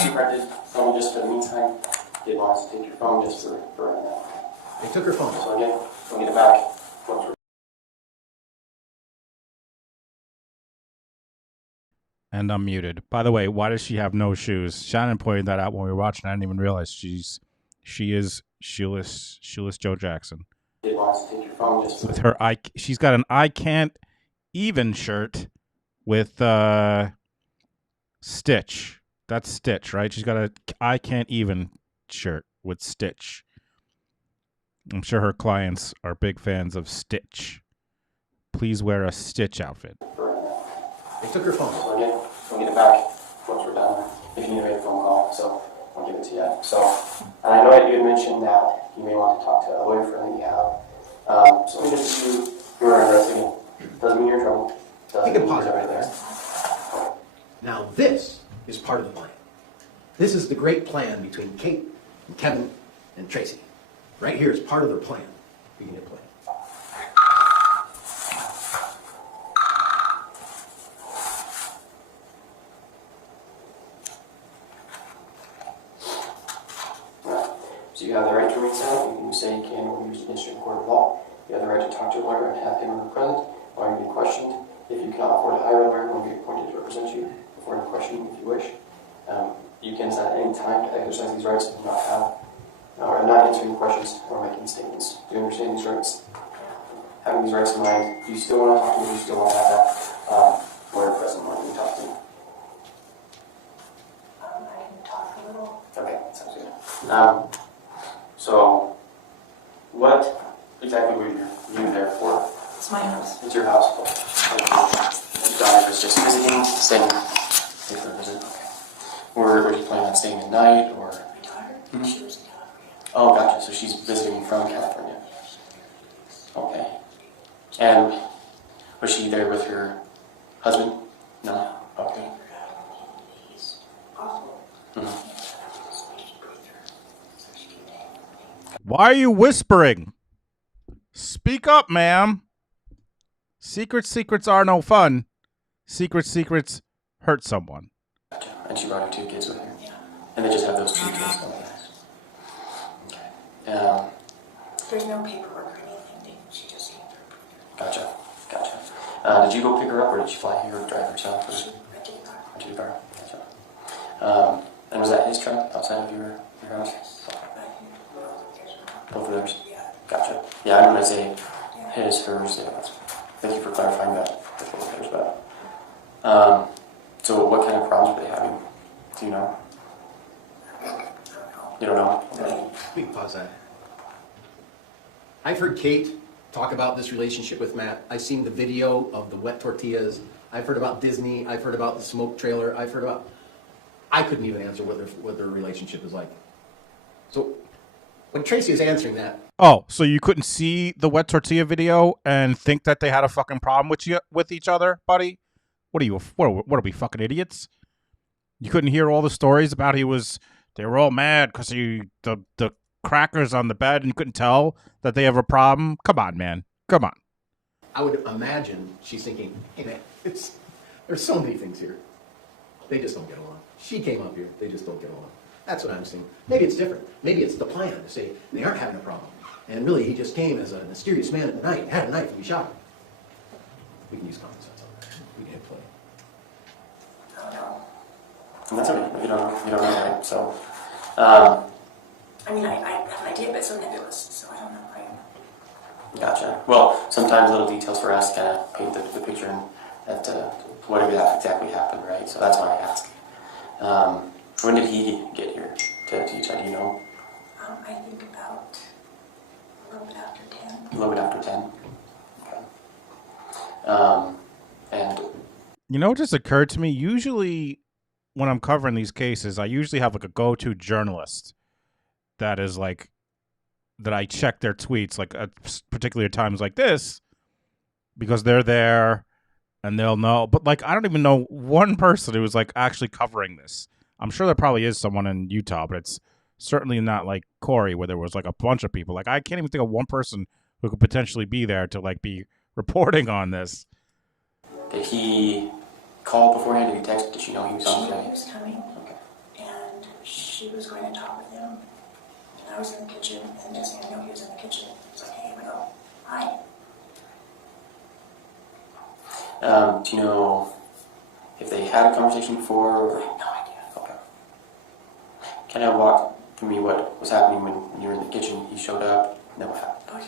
She did phone just for the meantime. Didn't want us to take your phone just for right now. They took her phone. So again, we'll get it back. And I'm muted. By the way, why does she have no shoes? Shannon pointed that out when we were watching. I didn't even realize she is shoeless Joe Jackson. Didn't want us to take your phone just with her she's got an I can't even shirt with Stitch. That's Stitch, right? She's got a I can't even shirt with Stitch. I'm sure her clients are big fans of Stitch. Please wear a Stitch outfit. They took her phone. So again, we'll get it back once we're done. If you need to make a phone call, so I'll give it to you. So, and I know that you had mentioned that you may want to talk to a lawyer friend that you have. So let me just do your investigation. Doesn't mean you're in trouble. You can pause it right there. Now this is part of the plan. This is the great plan between Kate and Kevin and Tracey. Right here is part of their plan. We can hit play. So you have the right to remain silent. You say you can when you use an instrument court of law. You have the right to talk to a lawyer and have him or her present while you're being questioned. If you cannot afford to hire a lawyer, one will be appointed to represent you before any questioning if you wish. You can decide at any time to exercise these rights and not have, or not answering questions or making statements. Do you understand these rights? Having these rights in mind, do you still want to talk to me? Do you still want to have that lawyer present when you talk to me? I can talk a little. Okay, sounds good. So, what exactly were you there for? It's my house. It's your house. Your daughter was just visiting, staying for a visit. Okay. Were you planning on staying the night, or? My daughter, she was in California. Oh, gotcha. So she's visiting from California. Okay. And was she there with her husband? No. Okay. He's awful. Mm-hmm. Why are you whispering? Speak up, ma'am. Secrets are no fun. Secrets hurt someone. Gotcha. And she brought her 2 kids with her? Yeah. And they just have those 2 kids? Okay. There's no paperwork or anything. She just came through. Gotcha. Did you go pick her up, or did she fly here or drive herself? Rented a car. Rented a car. Gotcha. And was that his truck outside of your house? Both of theirs? Yeah. Gotcha. Yeah, I'm going to say his, hers. Yeah, thank you for clarifying that. Both of theirs, but, so what kind of problems were they having? Do you know? You don't know? Okay. We can pause that. I've heard Kate talk about this relationship with Matt. I've seen the video of the wet tortillas. I've heard about Disney. I've heard about the smoke trailer. I couldn't even answer what their relationship is like. So when Tracey is answering that. Oh, so you couldn't see the wet tortilla video and think that they had a fucking problem with each other, buddy? What are we, fucking idiots? You couldn't hear all the stories about he was they were all mad because the crackers on the bed and you couldn't tell that they have a problem. Come on, man. Come on. I would imagine she's thinking, hey man, there's so many things here. They just don't get along. She came up here, they just don't get along. That's what I'm saying. Maybe it's different. Maybe it's the plan to say they aren't having a problem. And really, he just came as a mysterious man at the night, had a knife, and we shot him. We can use common sense on that. We can hit play. Oh, no. And that's okay. You don't know, right? So, I mean, I have an idea, but it's so nebulous, so I don't know. Gotcha. Well, sometimes little details for us kind of paint the picture and what exactly happened, right? So that's why I ask. When did he get here to Utah? Do you know? I think about a little bit after 10. A little bit after 10. Okay. And You know what just occurred to me? Usually when I'm covering these cases, I usually have like a go-to journalist that is like, that I check their tweets like at particular times like this because they're there and they'll know. But like, I don't even know one person who was like actually covering this. I'm sure there probably is someone in Utah, but it's certainly not like Corey where there was like a bunch of people. Like, I can't even think of one person who could potentially be there to like be reporting on this. did he call beforehand? Did he text? Did she know he was on She the knew way? he was coming, and she was going to talk with him. And I was in the kitchen, and next thing I know, he was in the kitchen. He was like, hey, I go, hi. Do you know if they had a conversation before? I have no idea. Okay. Can I walk through me what was happening when you were in the kitchen? He showed up, and then what happened?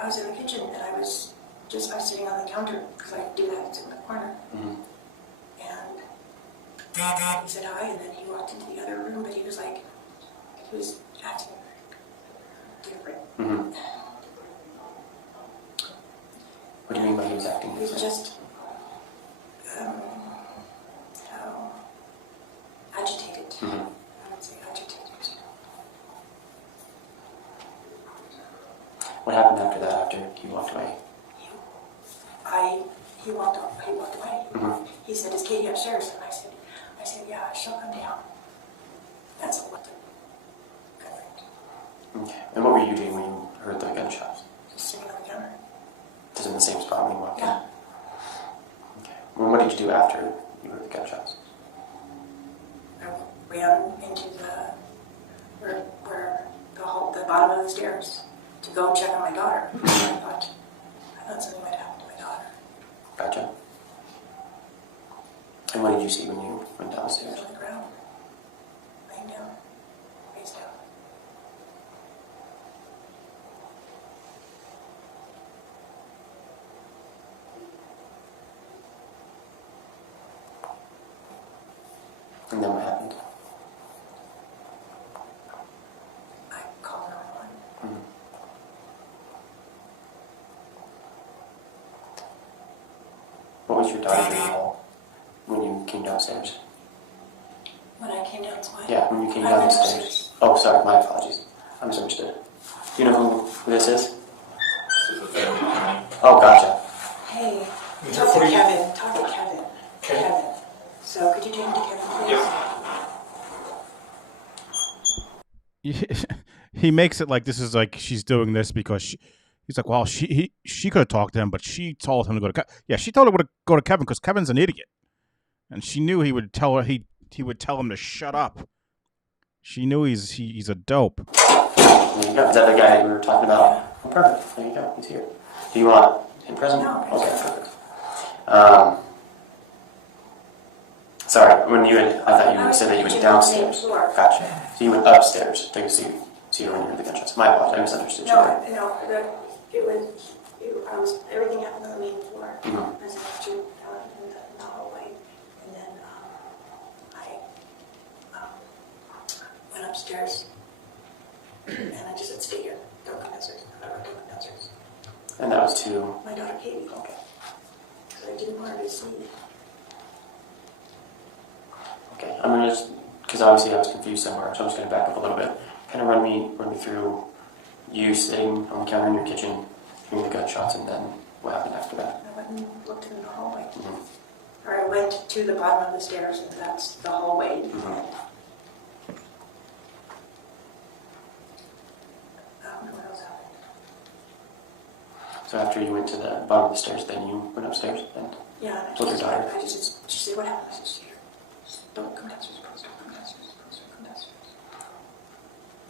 I was in the kitchen, and I was sitting on the counter, because I do that, it's in the corner. Mm-hmm. And he said hi, and then he walked into the other room, but he was acting different. Mm-hmm. What do you mean by he was acting He was different? just, how agitated. Mm-hmm. I would say agitated. What happened after that, after he walked away? He walked away. Mm-hmm. He said, is Katie upstairs? And I said, yeah, she'll come down. That's what Okay. And what were you doing when you heard the gunshots? just sitting on the counter. Just in the same spot when you walked Yeah. in? Okay. Well, what did you do after you heard the gunshots? I ran into the bottom of the stairs to go check on my daughter. I thought something might happen to my daughter. Gotcha. And what did you see when you went down the She was stairs? on the ground, laying down, face down. And then what happened? I called 911. Mm-hmm. What was your daughter doing when you came downstairs? When I came downstairs. Yeah, when you came I down went the stairs. upstairs. Oh, sorry, my apologies. I misunderstood. Do you know who this is? Oh, gotcha. Hey, talk to Kevin. Talk to Kevin. Kevin. So could you take him to Kevin, please? He makes it like this is like she's doing this because he's like, well, she could have talked to him, but she told him to go to Kevin. Yeah, she told him to go to Kevin because Kevin's an idiot, and she knew he would tell her he would tell him to shut up. She knew he's a dope. There you go. Is that the guy we were talking about? Oh, perfect. There you go. He's here. Do you want him present? No. Okay, perfect. Sorry, I thought you said that you went downstairs. Gotcha. So you went upstairs to take a seat. So you heard the gunshots. My apologies. I misunderstood you there. No, everything happened on the main floor. Mm-hmm. As I stood in the hallway, and then I went upstairs, and I just said, stay here, don't come downstairs. I don't come downstairs. And that was to? My daughter Katie. Okay. Because I didn't want her to see me. Okay. I'm going to just, because obviously I was confused somewhere, so I'm just going to back up a little bit. Kind of run me through you sitting on the counter in your kitchen, hearing the gunshots, and then what happened after that? I went and looked in the hallway. Mm-hmm. Or I went to the bottom of the stairs, and that's the hallway. Mm-hmm. So after you went to the bottom of the stairs, then you went upstairs and Yeah, told your daughter. I just, she said, what happened? I said, just here. Just don't come downstairs, please don't come downstairs, please don't come downstairs.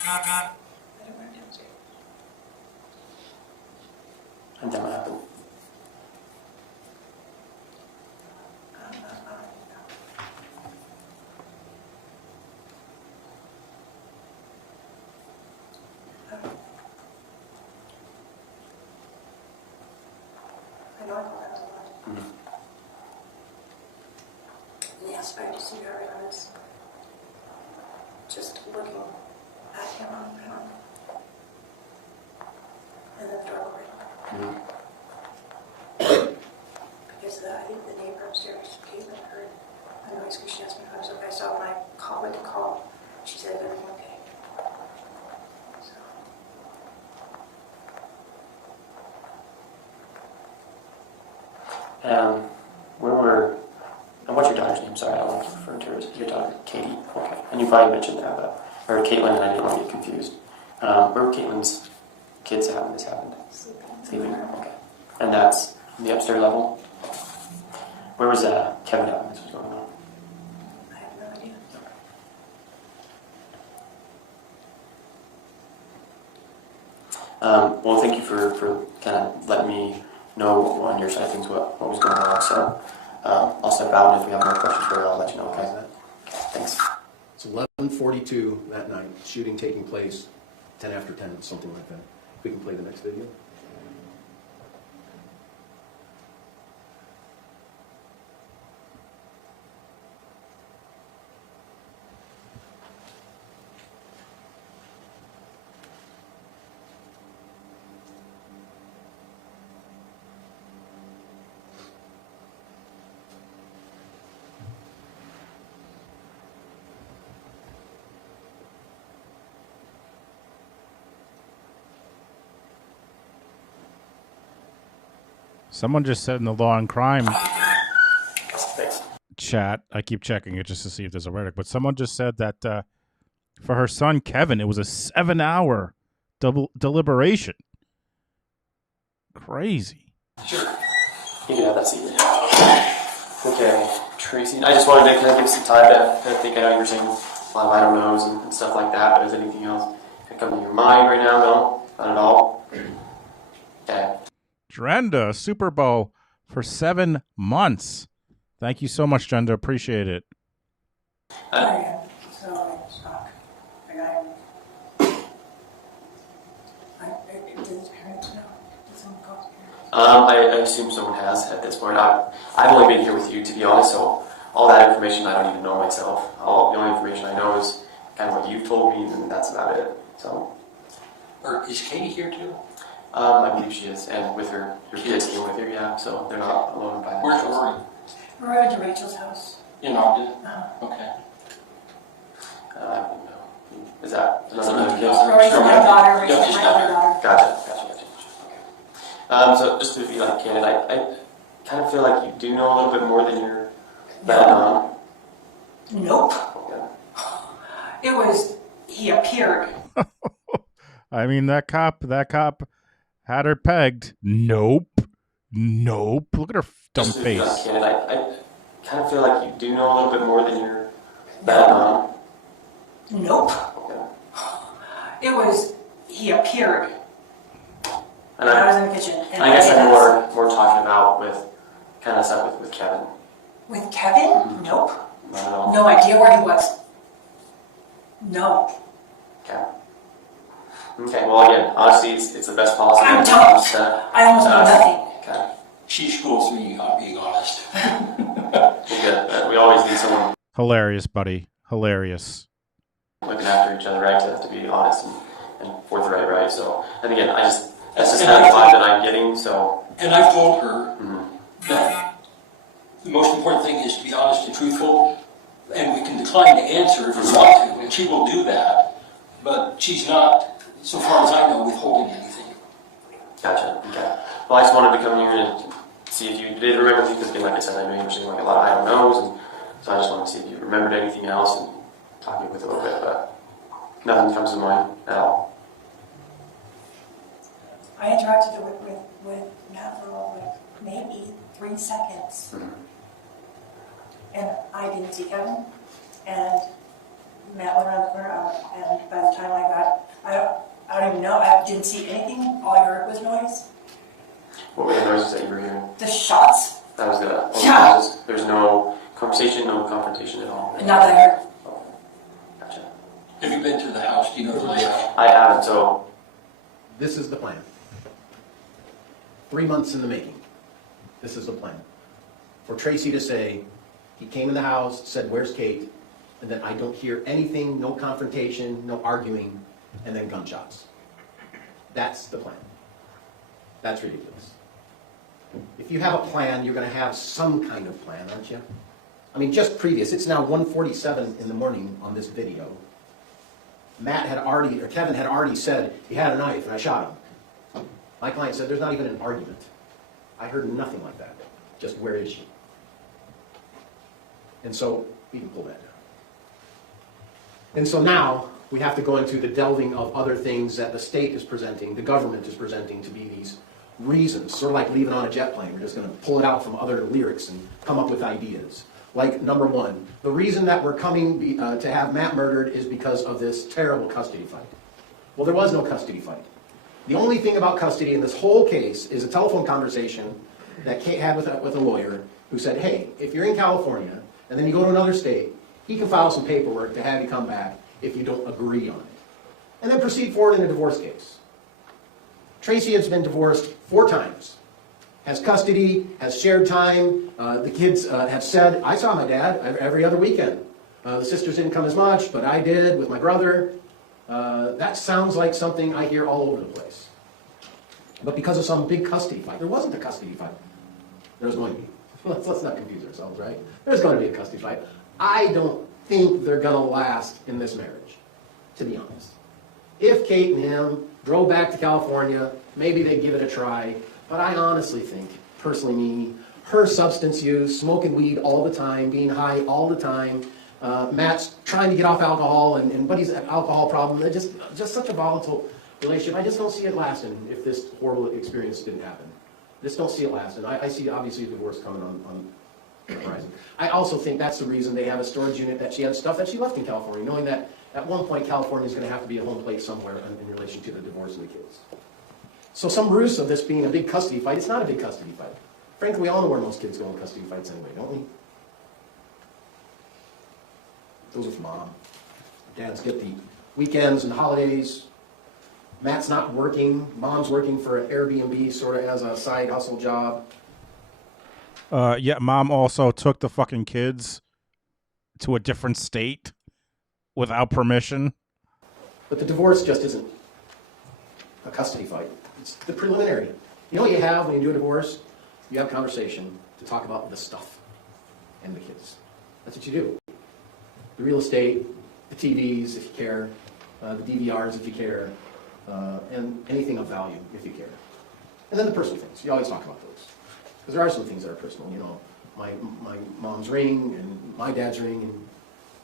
I didn't went downstairs. And then what happened? I know I called out a lot. Mm-hmm. And he aspired to see her, and I was just looking at him and then the door opened. Mm-hmm. Because I think the neighbor upstairs, Caitlin, heard a noise because she asked me if I was okay. So when I went to call, she said, everything okay? So, And what's your daughter's name? Sorry, I don't like to refer to her as your daughter, Katie. Okay. And you probably mentioned that, but, or Caitlin, and I didn't want to get confused. Where were Caitlin's kids at when this happened? Sleeping. Okay. And that's the upstairs level? Where was Kevin at when this was going on? I have no idea. Well, thank you for kind of letting me know on your side of things what was going on. So I'll step out, and if we have more questions for you, I'll let you know. Okay. Thanks. It's 11:42 that night. Shooting taking place 10 after 10, something like that. We can play the next video. Someone just said in the Law and Crime chat, I keep checking it just to see if there's a verdict, but someone just said that for her son Kevin, it was a 7-hour deliberation. Crazy. Sure. You can have that seat. Okay, Tracy. I just wanted to kind of give some time to think. I know you were saying a lot of I don't knows and stuff like that, but is anything else that come to your mind right now? No? Not at all? Okay. Drenda, Super Bowl for 7 months. Thank you so much, Drenda. Appreciate it. I am so in shock. Like did his parents know? Did someone call his parents? I assume someone has at this point. I've only been here with you, to be honest, so all that information I don't even know myself. The only information I know is kind of what you've told me, and that's about it. So. Or is Katie here too? I believe she is, and with her kids came with her, yeah, so they're not alone by themselves. Where's Rory? We're at Rachel's house. In Ogden? Okay. I don't know. Is that another case? Rory's my daughter, Rachel's She's my other daughter. Gotcha. Okay. So just to be like candid, I kind of feel like you do know a little bit more than you're letting on. Nope. Okay. It was, he appeared. I mean, that cop had her pegged. Nope. Look at her dumb face. I kind of feel like you do know a little bit more than you're letting on. Nope. Okay. It was, he appeared. And I was in the kitchen. And I guess I'm more talking about with kind of stuff with Kevin. With Kevin? Mm-hmm. Nope. Not at all. No idea where he was. No. Okay. Okay, well again, honestly, it's the best policy. I'm done. I almost know nothing. Okay. She schools me on being honest. Well, good. We always need someone Hilarious, buddy. Hilarious. looking after each other, right? To be honest and forthright, right? So, and again, that's just not the vibe that I'm getting, so. And I've told her that the most important thing is to be honest and truthful, and we can decline to answer if we want to, and she will do that, but she's not, so far as I know, withholding anything. Gotcha. Okay. Well, I just wanted to come here and see if you did remember things, because again, like I said, I know you were saying like a lot of I don't knows, and so I just wanted to see if you remembered anything else and talk you with a little bit, but nothing comes to mind at all. I had to interacted with Matt for like maybe 3 seconds. And I didn't see Kevin, and Matt went around the corner, and by the time I don't even know, I didn't see anything. All I heard was noise. What were the noises that you were hearing? The shots. That was the Yeah. noises. There's no conversation, no confrontation at all. Not that I heard. Gotcha. Have you been to the house? Do you know the layout? I haven't, so This is the plan. 3 months in the making. This is the plan. For Tracey to say, he came in the house, said, "Where's Kate?" And then I don't hear anything, no confrontation, no arguing, and then gunshots. That's the plan. That's ridiculous. If you have a plan, you're going to have some kind of plan, aren't you? I mean, just previous, it's now 1:47 in the morning on this video. Kevin had already said he had a knife and I shot him. My client said there's not even an argument. I heard nothing like that. Just where is she? And so we can pull that down. And so now we have to go into the delving of other things that the state is presenting, the government is presenting to be these reasons, sort of like leaving on a jet plane. We're just going to pull it out from other lyrics and come up with ideas. Like, number one, the reason that we're coming to have Matt murdered is because of this terrible custody fight. Well, there was no custody fight. The only thing about custody in this whole case is a telephone conversation that Kate had with a lawyer who said, hey, if you're in California and then you go to another state, he can file some paperwork to have you come back if you don't agree on it. And then proceed forward in a divorce case. Tracey has been divorced 4 times. Has custody, has shared time. The kids have said, I saw my dad every other weekend. The sisters didn't come as much, but I did with my brother. That sounds like something I hear all over the place. But because of some big custody fight, there wasn't a custody fight. There's going to be. Let's not confuse ourselves, right? There's going to be a custody fight. I don't think they're going to last in this marriage, to be honest. If Kate and him drove back to California, maybe they'd give it a try. But I honestly think, personally me, her substance use, smoking weed all the time, being high all the time, Matt's trying to get off alcohol and Buddy's alcohol problem, they're just such a volatile relationship. I just don't see it lasting if this horrible experience didn't happen. Just don't see it lasting. I see obviously a divorce coming on the horizon. I also think that's the reason they have a storage unit, that she had stuff that she left in California, knowing that at one point California is going to have to be a home place somewhere in relation to the divorce of the kids. So some ruse of this being a big custody fight, it's not a big custody fight. Frankly, we all know where most kids go in custody fights anyway, don't we? Those with mom. Dads get the weekends and holidays. Matt's not working. Mom's working for an Airbnb sort of as a side hustle job. Yeah, mom also took the fucking kids to a different state without permission. But the divorce just isn't a custody fight. It's the preliminary. You know what you have when you do a divorce? You have a conversation to talk about the stuff and the kids. That's what you do. The real estate, the TVs if you care, the DVRs if you care, and anything of value if you care. And then the personal things. You always talk about those. Because there are some things that are personal, you know, my mom's ring and my dad's ring and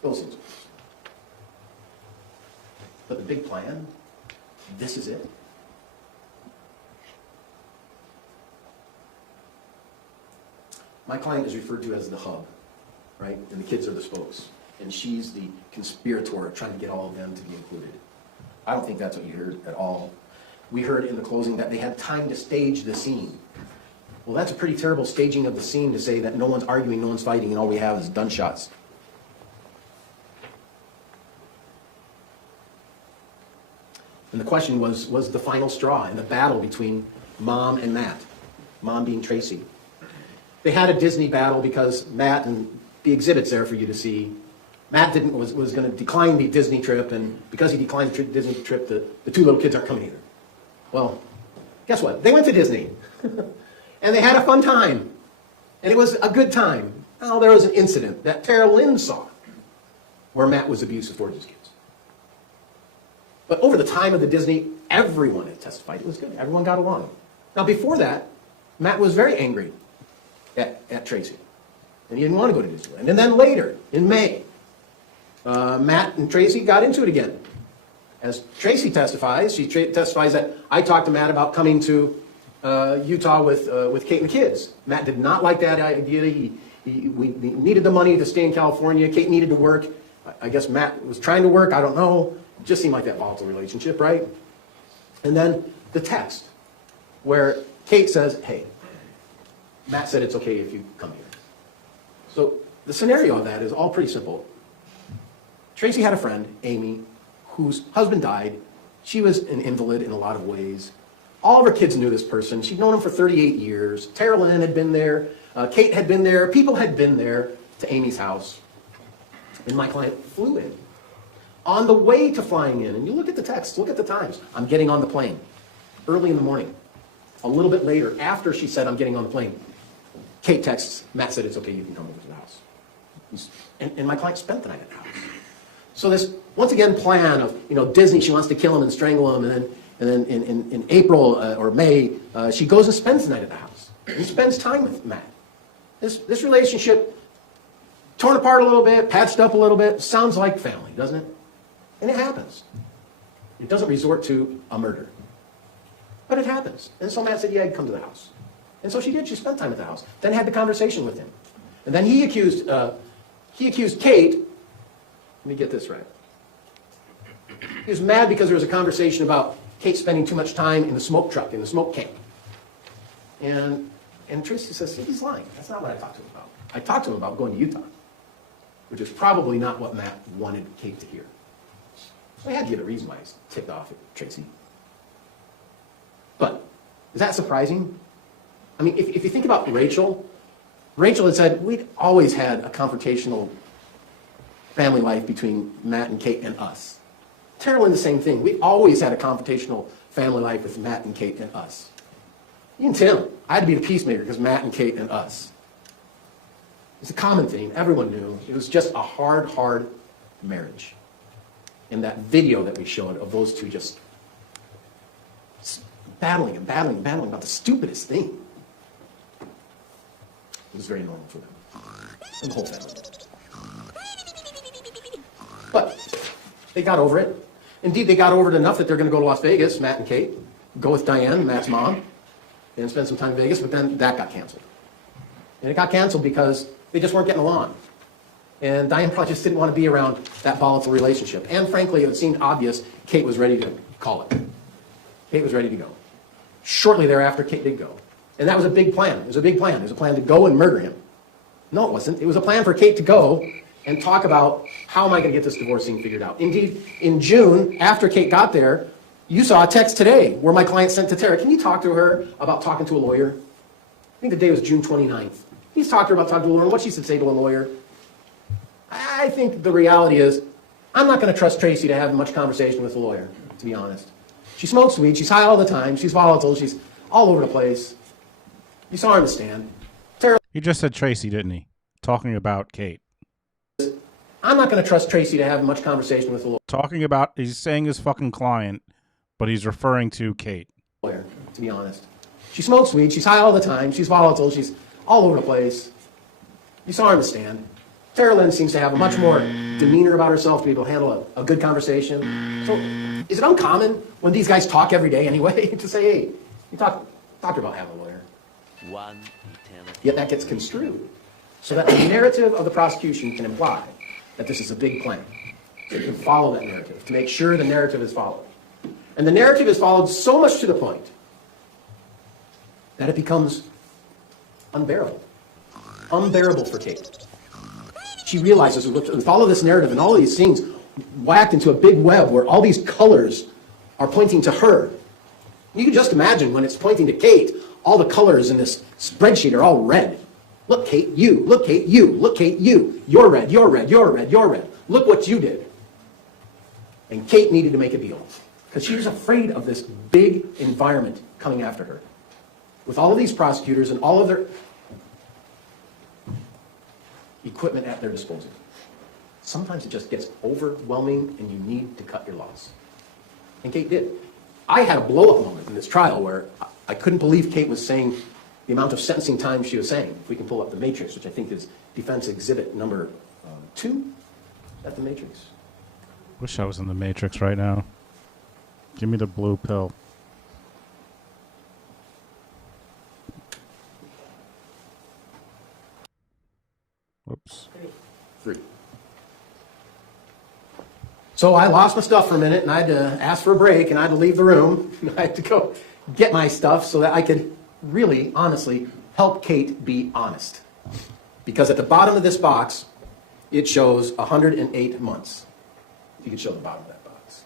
those things. But the big plan, this is it. My client is referred to as the hub, right? And the kids are the spokes. And she's the conspirator trying to get all of them to be included. I don't think that's what you heard at all. We heard in the closing that they had time to stage the scene. Well, that's a pretty terrible staging of the scene to say that no one's arguing, no one's fighting, and all we have is gunshots. And the question was the final straw in the battle between Mom and Matt, Mom being Tracey. They had a Disney battle because Matt, and the exhibit's there for you to see, Matt was going to decline the Disney trip, and because he declined the Disney trip, the 2 little kids aren't coming either. Well, guess what? They went to Disney, and they had a fun time, and it was a good time. Now, there was an incident that Tara Lynn saw where Matt was abusive towards his kids. But over the time of the Disney, everyone had testified it was good. Everyone got along. Now, before that, Matt was very angry at Tracey, and he didn't want to go to Disneyland. And then later, in May, Matt and Tracey got into it again As Tracey testifies, she testifies that I talked to Matt about coming to Utah with Kate and the kids. Matt did not like that idea. We needed the money to stay in California. Kate needed to work. I guess Matt was trying to work. I don't know. It just seemed like that volatile relationship, right? And then the text where Kate says, hey, Matt said it's okay if you come here. So the scenario of that is all pretty simple. Tracey had a friend, Amy, whose husband died. She was an invalid in a lot of ways. All of her kids knew this person. She'd known him for 38 years. Tara Lynn had been there. Kate had been there. People had been there to Amy's house. And my client flew in. On the way to flying in, and you look at the text, look at the times. I'm getting on the plane. Early in the morning. A little bit later, after she said, I'm getting on the plane, Kate texts, Matt said it's okay, you can come over to the house. And my client spent the night at the house. So this, once again, plan of, Disney, she wants to kill him and strangle him, and then in April or May, she goes and spends the night at the house. And spends time with Matt. This relationship, torn apart a little bit, patched up a little bit, sounds like family, doesn't it? And it happens. It doesn't resort to a murder. But it happens. And so Matt said, yeah, I'd come to the house. And so she did. She spent time at the house. Then had the conversation with him. And then he accused Kate. Let me get this right. He was mad because there was a conversation about Kate spending too much time in the smoke truck, in the smoke camp. And Tracey says, he's lying. That's not what I talked to him about. I talked to him about going to Utah, which is probably not what Matt wanted Kate to hear. So I had to get a reason why he's ticked off at Tracey. But is that surprising? I mean, if you think about Rachel had said, we'd always had a confrontational family life between Matt and Kate and us. Tara Lynn, the same thing. We always had a confrontational family life with Matt and Kate and us. Even Tim, I had to be the peacemaker because Matt and Kate and us. It's a common theme. Everyone knew. It was just a hard marriage. And that video that we showed of those two just battling about the stupidest thing. It was very normal for them. And the whole family. But they got over it. Indeed, they got over it enough that they're going to go to Las Vegas, Matt and Kate, go with Diane, Matt's mom, and spend some time in Vegas, but then that got canceled. And it got canceled because they just weren't getting along. And Diane probably just didn't want to be around that volatile relationship. And frankly, it seemed obvious Kate was ready to call it. Kate was ready to go. Shortly thereafter, Kate did go. And that was a big plan. It was a big plan. It was a plan to go and murder him. No, it wasn't. It was a plan for Kate to go and talk about how am I going to get this divorce thing figured out. Indeed, in June, after Kate got there, you saw a text today where my client sent to Tara, can you talk to her about talking to a lawyer? I think the day was June 29th. He's talked to her about talking to a lawyer and what she should say to a lawyer. I think the reality is I'm not going to trust Tracey to have much conversation with a lawyer, to be honest. She smokes weed, she's high all the time, she's volatile, she's all over the place. You saw her in the stand. Tara, He just said Tracey, didn't he? Talking about Kate. I'm not going to trust Tracey to have much conversation with a lawyer. Talking about, he's saying his fucking client, but he's referring to Kate. To be honest. She smokes weed, she's high all the time, she's volatile, she's all over the place. You saw her in the stand. Tara Lynn seems to have a much more demeanor about herself to be able to handle a good conversation. So is it uncommon when these guys talk every day anyway to say, hey, you talk about having a lawyer? One eternity. Yet that gets construed so that the narrative of the prosecution can imply that this is a big plan. So you can follow that narrative to make sure the narrative is followed. And the narrative is followed so much to the point that it becomes unbearable. Unbearable for Kate. She realizes with all of this narrative and all of these things whacked into a big web where all these colors are pointing to her. You can just imagine when it's pointing to Kate, all the colors in this spreadsheet are all red. Look, Kate, you. Look, Kate, you. Look, Kate, you. You're red, you're red, you're red, you're red. Look what you did. And Kate needed to make a deal because she was afraid of this big environment coming after her. With all of these prosecutors and all of their equipment at their disposal. Sometimes it just gets overwhelming and you need to cut your loss. And Kate did. I had a blow-up moment in this trial where I couldn't believe Kate was saying the amount of sentencing time she was saying. If we can pull up the matrix, which I think is defense exhibit number 2 at the matrix. Wish I was in the Matrix right now. Give me the blue pill. Whoops. 3. So I lost my stuff for a minute, and I had to ask for a break, and I had to leave the room. I had to go get my stuff so that I could really, honestly, help Kate be honest. Because at the bottom of this box, it shows 108 months. You could show the bottom of that box.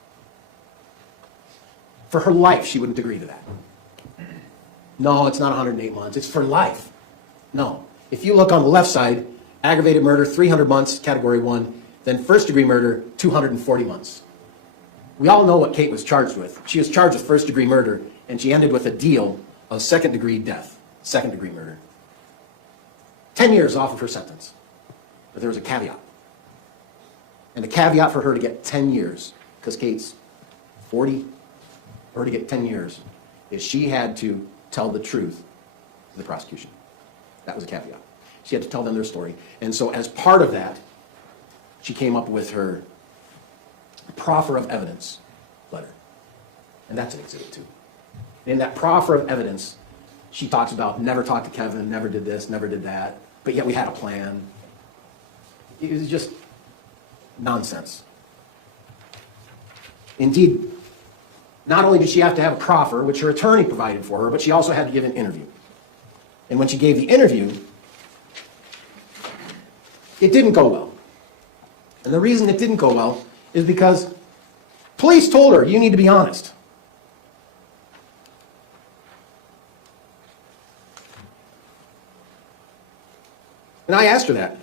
For her life, she wouldn't agree to that. No, it's not 108 months. It's for life. No. If you look on the left side, aggravated murder, 300 months, category 1. Then first-degree murder, 240 months. We all know what Kate was charged with. She was charged with first-degree murder, and she ended with a deal of second-degree death, second-degree murder. 10 years off of her sentence. But there was a caveat. And the caveat for her to get 10 years, because Kate's 40, for her to get 10 years, is she had to tell the truth to the prosecution. That was a caveat. She had to tell them their story. And so as part of that, she came up with her proffer of evidence letter. And that's an exhibit too. In that proffer of evidence, she talks about never talked to Kevin, never did this, never did that, but yet we had a plan. It was just nonsense. Indeed, not only did she have to have a proffer, which her attorney provided for her, but she also had to give an interview. And when she gave the interview, it didn't go well. And the reason it didn't go well is because police told her, you need to be honest. And I asked her that.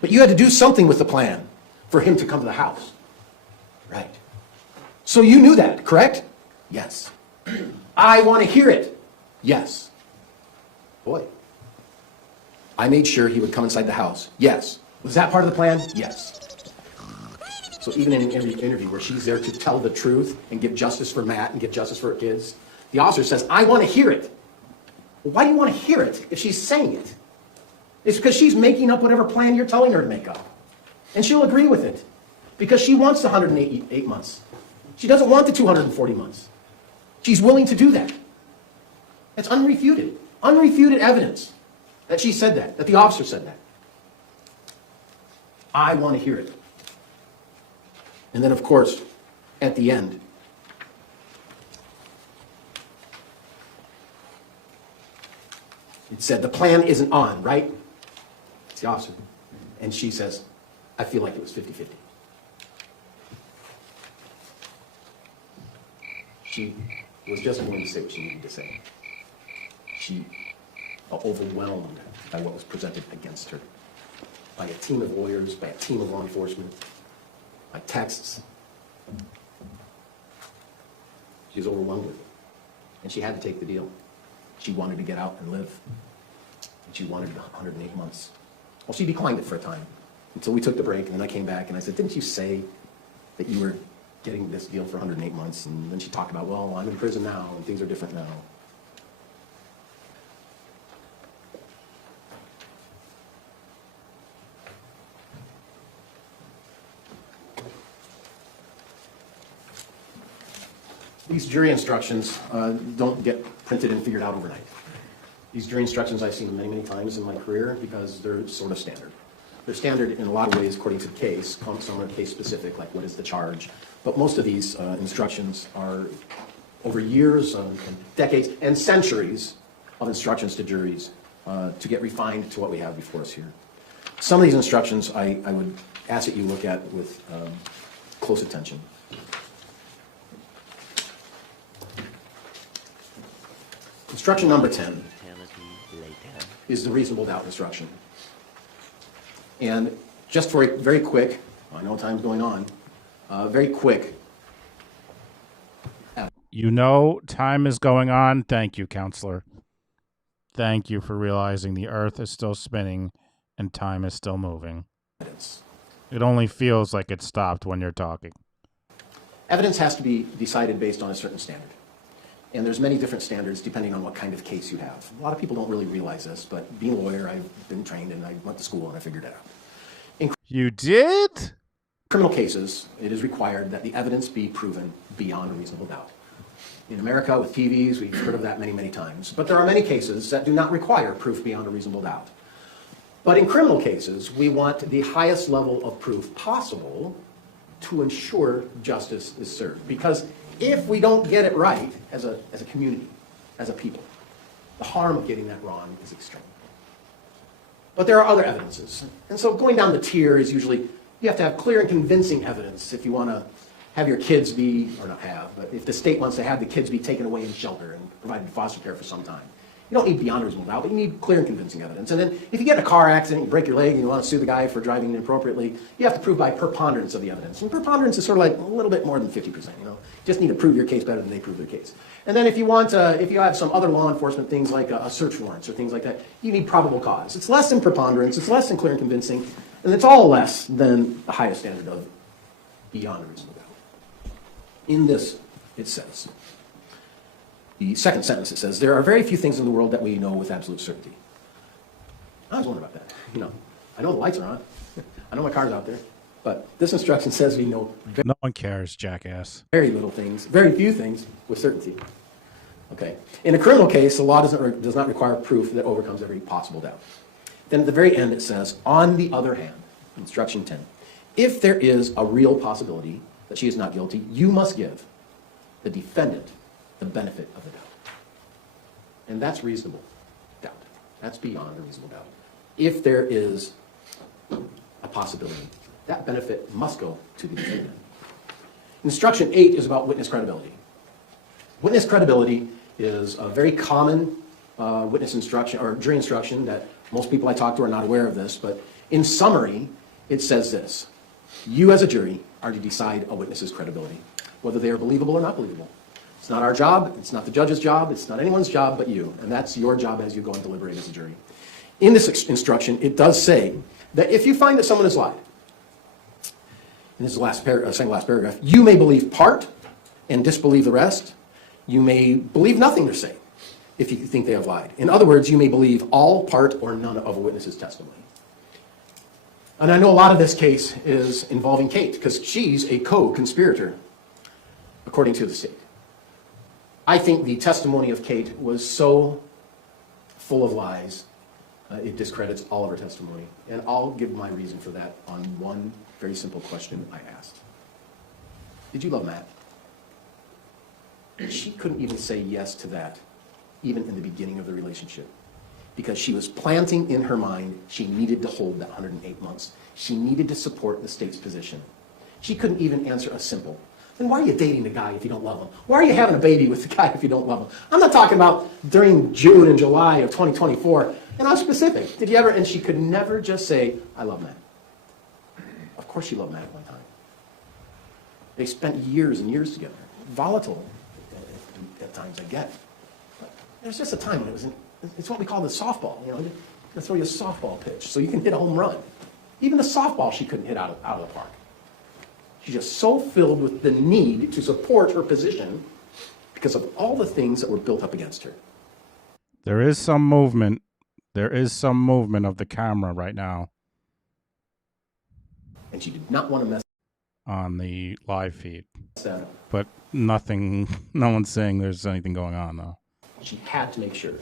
But you had to do something with the plan for him to come to the house. Right. So you knew that, correct? Yes. I want to hear it. Yes. Boy. I made sure he would come inside the house. Yes. Was that part of the plan? Yes. So even in every interview where she's there to tell the truth and give justice for Matt and give justice for her kids, the officer says, I want to hear it. Well, why do you want to hear it if she's saying it? It's because she's making up whatever plan you're telling her to make up. And she'll agree with it because she wants the 108 months. She doesn't want the 240 months. She's willing to do that. It's unrefuted. Unrefuted evidence that she said that the officer said that. I want to hear it. And then, of course, at the end, it said, the plan isn't on, right? It's the officer. And she says, I feel like it was 50-50. She was just willing to say what she needed to say. She felt overwhelmed by what was presented against her, by a team of lawyers, by a team of law enforcement, by texts. She was overwhelmed with it. And she had to take the deal. She wanted to get out and live. And she wanted 108 months. Well, she declined it for a time until we took the break, and then I came back and I said, didn't you say that you were getting this deal for 108 months? And then she talked about, well, I'm in prison now and things are different now. These jury instructions don't get printed and figured out overnight. These jury instructions I've seen many, many times in my career because they're sort of standard. They're standard in a lot of ways according to the case. Some are case specific, like what is the charge. But most of these instructions are over years, and decades, and centuries of instructions to juries to get refined to what we have before us here. Some of these instructions I would ask that you look at with close attention. Instruction number 10 is the reasonable doubt instruction. And just for a very quick, I know time's going on, very quick. You know time is going on. Thank you, counselor. Thank you for realizing the earth is still spinning and time is still moving. It only feels like it stopped when you're talking. Evidence has to be decided based on a certain standard. And there's many different standards depending on what kind of case you have. A lot of people don't really realize this, but being a lawyer, I've been trained and I went to school and I figured it out. You did? Criminal cases, it is required that the evidence be proven beyond a reasonable doubt. In America, with TVs, we've heard of that many, many times. But there are many cases that do not require proof beyond a reasonable doubt. But in criminal cases, we want the highest level of proof possible to ensure justice is served. Because if we don't get it right as a community, as a people, the harm of getting that wrong is extreme. But there are other evidences. And so going down the tier is usually, you have to have clear and convincing evidence if you want to have your kids be, or not have, but if the state wants to have the kids be taken away in shelter and provided foster care for some time. You don't need beyond a reasonable doubt, but you need clear and convincing evidence. And then if you get in a car accident, you break your leg, and you want to sue the guy for driving inappropriately, you have to prove by preponderance of the evidence. And preponderance is sort of like a little bit more than 50%, you know. You just need to prove your case better than they prove their case. And then if you want, if you have some other law enforcement things like a search warrants or things like that, you need probable cause. It's less than preponderance, it's less than clear and convincing, and it's all less than the highest standard of beyond a reasonable doubt. In this, it says, the second sentence, it says, there are very few things in the world that we know with absolute certainty. I was wondering about that. You know, I know the lights are on. I know my car's out there. But this instruction says we know no one cares, jackass. Very little things, very few things with certainty. Okay. In a criminal case, the law does not require proof that overcomes every possible doubt. Then at the very end, it says, on the other hand, instruction 10, if there is a real possibility that she is not guilty, you must give the defendant the benefit of the doubt. And that's reasonable doubt. That's beyond a reasonable doubt. If there is a possibility, that benefit must go to the defendant. Instruction 8 is about witness credibility. Witness credibility is a very common witness instruction or jury instruction that most people I talk to are not aware of this, but in summary, it says this. You as a jury are to decide a witness's credibility, whether they are believable or not believable. It's not our job, it's not the judge's job, it's not anyone's job but you, and that's your job as you go and deliberate as a jury. In this instruction, it does say that if you find that someone has lied, and this is the second last paragraph, you may believe part and disbelieve the rest. You may believe nothing they're saying if you think they have lied. In other words, you may believe all, part, or none of a witness's testimony. And I know a lot of this case is involving Kate, because she's a co-conspirator, according to the state. I think the testimony of Kate was so full of lies, it discredits all of her testimony. And I'll give my reason for that on one very simple question I asked. Did you love Matt? She couldn't even say yes to that, even in the beginning of the relationship, because she was planting in her mind she needed to hold that 108 months. She needed to support the state's position. She couldn't even answer a simple, then why are you dating the guy if you don't love him? Why are you having a baby with the guy if you don't love him? I'm not talking about during June and July of 2024. And I'm specific. Did you ever? And she could never just say, I love Matt. Of course she loved Matt at one time. They spent years and years together. Volatile at times, I get. But there's just a time when it was, it's what we call the softball. You know, they throw you a softball pitch so you can hit a home run. Even the softball she couldn't hit out of the park. She's just so filled with the need to support her position because of all the things that were built up against her. There is some movement. There is some movement of the camera right now. And she did not want to mess on the live feed. that up. But nothing, no one's saying there's anything going on though. She had to make sure.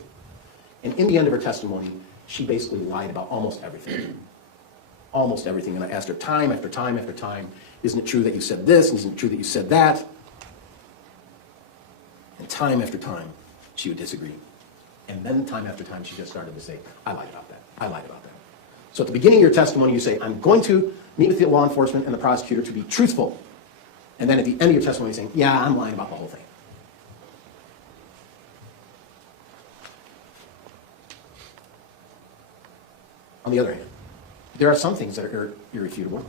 And in the end of her testimony, she basically lied about almost everything. Almost everything. And I asked her time after time after time, isn't it true that you said this? Isn't it true that you said that? And time after time, she would disagree. And then time after time, she just started to say, I lied about that. I lied about that. So at the beginning of your testimony, you say, I'm going to meet with the law enforcement and the prosecutor to be truthful. And then at the end of your testimony, you're saying, yeah, I'm lying about the whole thing. On the other hand, there are some things that are irrefutable.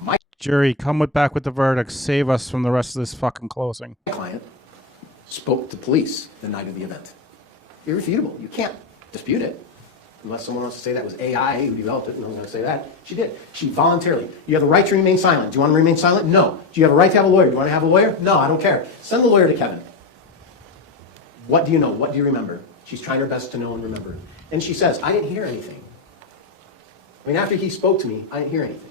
My jury, come back with the verdict. Save us from the rest of this fucking closing. My client spoke to police the night of the event. Irrefutable. You can't dispute it. Unless someone wants to say that was AI who developed it, no one's going to say that. She did. She voluntarily. You have the right to remain silent. Do you want to remain silent? No. Do you have a right to have a lawyer? Do you want to have a lawyer? No, I don't care. Send the lawyer to Kevin. What do you know? What do you remember? She's trying her best to know and remember. And she says, I didn't hear anything. I mean, after he spoke to me, I didn't hear anything.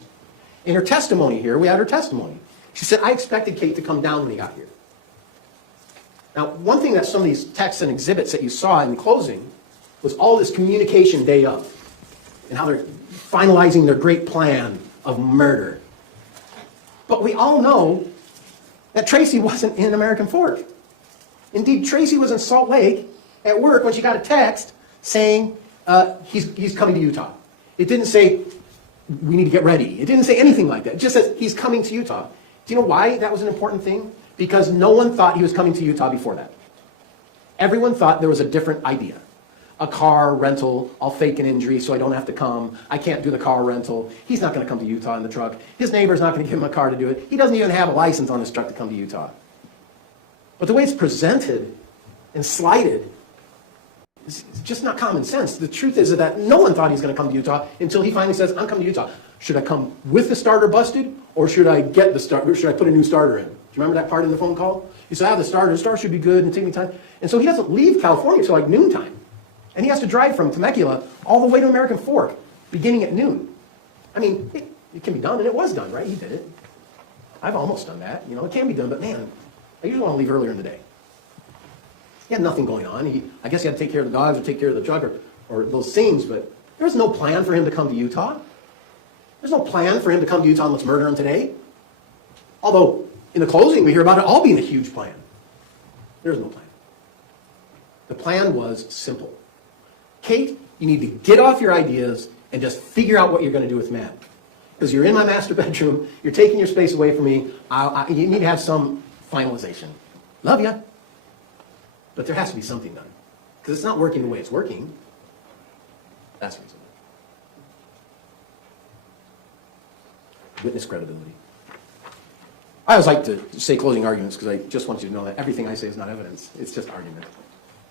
In her testimony here, we had her testimony. She said, I expected Kate to come down when he got here. Now, one thing that some of these texts and exhibits that you saw in the closing was all this communication day of, and how they're finalizing their great plan of murder. But we all know that Tracey wasn't in American Fork. Indeed, Tracey was in Salt Lake at work when she got a text saying he's coming to Utah. It didn't say, we need to get ready. It didn't say anything like that. It just says he's coming to Utah. Do you know why that was an important thing? Because no one thought he was coming to Utah before that. Everyone thought there was a different idea. A car rental, I'll fake an injury so I don't have to come. I can't do the car rental. He's not going to come to Utah in the truck. His neighbor's not going to give him a car to do it. He doesn't even have a license on his truck to come to Utah. But the way it's presented and slighted is just not common sense. The truth is that no one thought he was going to come to Utah until he finally says, I'm coming to Utah. Should I come with the starter busted, or should I get the starter? Should I put a new starter in? Do you remember that part in the phone call? He said, I have the starter. The starter should be good and take me time. And so he doesn't leave California until like noontime. And he has to drive from Temecula all the way to American Fork, beginning at noon. I mean, it can be done, and it was done, right? He did it. I've almost done that. You know, it can be done, but man, I usually want to leave earlier in the day. He had nothing going on. I guess he had to take care of the dogs or take care of the truck or those things, but there was no plan for him to come to Utah. There's no plan for him to come to Utah and let's murder him today. Although, in the closing, we hear about it all being a huge plan. There's no plan. The plan was simple. Kate, you need to get off your ideas and just figure out what you're going to do with Matt. Because you're in my master bedroom, you're taking your space away from me, you need to have some finalization. Love ya. But there has to be something done. Because it's not working the way it's working. That's reasonable. Witness credibility. I always like to say closing arguments because I just want you to know that everything I say is not evidence. It's just argument.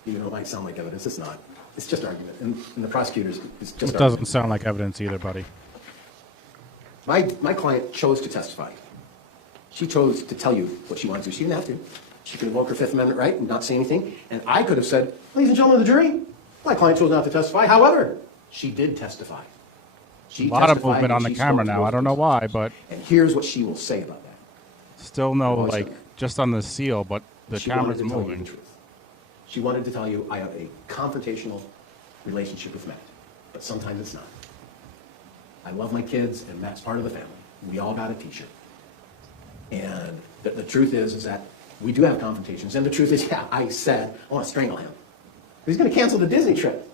Even though it might sound like evidence, it's not. It's just argument. And the prosecutors, it's just It doesn't sound like evidence either, buddy. My client chose to testify. She chose to tell you what she wanted to. She didn't have to. She could invoke her Fifth Amendment right and not say anything. And I could have said, ladies and gentlemen of the jury, my client chose not to testify. However, she did testify. A lot of movement on the camera now. I don't know why, but... And here's what she will say about that. Still no, like, just on the seal, but the camera's moving. She wanted to tell you I have a confrontational relationship with Matt, but sometimes it's not. I love my kids, and Matt's part of the family. We all got a t-shirt. And the truth is that we do have confrontations. And the truth is, yeah, I said, I want to strangle him. He's going to cancel the Disney trip.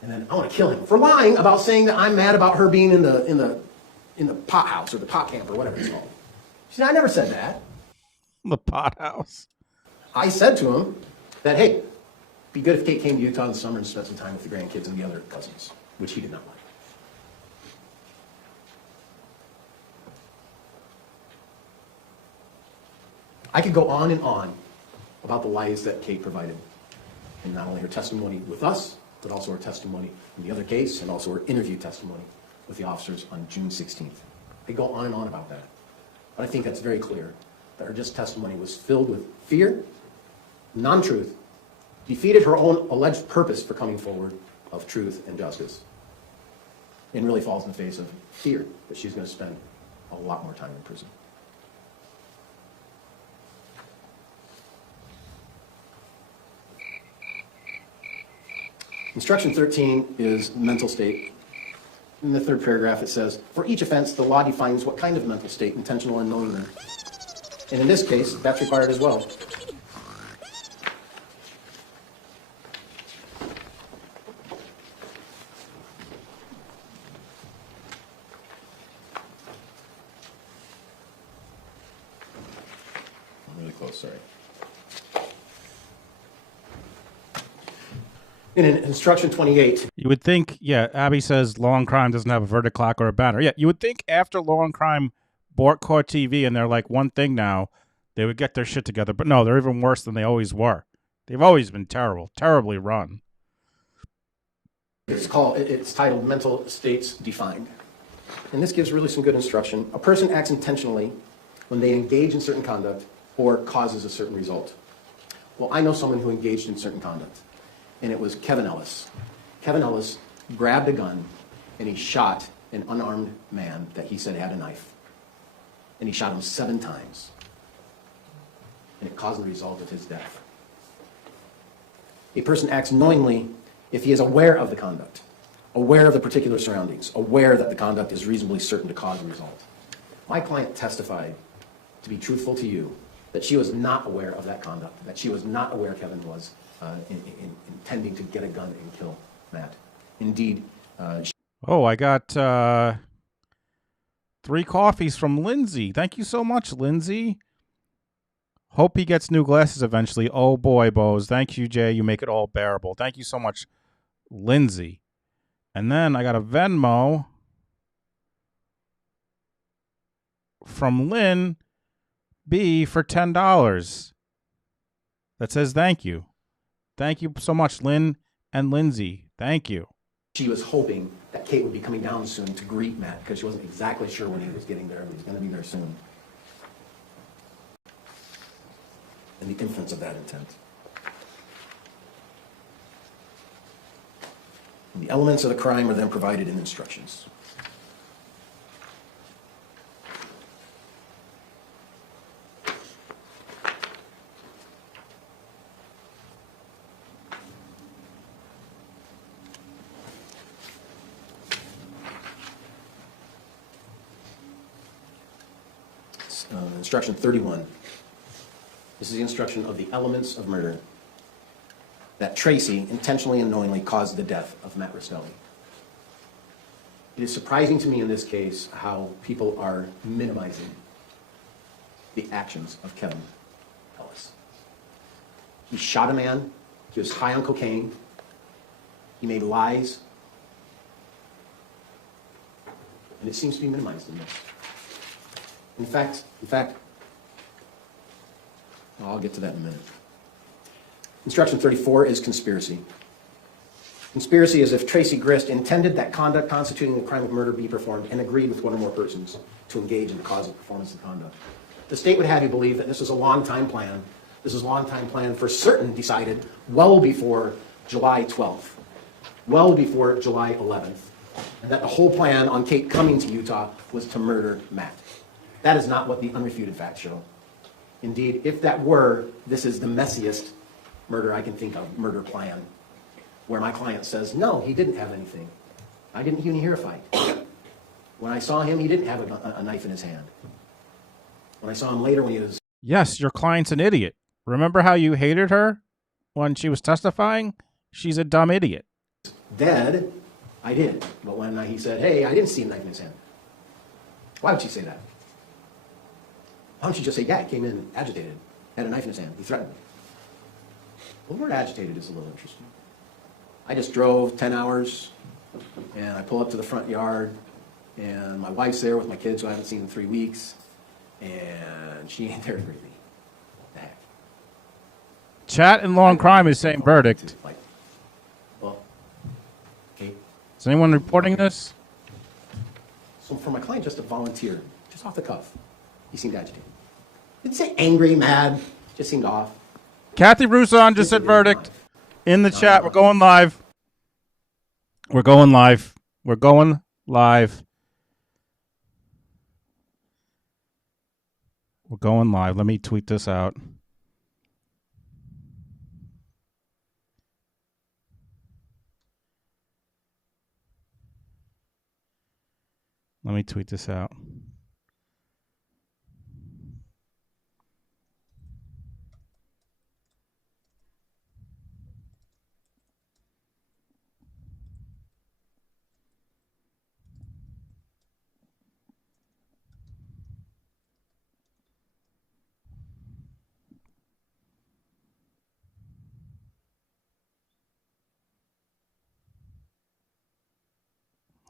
And then I want to kill him for lying about saying that I'm mad about her being in the pot house or the pot camp or whatever it's called. She said, I never said that. The pot house. I said to him that, hey, it'd be good if Kate came to Utah in the summer and spent some time with the grandkids and the other cousins, which he did not like. I could go on and on about the lies that Kate provided in not only her testimony with us, but also her testimony in the other case and also her interview testimony with the officers on June 16th. I could go on and on about that. But I think that's very clear that her just testimony was filled with fear, non-truth, defeated her own alleged purpose for coming forward of truth and justice, and really falls in the face of fear that she's going to spend a lot more time in prison. Instruction 13 is mental state. In the third paragraph it says, for each offense, the law defines what kind of mental state, intentional and knowing. And in this case, that's required as well. I'm really close, sorry. In instruction 28. You would think, yeah, Abby says Law and Crime doesn't have a verdict clock or a banner. Yeah, you would think after Law and Crime bought Court TV and they're like one thing now, they would get their shit together. But no, they're even worse than they always were. They've always been terrible, terribly run. It's titled Mental States Defined. And this gives really some good instruction. A person acts intentionally when they engage in certain conduct or causes a certain result. Well, I know someone who engaged in certain conduct. And it was Kevin Ellis. Kevin Ellis grabbed a gun and he shot an unarmed man that he said had a knife. And he shot him 7 times. And it caused the result of his death. A person acts knowingly if he is aware of the conduct, aware of the particular surroundings, aware that the conduct is reasonably certain to cause a result. My client testified, to be truthful to you, that she was not aware of that conduct, that she was not aware Kevin was intending to get a gun and kill Matt. Indeed, Oh, I got 3 coffees from Lindsay. Thank you so much, Lindsay. Hope he gets new glasses eventually. Oh boy, Bose. Thank you, Jay. You make it all bearable. Thank you so much, Lindsay. And then I got a Venmo from Lynn B for $10 that says thank you. Thank you so much, Lynn and Lindsay. Thank you. she was hoping that Kate would be coming down soon to greet Matt because she wasn't exactly sure when he was getting there, but he's going to be there soon. And the inference of that intent. And the elements of the crime are then provided in instructions. Instruction 31. This is the instruction of the elements of murder. That Tracey intentionally and knowingly caused the death of Matt Ristelli. It is surprising to me in this case how people are minimizing the actions of Kevin Ellis. He shot a man. He was high on cocaine. He made lies. And it seems to be minimized in this. In fact, I'll get to that in a minute. Instruction 34 is conspiracy. Conspiracy is if Tracey Grist intended that conduct constituting the crime of murder be performed and agreed with one or more persons to engage in the cause of performance of conduct. The state would have you believe that this was a long-time plan. This is a long-time plan for certain decided well before July 12th, well before July 11th, and that the whole plan on Kate coming to Utah was to murder Matt. That is not what the unrefuted facts show. Indeed, if that were, this is the messiest murder I can think of, murder plan, where my client says, no, he didn't have anything. I didn't even hear a fight. When I saw him, he didn't have a knife in his hand. When I saw him later when he was... Yes, your client's an idiot. Remember how you hated her when she was testifying? She's a dumb idiot. Dead, I did. But when he said, hey, I didn't see a knife in his hand. Why would she say that? Why don't you just say, yeah, he came in agitated, had a knife in his hand, he threatened me. Well, the word agitated is a little interesting. I just drove 10 hours, and I pull up to the front yard, and my wife's there with my kids who I haven't seen in 3 weeks, and she ain't there to greet me. What the heck? Chat and Long Crime is saying verdict. Well, okay. Is anyone reporting this? So for my client just to volunteer, just off the cuff, he seemed agitated. Didn't say angry, mad, just seemed off. Kathy Rousson just said verdict in the chat. We're going live. We're going live. We're going live. We're going live. Let me tweet this out. Let me tweet this out.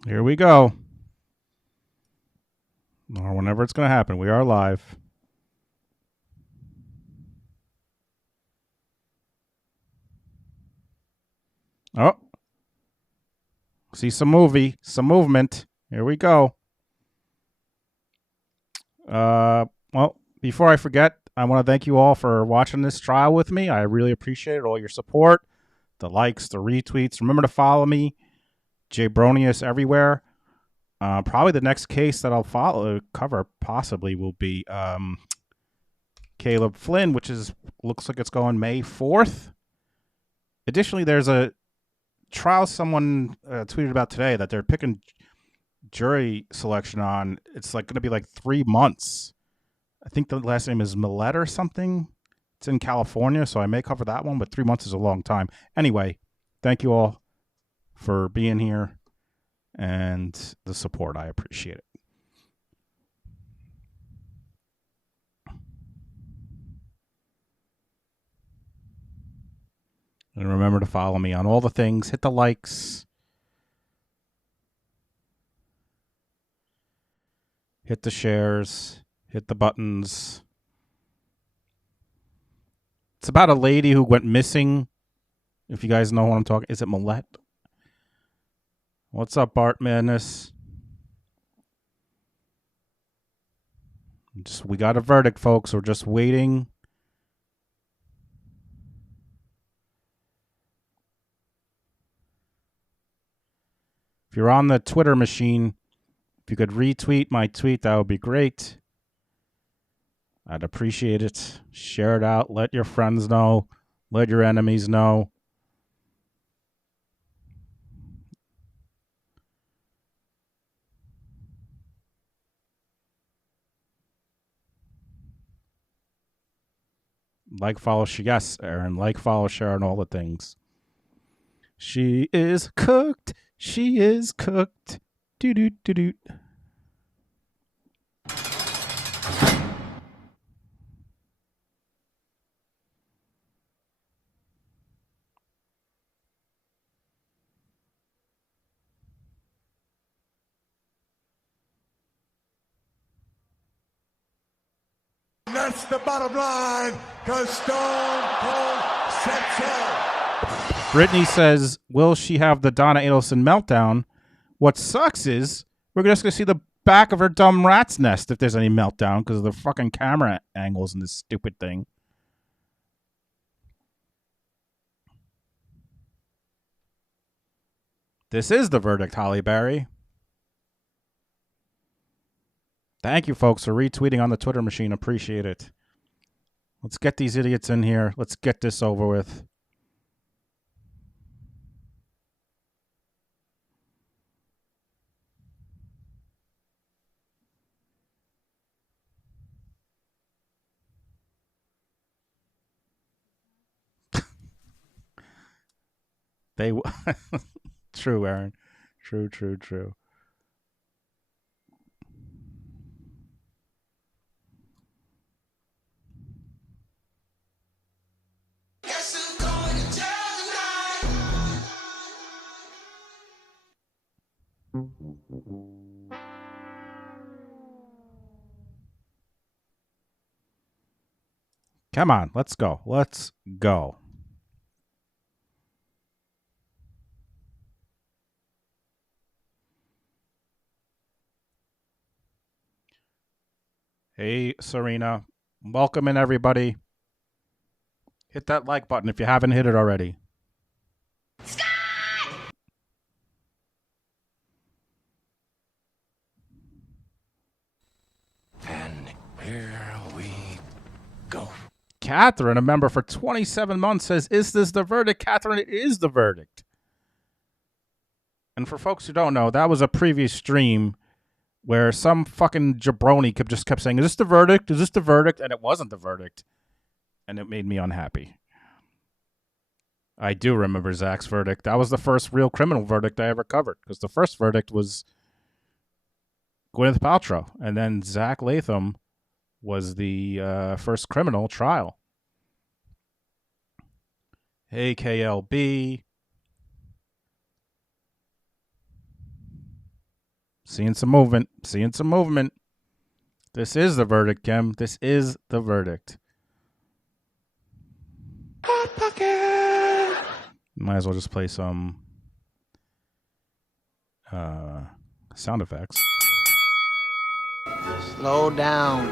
Here we go. Or whenever it's going to happen. We are live. Oh. See some movement. Here we go. Well, before I forget, I want to thank you all for watching this trial with me. I really appreciate it. All your support, the likes, the retweets. Remember to follow me Jabronius everywhere. Probably the next case that I'll cover possibly will be Caleb Flynn, which looks like it's going May 4th. Additionally, there's a trial someone tweeted about today that they're picking jury selection on. It's like going to be like 3 months. I think the last name is Millette or something. It's in California, so I may cover that one, but 3 months is a long time. Anyway, thank you all for being here and the support. I appreciate it. And remember to follow me on all the things. Hit the likes. Hit the shares. Hit the buttons. It's about a lady who went missing. If you guys know what I'm talking. Is it Millette? What's up, Bart Madness? We got a verdict, folks. We're just waiting. If you're on the Twitter machine, if you could retweet my tweet, that would be great. I'd appreciate it. Share it out. Let your friends know. Let your enemies know. Like, follow, yes, Aaron. Like, follow, share, and all the things. She is cooked. She is cooked. Doo-doo-doo-doo. That's the bottom line, because Stone Cold said so. Brittany says, will she have the Donna Adelson meltdown? What sucks is we're just going to see the back of her dumb rat's nest if there's any meltdown because of the fucking camera angles in this stupid thing. This is the verdict, Holly Berry. Thank you, folks, for retweeting on the Twitter machine. Appreciate it. Let's get these idiots in here. Let's get this over with. True, Aaron. True. Come on, let's go. Let's go. Hey, Serena. Welcome in, everybody. Hit that like button if you haven't hit it already. And here we go. Catherine, a member for 27 months, says, is this the verdict? Catherine, it is the verdict. And for folks who don't know, that was a previous stream where some fucking jabroni kept saying, is this the verdict? Is this the verdict? And it wasn't the verdict. And it made me unhappy. I do remember Zach's verdict. That was the first real criminal verdict I ever covered, because the first verdict was Gwyneth Paltrow. And then Zach Latham was the first criminal trial. Hey, KLB. Seeing some movement. This is the verdict, Kim. This is the verdict. Hot pocket. Might as well just play some sound effects. Slow down.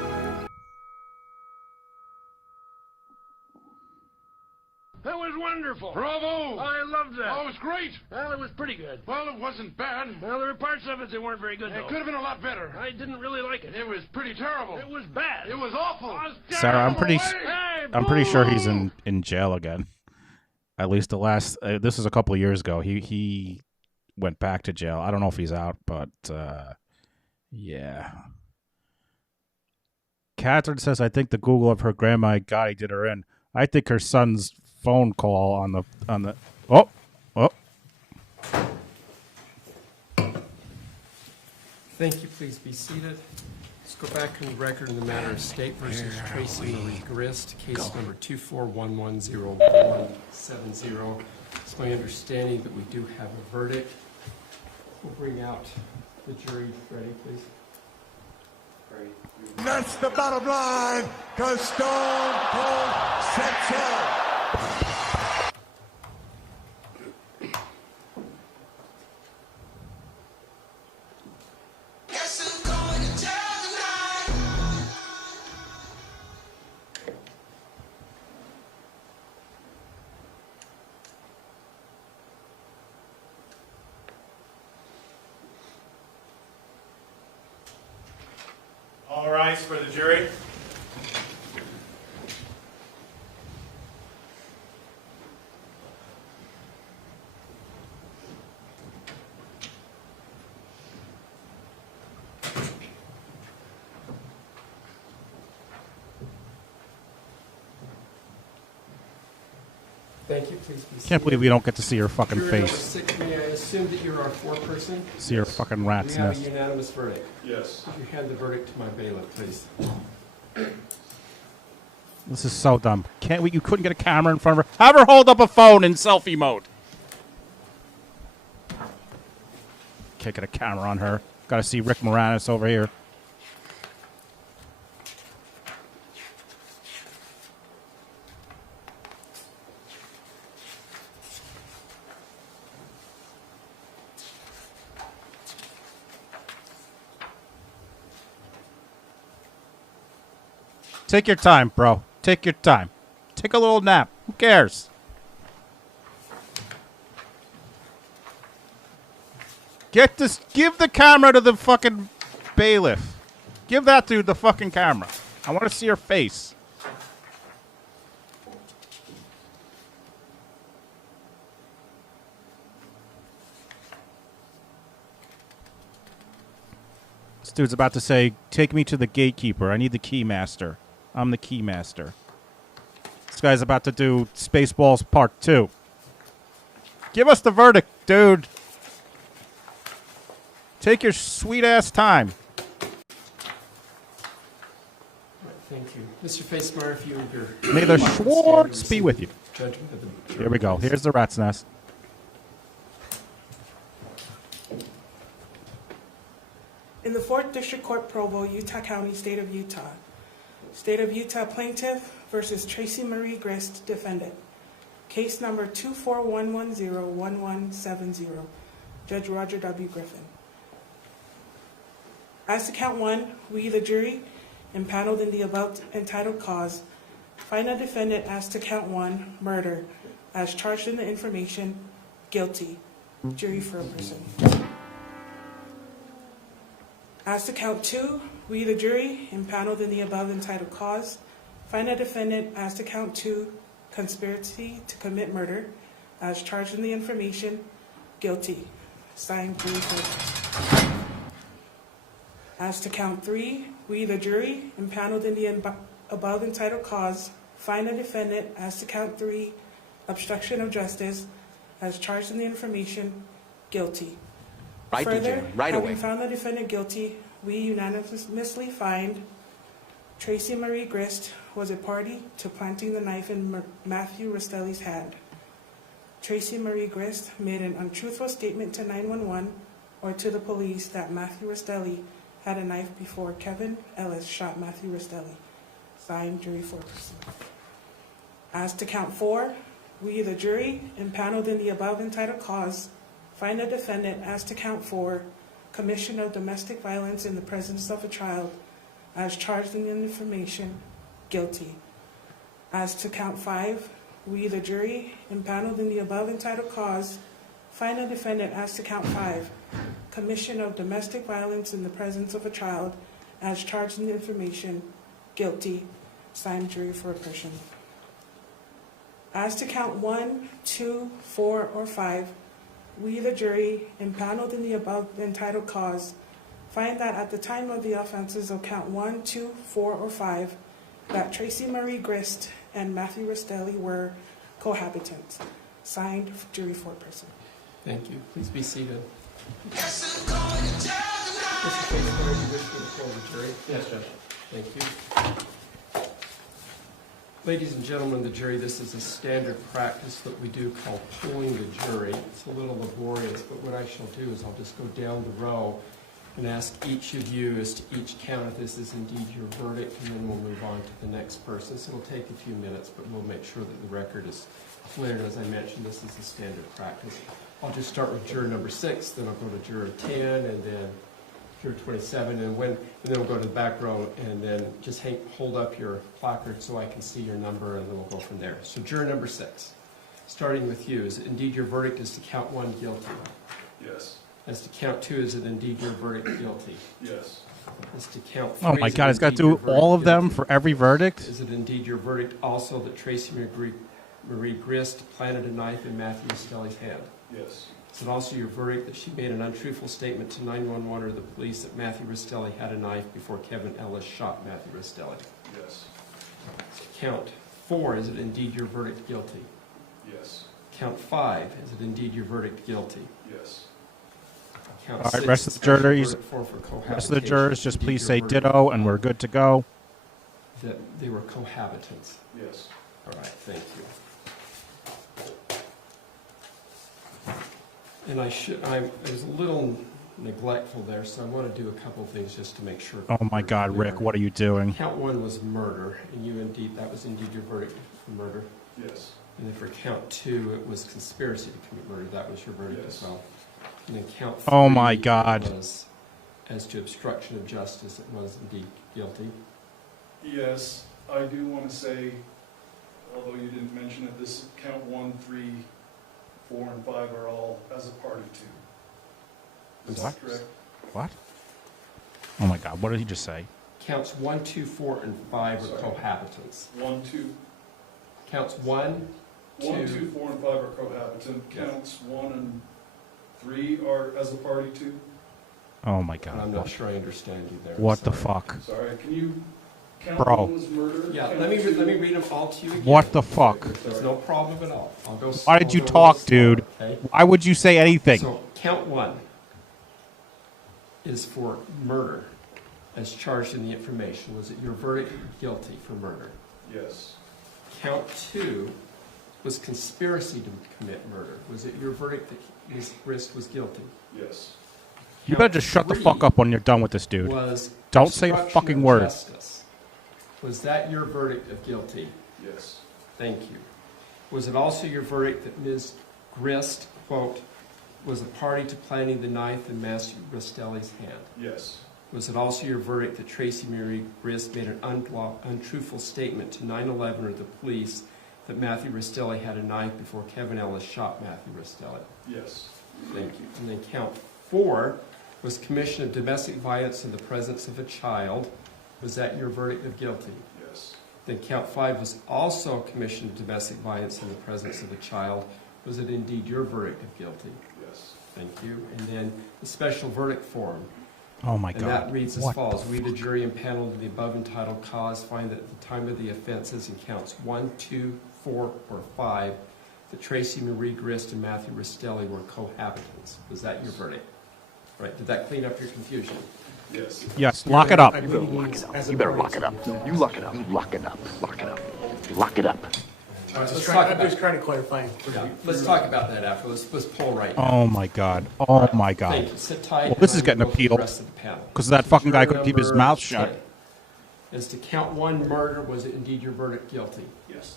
That was wonderful. Bravo! I loved that. Oh, it was great. Well, it was pretty good. Well, it wasn't bad. Well, there were parts of it that weren't very good, though. It could have been a lot better. I didn't really like it. It was pretty terrible. It was bad. It was awful. Sarah, I'm pretty sure he's boo! in jail again. At least the last. This was a couple of years ago. He went back to jail. I don't know if he's out, but yeah. Catherine says, "I think the Google of her grandma Gotti did her in. I think her son's phone call on the oh." Thank you. Please be seated. Let's go back on the record in the matter of State versus Tracey Marie Grist, case number 241101170. It's my understanding that we do have a verdict. We'll bring out the jury. Ready, please? That's the bottom line, because Stone Cold said so. All rise for the jury. Thank you. Please be seated. Can't believe we don't get to see her fucking Jury number face. 6, may I assume that you're our foreperson? See her fucking rat's We have nest. a unanimous verdict. Yes. Could you hand the verdict to my bailiff, please? This is so dumb. Can't we? You couldn't get a camera in front of her. Have her hold up a phone in selfie mode. Can't get a camera on her. Got to see Rick Moranis over here. Take your time, bro. Take your time. Take a little nap. Who cares? Get this. Give the camera to the fucking bailiff. Give that dude the fucking camera. I want to see her face. This dude's about to say, "Take me to the gatekeeper. I need the key master. I'm the key master." This guy's about to do Spaceballs Part 2. Give us the verdict, dude. Take your sweet-ass time. Thank you. Mr. Facemeyer, if you and your... May the Schwartz be with you. Judgment of the jury, Here we go. please. Here's the rat's nest. In the 4th District Court, Provo, Utah County, State of Utah. State of Utah Plaintiff versus Tracey Marie Grist, Defendant. Case number 241101170. Judge Roger W. Griffin. As to count 1, we, the jury, impaneled in the above entitled cause, find a defendant as to count 1, murder, as charged in the information, guilty. Jury for a person. As to count 2, we, the jury, impaneled in the above entitled cause, find a defendant as to count 2, conspiracy to commit murder, as charged in the information, guilty. Signed, jury for. As to count 3, we, the jury, impaneled in the above entitled cause, find a defendant as to count 3, obstruction of justice, as charged in the information, guilty. Right, Further, DJ, right away. having found the defendant guilty, we unanimously find Tracey Marie Grist was a party to planting the knife in Matthew Rastelli's hand. Tracey Marie Grist made an untruthful statement to 911 or to the police that Matthew Rastelli had a knife before Kevin Ellis shot Matthew Rastelli. Signed, jury foreperson. As to count 4, we, the jury, impaneled in the above entitled cause, find a defendant as to count 4, commission of domestic violence in the presence of a child, as charged in the information, guilty. As to count 5, We, the jury, impaneled in the above entitled cause, find the defendant as to count 5, commission of domestic violence in the presence of a child, as charged in the information, guilty, signed jury for a person. As to count 1, 2, 4, or 5, we, the jury, impaneled in the above entitled cause, find that at the time of the offenses of count 1, 2, 4, or 5, that Tracey Marie Grist and Matthew Rastelli were cohabitants. Signed, jury foreperson. Thank you. Please be seated. Mr. Tracey, are you wish to inform the jury? Yes, Judge. Thank you. Ladies and gentlemen of the jury, this is a standard practice that we do called polling the jury. It's a little laborious, but what I shall do is I'll just go down the row and ask each of you as to each count if this is indeed your verdict, and then we'll move on to the next person. So it'll take a few minutes, but we'll make sure that the record is clear. As I mentioned, this is a standard practice. I'll just start with juror number 6, then I'll go to juror 10, and then juror 27, and then we'll go to the back row, and then just hold up your placard so I can see your number, and then we'll go from there. So juror number 6, starting with you, is it indeed your verdict is to count 1 guilty? Yes. As to count 2, is it indeed your verdict guilty? Yes. As to count 3, Oh my God, it's got to do all of them for every verdict? Is it indeed your verdict also that Tracey Marie Grist planted a knife in Matthew Rastelli's hand? Yes. Is it also your verdict that she made an untruthful statement to 911 or the police that Matthew Rastelli had a knife before Kevin Ellis shot Matthew Rastelli? Yes. Count 4, is it indeed your verdict guilty? Yes. Count 5, is it indeed your verdict guilty? Yes. Count All right, 6, rest of the is your jurors, verdict for rest of the cohabitation? jurors, just Indeed please your say verdict ditto, and we're good to go. that they were cohabitants. Yes. All right, thank you. And I was a little neglectful there, so I want to do a couple of things just to make sure. Oh my God, Rick, what are you doing? Count 1 was murder, and that was indeed your verdict for murder. Yes. And then for count 2, it was conspiracy to commit murder. That was your verdict Yes. as well. And then count 3, Oh my God. was, as to obstruction of justice, it was indeed guilty. Yes. I do want to say, although you didn't mention it, this count 1, 3, 4, and 5 are all as a party to. Is What? that correct? What? Oh my God, what did he just say? Counts 1, 2, 4, and 5 are Sorry. cohabitants. 1, 2. Counts 1, 2, 1, 2, 4, and 5 are cohabitant. Yes. Counts 1 and 3 are as a party to. Oh my and God. I'm not sure I understand you there. What the Sorry. fuck? Sorry, can you count Bro. 1 was murder? Yeah, count let me 2 read them all to you again. What the fuck? There's no problem at all. I'll go. Why did I'll you go talk, slow, dude? okay? Why would you say anything? So count 1 is for murder, as charged in the information. Was it your verdict guilty for murder? Yes. Count 2 was conspiracy to commit murder. Was it your verdict that Ms. Grist was guilty? Yes. You better just shut the fuck up when you're done with this, dude. Was Don't say a obstruction fucking of word. justice. Was that your verdict of guilty? Yes. Thank you. Was it also your verdict that Ms. Grist, quote, was a party to planting the knife in Matthew Rastelli's hand? Yes. Was it also your verdict that Tracey Marie Grist made an untruthful statement to 911 or the police that Matthew Rastelli had a knife before Kevin Ellis shot Matthew Rastelli? Yes. Thank you. And then count 4 was commission of domestic violence in the presence of a child. Was that your verdict of guilty? Yes. Then count 5 was also commission of domestic violence in the presence of a child. Was it indeed your verdict of guilty? Yes. Thank you. And then the special verdict form. Oh my And God. that reads as What follows. the We, the jury impaneled in the above entitled cause, find that at the time of the offenses in counts 1, 2, 4, or 5, that Tracey Marie Grist and Matthew Rastelli were cohabitants. Was that your verdict? Right. Did that clean up your confusion? Yes. Yes, lock it up. You better lock it up. You better lock it up. No, you lock it up. You lock it up. Lock it up. Lock it up. I'm just trying to clarify. Yeah, let's talk about that after. Let's pull right now. Oh my God. Oh my God. Thank you. Sit tight. Well, this and is getting we'll go through the appealed rest of the panel. because that fucking guy Juror couldn't keep his number mouth shut. 10. As to count 1 murder, was it indeed your verdict guilty? Yes.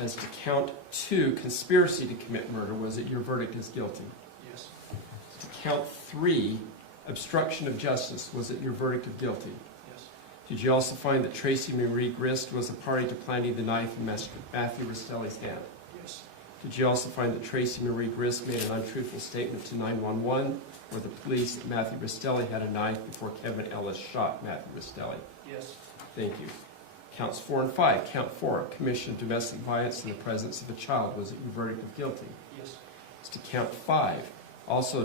As to count 2 conspiracy to commit murder, was it your verdict as guilty? Yes. As to count 3 obstruction of justice, was it your verdict of guilty? Yes. Did you also find that Tracey Marie Grist was a party to planting the knife in Matthew Rastelli's hand? Did you also find that Tracey Marie Grist made an untruthful statement to 911 or the police that Matthew Restelli had a knife before Kevin Ellis shot Matthew Restelli? Yes. Thank you. Counts 4 and 5. Count 4, commission of domestic violence in the presence of a child. Was it your verdict of guilty? Yes. As to count 5, also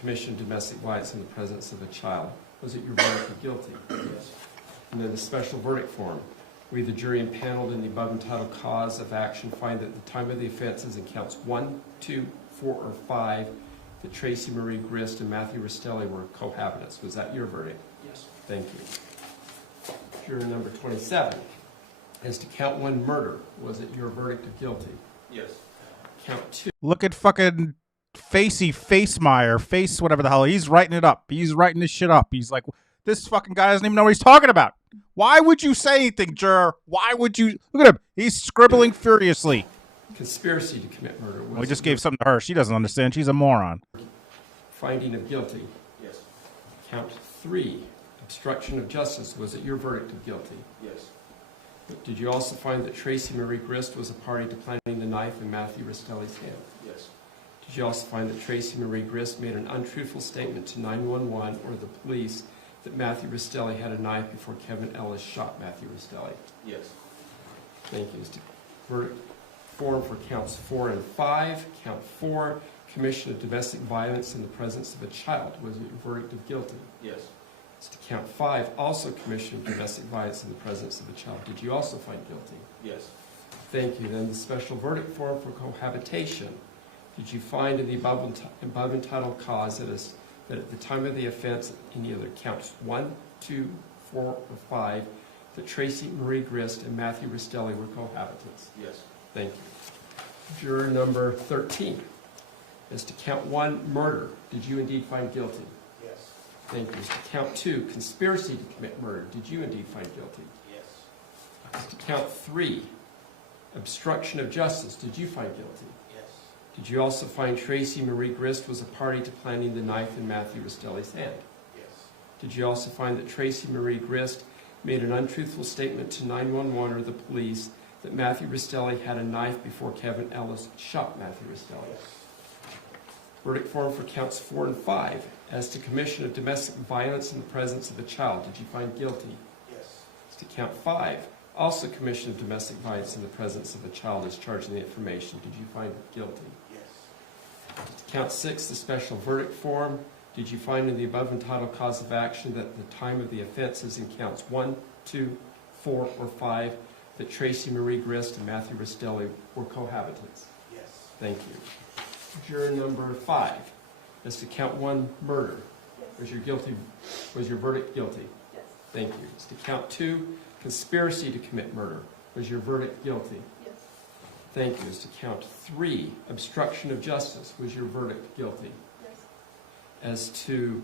commission of domestic violence in the presence of a child. Was it your verdict of guilty? Yes. And then the special verdict form. We, the jury impaneled in the above entitled cause of action, find that the time of the offenses in counts 1, 2, 4, or 5, that Tracey Marie Grist and Matthew Restelli were cohabitants. Was that your verdict? Yes. Thank you. Juror number 27. As to count 1, murder, was it your verdict of guilty? Yes. Count 2. Look at fucking Facemeyer, face whatever the hell. He's writing it up. He's writing this shit up. He's like, this fucking guy doesn't even know what he's talking about. Why would you say anything, juror? Why would you? Look at him. He's scribbling furiously. Conspiracy to commit murder. Well, we just gave something to her. She doesn't understand. She's a moron. Finding of guilty. Yes. Count 3. Obstruction of justice. Was it your verdict of guilty? Yes. Did you also find that Tracey Marie Grist was a party to planting the knife in Matthew Restelli's hand? Yes. Did you also find that Tracey Marie Grist made an untruthful statement to 911 or the police that Matthew Restelli had a knife before Kevin Ellis shot Matthew Restelli? Yes. Thank you. Verdict form for counts 4 and 5. Count 4, commission of domestic violence in the presence of a child. Was it your verdict of guilty? Yes. As to count 5, also commission of domestic violence in the presence of a child. Did you also find guilty? Yes. Thank you. Then the special verdict form for cohabitation. Did you find in the above entitled cause that at the time of the offense in either counts 1, 2, 4, or 5, that Tracey Marie Grist and Matthew Restelli were cohabitants? Yes. Thank you. Juror number 13. As to count 1, murder. Did you indeed find guilty? Yes. Thank you. As to count 2, conspiracy to commit murder. Did you indeed find guilty? Yes. As to count 3, obstruction of justice. Did you find guilty? Yes. Did you also find Tracey Marie Grist was a party to planting the knife in Matthew Restelli's hand? Yes. Did you also find that Tracey Marie Grist made an untruthful statement to 911 or the police that Matthew Restelli had a knife before Kevin Ellis shot Matthew Restelli? Yes. Verdict form for counts 4 and 5. As to commission of domestic violence in the presence of a child, did you find guilty? Yes. As to count 5, also commission of domestic violence in the presence of a child is charging the information. Did you find guilty? Yes. As to count 6, the special verdict form. Did you find in the above entitled cause of action that the time of the offenses in counts 1, 2, 4, or 5 that Tracey Marie Grist and Matthew Restelli were cohabitants? Yes. Thank you. Juror number 5. As to count 1, murder. Yes. Was your verdict guilty? Yes. Thank you. As to count 2, conspiracy to commit murder. Was your verdict guilty? Yes. Thank you. As to count 3, obstruction of justice. Was your verdict guilty? Yes. As to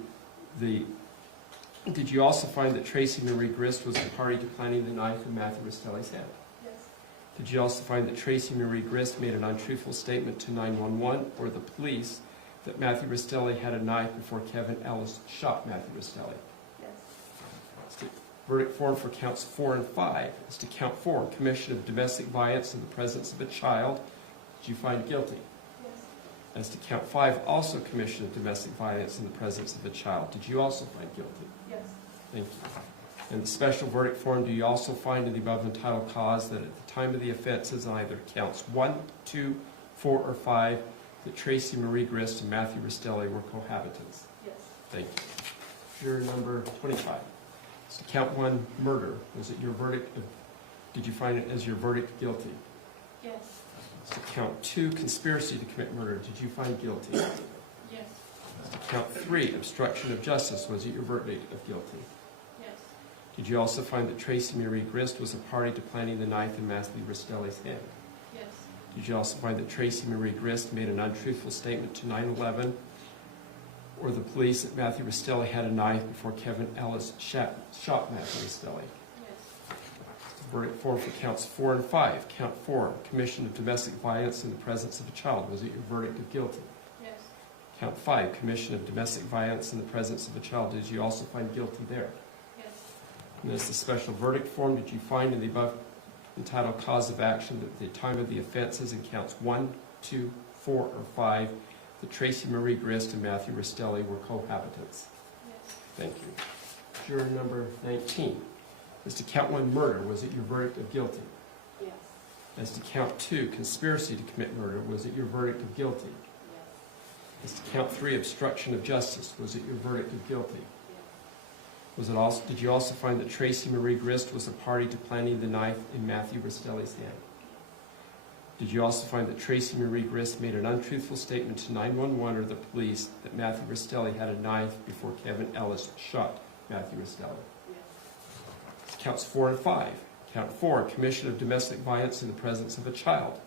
did you also find that Tracey Marie Grist was a party to planting the knife in Matthew Restelli's hand? Yes. Did you also find that Tracey Marie Grist made an untruthful statement to 911 or the police that Matthew Restelli had a knife before Kevin Ellis shot Matthew Restelli? Yes. As to verdict form for counts 4 and 5. As to count 4, commission of domestic violence in the presence of a child. Did you find guilty? Yes. As to count 5, also commission of domestic violence in the presence of a child. Did you also find guilty? Yes. Thank you. In the special verdict form, do you also find in the above entitled cause that at the time of the offenses on either counts 1, 2, 4, or 5, that Tracey Marie Grist and Matthew Restelli were cohabitants? Yes. Thank you. Juror number 25. As to count 1, murder. Was it your verdict? Did you find it as your verdict guilty? Yes. As to count 2, conspiracy to commit murder. Did you find guilty? Yes. As to count 3, obstruction of justice. Was it your verdict of guilty? Yes. Did you also find that Tracey Marie Grist was a party to planting the knife in Matthew Restelli's hand? Yes. Did you also find that Tracey Marie Grist made an untruthful statement to 911 or the police that Matthew Restelli had a knife before Kevin Ellis shot Matthew Restelli? Yes. Verdict form for counts 4 and 5. Count 4, commission of domestic violence in the presence of a child. Was it your verdict of guilty? Yes. Count 5, commission of domestic violence in the presence of a child. Did you also find guilty there? Yes. And as the special verdict form, did you find in the above entitled cause of action that the time of the offenses in counts 1, 2, 4, or 5 that Tracey Marie Grist and Matthew Rastelli were cohabitants? Yes. Thank you. Juror number 19. As to count 1, murder, was it your verdict of guilty? Yes. As to count 2, conspiracy to commit murder, was it your verdict of guilty? Yes. As to count 3, obstruction of justice, was it your verdict of guilty? Yes. Was it also, did you also find that Tracey Marie Grist was a party to planting the knife in Matthew Rastelli's hand? Did you also find that Tracey Marie Grist made an untruthful statement to 911 or the police that Matthew Rastelli had a knife before Kevin Ellis shot Matthew Rastelli? Yes. Counts 4 and 5. Count 4, commission of domestic violence in the presence of a child.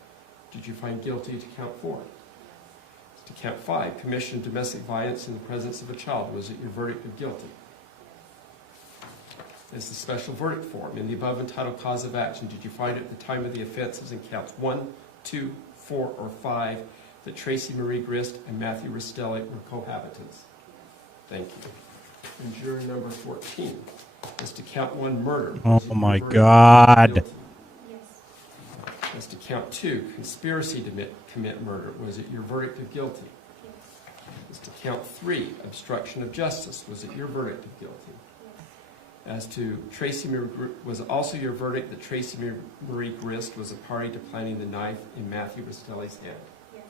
Did you find guilty to count 4? Yes. To count 5, commission of domestic violence in the presence of a child. Was it your verdict of guilty? Yes. As the special verdict form, in the above entitled cause of action, did you find at the time of the offenses in counts 1, 2, 4, or 5 that Tracey Marie Grist and Matthew Rastelli were cohabitants? Thank you. And juror number 14. As to count 1, murder. Oh my God. Yes. As to count 2, conspiracy to commit murder. Was it your verdict of guilty? Yes. As to count 3, obstruction of justice. Was it your verdict of guilty? Yes. As to Tracey Marie, was it also your verdict that Tracey Marie Grist was a party to planting the knife in Matthew Rastelli's hand? Yes.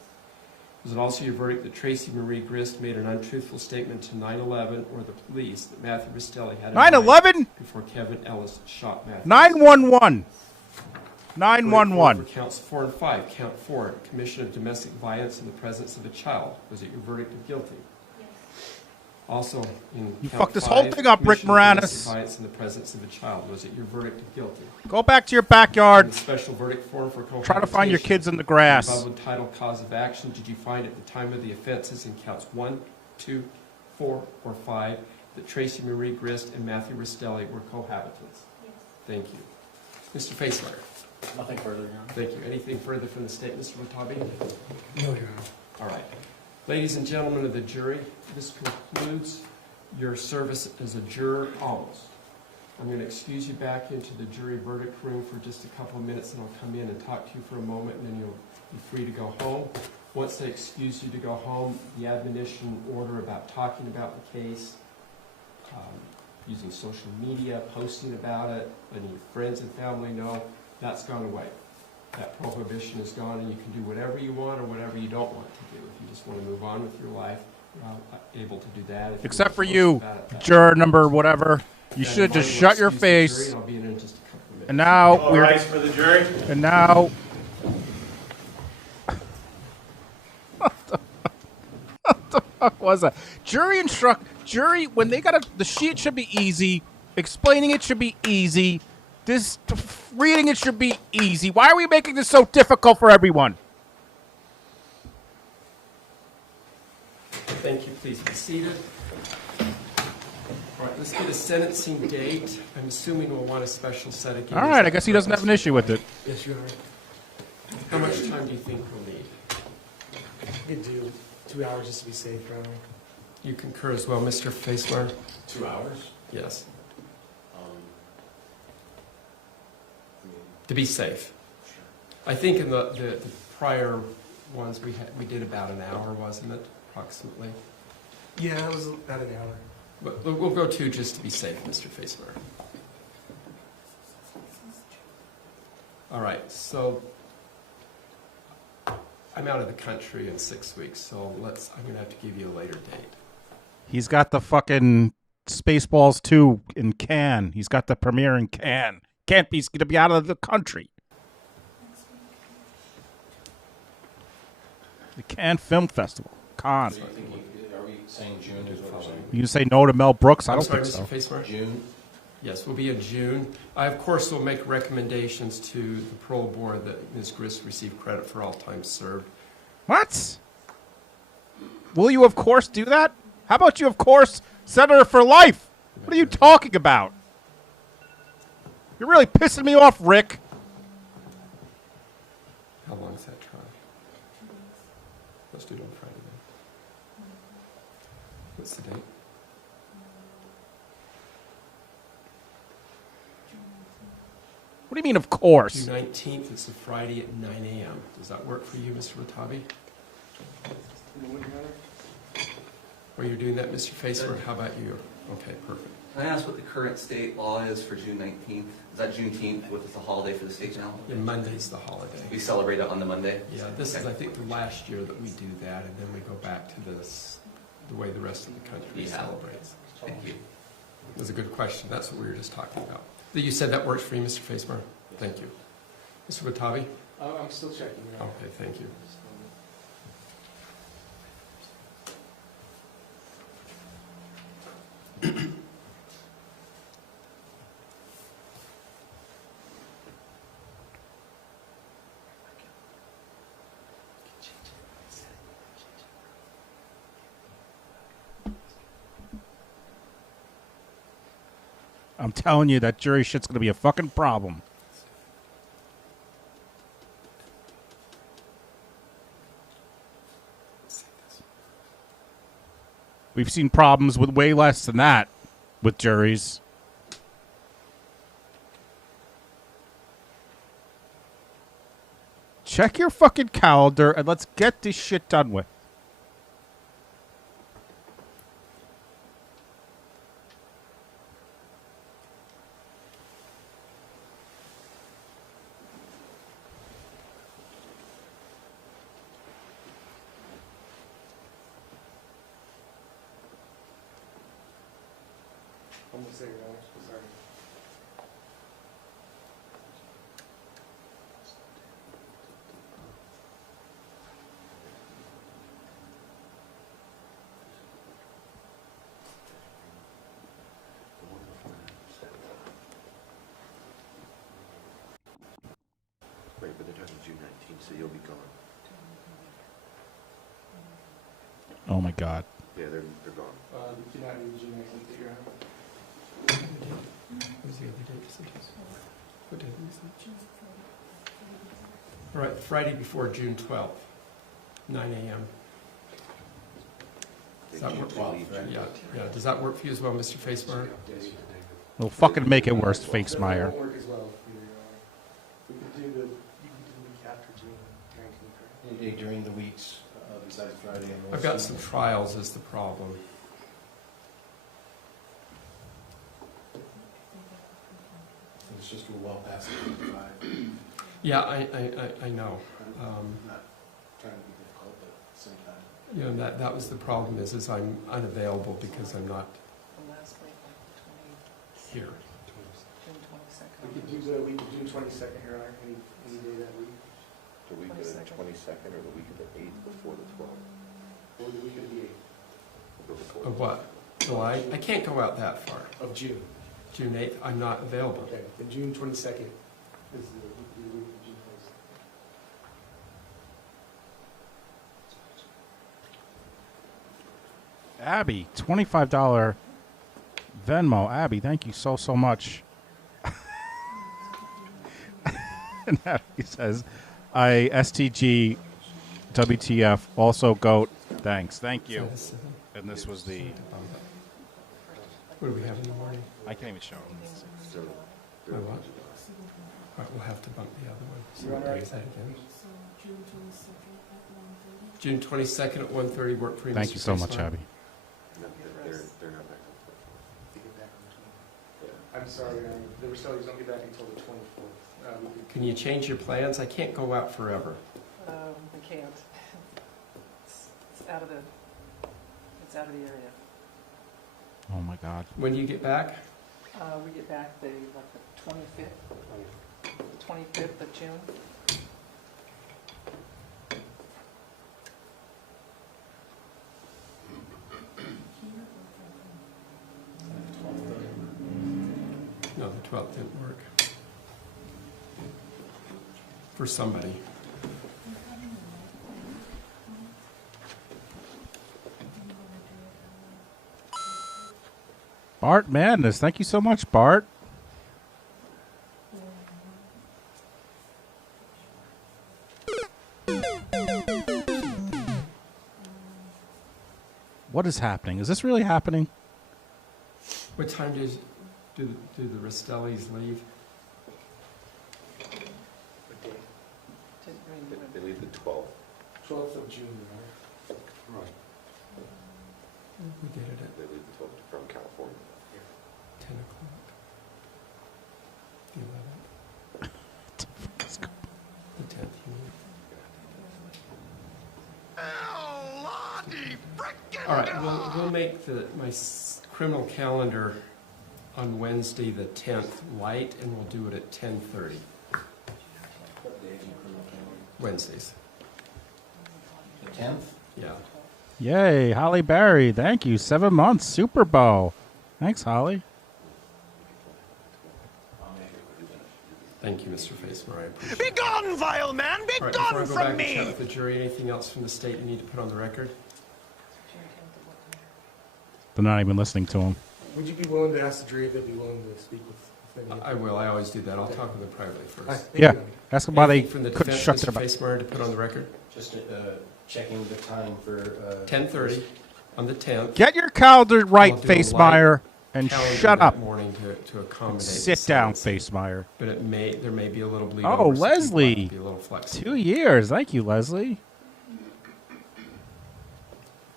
Was it also your verdict that Tracey Marie Grist made an untruthful statement to 911 or the police that Matthew Rastelli had a 911 before Kevin Ellis shot Matthew? 911. 911. Counts 4 and 5. Count 4, commission of domestic violence in the presence of a child. Was it your verdict of guilty? Yes. Also, in You count fucked this 5, whole thing up, Rick commission of Moranis. domestic violence in the presence of a child. Was it your verdict of guilty? Go back to your backyard. In the special verdict form for cohabitation. Try to find your kids in the grass. Above entitled cause of action, did you find at the time of the offenses in counts 1, 2, 4, or 5 that Tracey Marie Grist and Matthew Rastelli were cohabitants? Yes. Thank you. Mr. Faceler. Nothing further, Your Honor. Thank you. Anything further from the state, Mr. Watabe? No, Your Honor. All right. Ladies and gentlemen of the jury, this concludes your service as a juror almost. I'm going to excuse you back into the jury verdict room for just a couple of minutes, and I'll come in and talk to you for a moment, and then you'll be free to go home. Once they excuse you to go home, the admonition order about talking about the case, using social media, posting about it, letting your friends and family know, that's gone away. That prohibition is gone, and you can do whatever you want or whatever you don't want to do. If you just want to move on with your life, you're able to do that. If Except for you, juror number whatever. You should just shut your face. I'll be in just a couple of minutes. And now All we're rights for the jury. And now what the fuck was that? Jury when they got the sheet should be easy. Explaining it should be easy. This reading it should be easy. Why are we making this so difficult for everyone? Thank you. Please be seated. All right, let's get a sentencing date. I'm assuming we'll want a special set again. All right, I guess he doesn't have an issue with it. Yes, Your Honor. How much time do you think we'll need? You could do 2 hours just to be safe, Your Honor. You concur as well, Mr. Faceler? 2 hours? Yes. To be safe. Sure. I think in the prior ones we did about an hour, wasn't it, approximately? Yeah, it was about an hour. But we'll go 2 just to be safe, Mr. Faceler. All right, so I'm out of the country in 6 weeks, so I'm going to have to give you a later date. He's got the fucking Spaceballs 2 in Cannes. He's got the premiere in Cannes. He's going to be out of the country. The Cannes Film Festival. Cannes. Are we saying June is what we're saying? You say no to Mel Brooks? I don't sorry, think Mr. so. Faceler? June? Yes, we'll be in June. I, of course, will make recommendations to the parole board that Ms. Grist receive credit for all time served. What? Will you, of course, do that? How about you, of course, set her for life? What are you talking about? You're really pissing me off, Rick. How long is that trial? Let's do it on Friday then. What's the date? What do you mean, of course? June 19th, it's a Friday at 9 a.m. Does that work for you, Mr. Watabe? Well, you're doing that, Mr. Facemer. How about you? Okay, perfect. Can I ask what the current state law is for June 19th? Is that Juneteenth, which is a holiday for the state now? Yeah, Monday's the holiday. We celebrate it on the Monday? Yeah, this is, I think, the last year that we do that, and then we go back to this, the way the rest of the country celebrates. Thank you. It was a good question. That's what we were just talking about. You said that works for you, Mr. Facemer? Thank you. Mr. Watabe? I'm still checking. Okay, thank you. I'm telling you, that jury shit's going to be a fucking problem. We've seen problems with way less than that with juries. Check your fucking calendar and let's get this shit done with. Almost there, sorry. Right, but they're talking June 19th, so you'll be gone. Oh my God. Yeah, they're gone. You're not in June 19th that you're on. What was the other date? What date was it? All right, Friday before June 12th, 9 a.m. Does that work? Yeah. Does that work for you as well, Mr. Facemeyer? We'll fucking make it worse, Fakesmeyer. That won't work as well. We could do the week after June 19th. Any day during the weeks besides Friday and I've got some trials is the problem. It's just we're well past the 55. Yeah, I know. Not trying to be difficult, but at the same time. You know, that was the problem is I'm unavailable because I'm not here. We could do the week of June 22nd here, any day that week. The week of the 22nd or the week of the 8th before the 12th? Or the week of the 8th. Of what? July? I can't go out that far. Of June. June 8th, I'm not available. Okay, then June 22nd is the week of June 22nd. Abby, $25 Venmo. Abby, thank you so much. And Abby says, STG, WTF, also GOAT. Thanks. Thank you. And this was the... What do we have in the morning? I can't even show them. My what? All right, we'll have to bump the other one. So what day is that again? June 22nd at 1:30 work for you. Thank you so much, Abby. No, they're not back on the 12th. I'm sorry, the Rostellis don't get back until the 24th. Can you change your plans? I can't go out forever. We can't. It's out of the area. Oh my God. When do you get back? We get back the 25th. The 25th of June. No, the 12th didn't work. For somebody. Bart Madness, thank you so much, Bart. What is happening? Is this really happening? What time do the Rostellis leave? 12th of June, Right. We did it at They leave from California. 10 o'clock. The 11th. The 10th, you mean? All right, we'll make my criminal calendar on Wednesday the 10th light, and we'll do it at 10:30. What day is your criminal calendar? Wednesdays. The 10th? Yeah. Yay, Holly Berry. Thank you. 7 months. Super Bowl. Thanks, Holly. Thank you, Mr. Facemer. I appreciate Be gone, vile man! Be All right, gone before I go back from and chat me! with the jury, anything else from the state you need to put on the record? They're not even listening to him. Would you be willing to ask the jury if they'd be willing to speak with any? I will. I always do that. I'll talk with them privately first. Yeah. Ask them why they Anything from the couldn't defense, shut Mr. their mouth. Facemer, to put on the record? Just checking the time for... 10:30 on the 10th. Get your calendar right, I'll do a Facemeyer, light and calendar shut that up. morning to accommodate Sit the down, sentencing. Facemeyer. But there may be a little bleed Oh, over, so people have to Leslie. be a little flexible. 2 years. Thank you, Leslie.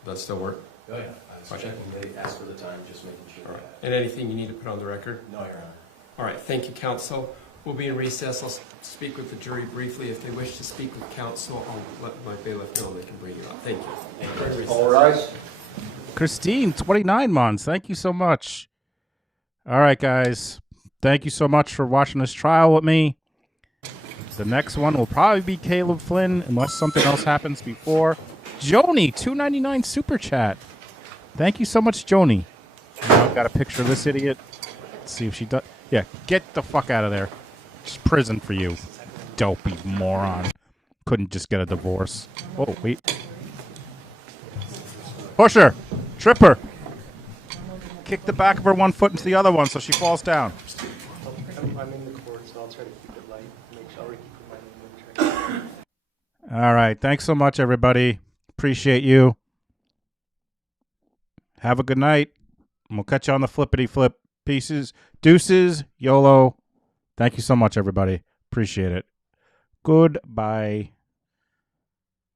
Does that still work? Oh, yeah. I was checking. They asked for the time, just making sure. All right. And anything you need to put on the record? No, Your Honor. All right. Thank you, counsel. We'll be in recess. I'll speak with the jury briefly. If they wish to speak with counsel, I'll let my bailiff know they can bring you up. Thank you. All rise. Christine, 29 months. Thank you so much. All right, guys. Thank you so much for watching this trial with me. The next one will probably be Caleb Flynn, unless something else happens before. Joni, $2.99 super chat. Thank you so much, Joni. Now I've got a picture of this idiot. Let's see if she does. Yeah, get the fuck out of there. It's prison for you, dopey moron. Couldn't just get a divorce. Oh, wait. Push her. Trip her. Kick the back of her one foot into the other one so she falls down. I'm in the court, so I'll try to keep it light. Make sure I'll keep my name. All right. Thanks so much, everybody. Appreciate you. Have a good night. And we'll catch you on the flippity flip pieces. Deuces. YOLO. Thank you so much, everybody. Appreciate it. Goodbye.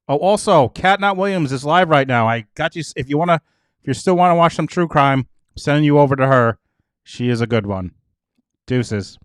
Oh, also, Cat Not Williams is live right now. I got you. If you still want to watch some true crime, I'm sending you over to her. She is a good one. Deuces.